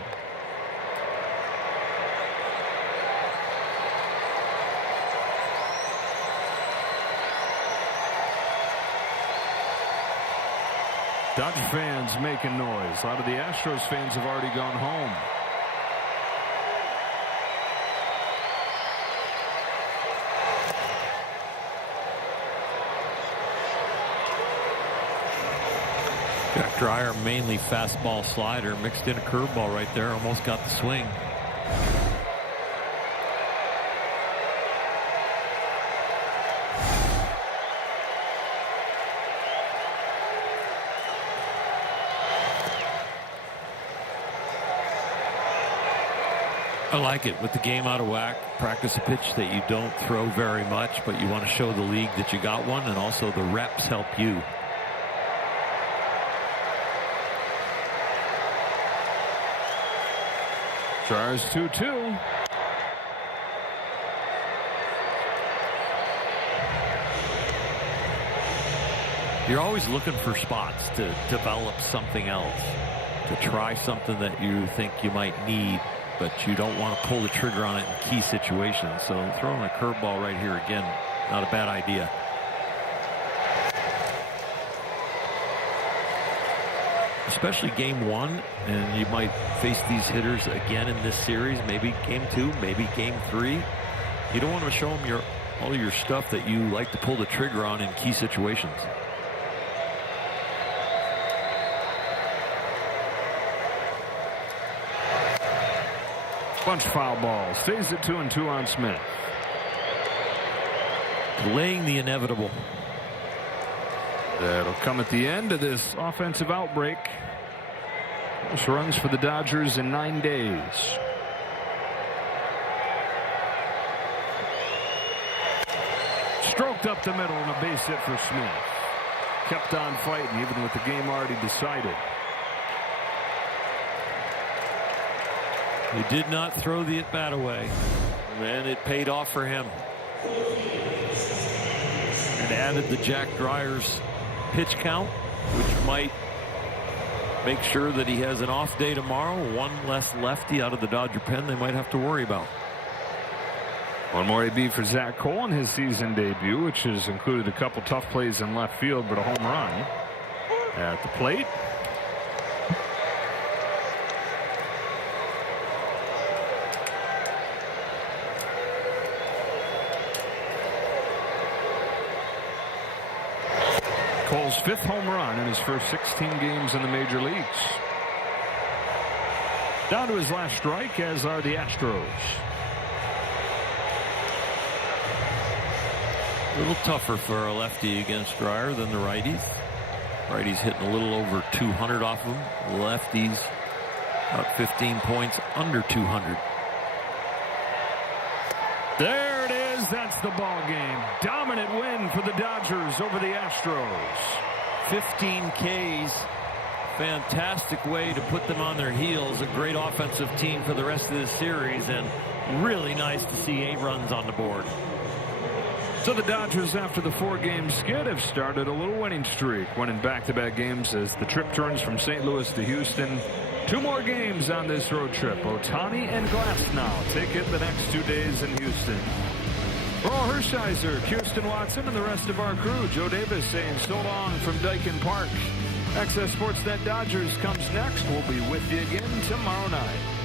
Dodger fans making noise. A lot of the Astros fans have already gone home. Jack Dreyer, mainly fastball slider, mixed in a curveball right there. Almost got the swing. I like it with the game out of whack. Practice a pitch that you don't throw very much, but you want to show the league that you got one, and also the reps help you. Tries 2-2. You're always looking for spots to develop something else, to try something that you think you might need, but you don't want to pull the trigger on it in key situations. So throwing a curveball right here again, not a bad idea. Especially game one, and you might face these hitters again in this series, maybe game two, maybe game three. You don't want to show them all your stuff that you like to pull the trigger on in key situations. Bunch foul ball. Stays at 2-2 on Smith. Delaying the inevitable. That'll come at the end of this offensive outbreak. Most runs for the Dodgers in 9 days. Stroked up the middle and a base hit for Smith. Kept on fighting even with the game already decided. He did not throw the at-bat away, and it paid off for him. And added the Jack Dreyer's pitch count, which might make sure that he has an off day tomorrow. One less lefty out of the Dodger pen they might have to worry about. One more AB for Zach Cole in his season debut, which has included a couple tough plays in left field, but a home run at the plate. Cole's 5th home run in his first 16 games in the major leagues. Down to his last strike, as are the Astros. A little tougher for a lefty against Dreyer than the righties. Righties hitting a little over 200 off of him. Lefties about 15 points under 200. There it is. That's the ball game. Dominant win for the Dodgers over the Astros. 15 Ks. Fantastic way to put them on their heels. A great offensive team for the rest of this series, and really nice to see 8 runs on the board. So the Dodgers, after the 4-game skid, have started a little winning streak, winning back-to-back games as the trip turns from St. Louis to Houston. 2 more games on this road trip. Ohtani and Glasnow take it the next 2 days in Houston. For all Hershiser, Kirsten Watson, and the rest of our crew, Joe Davis saying so long from Dyken Park. Access Sportsnet Dodgers comes next. We'll be with you again tomorrow night.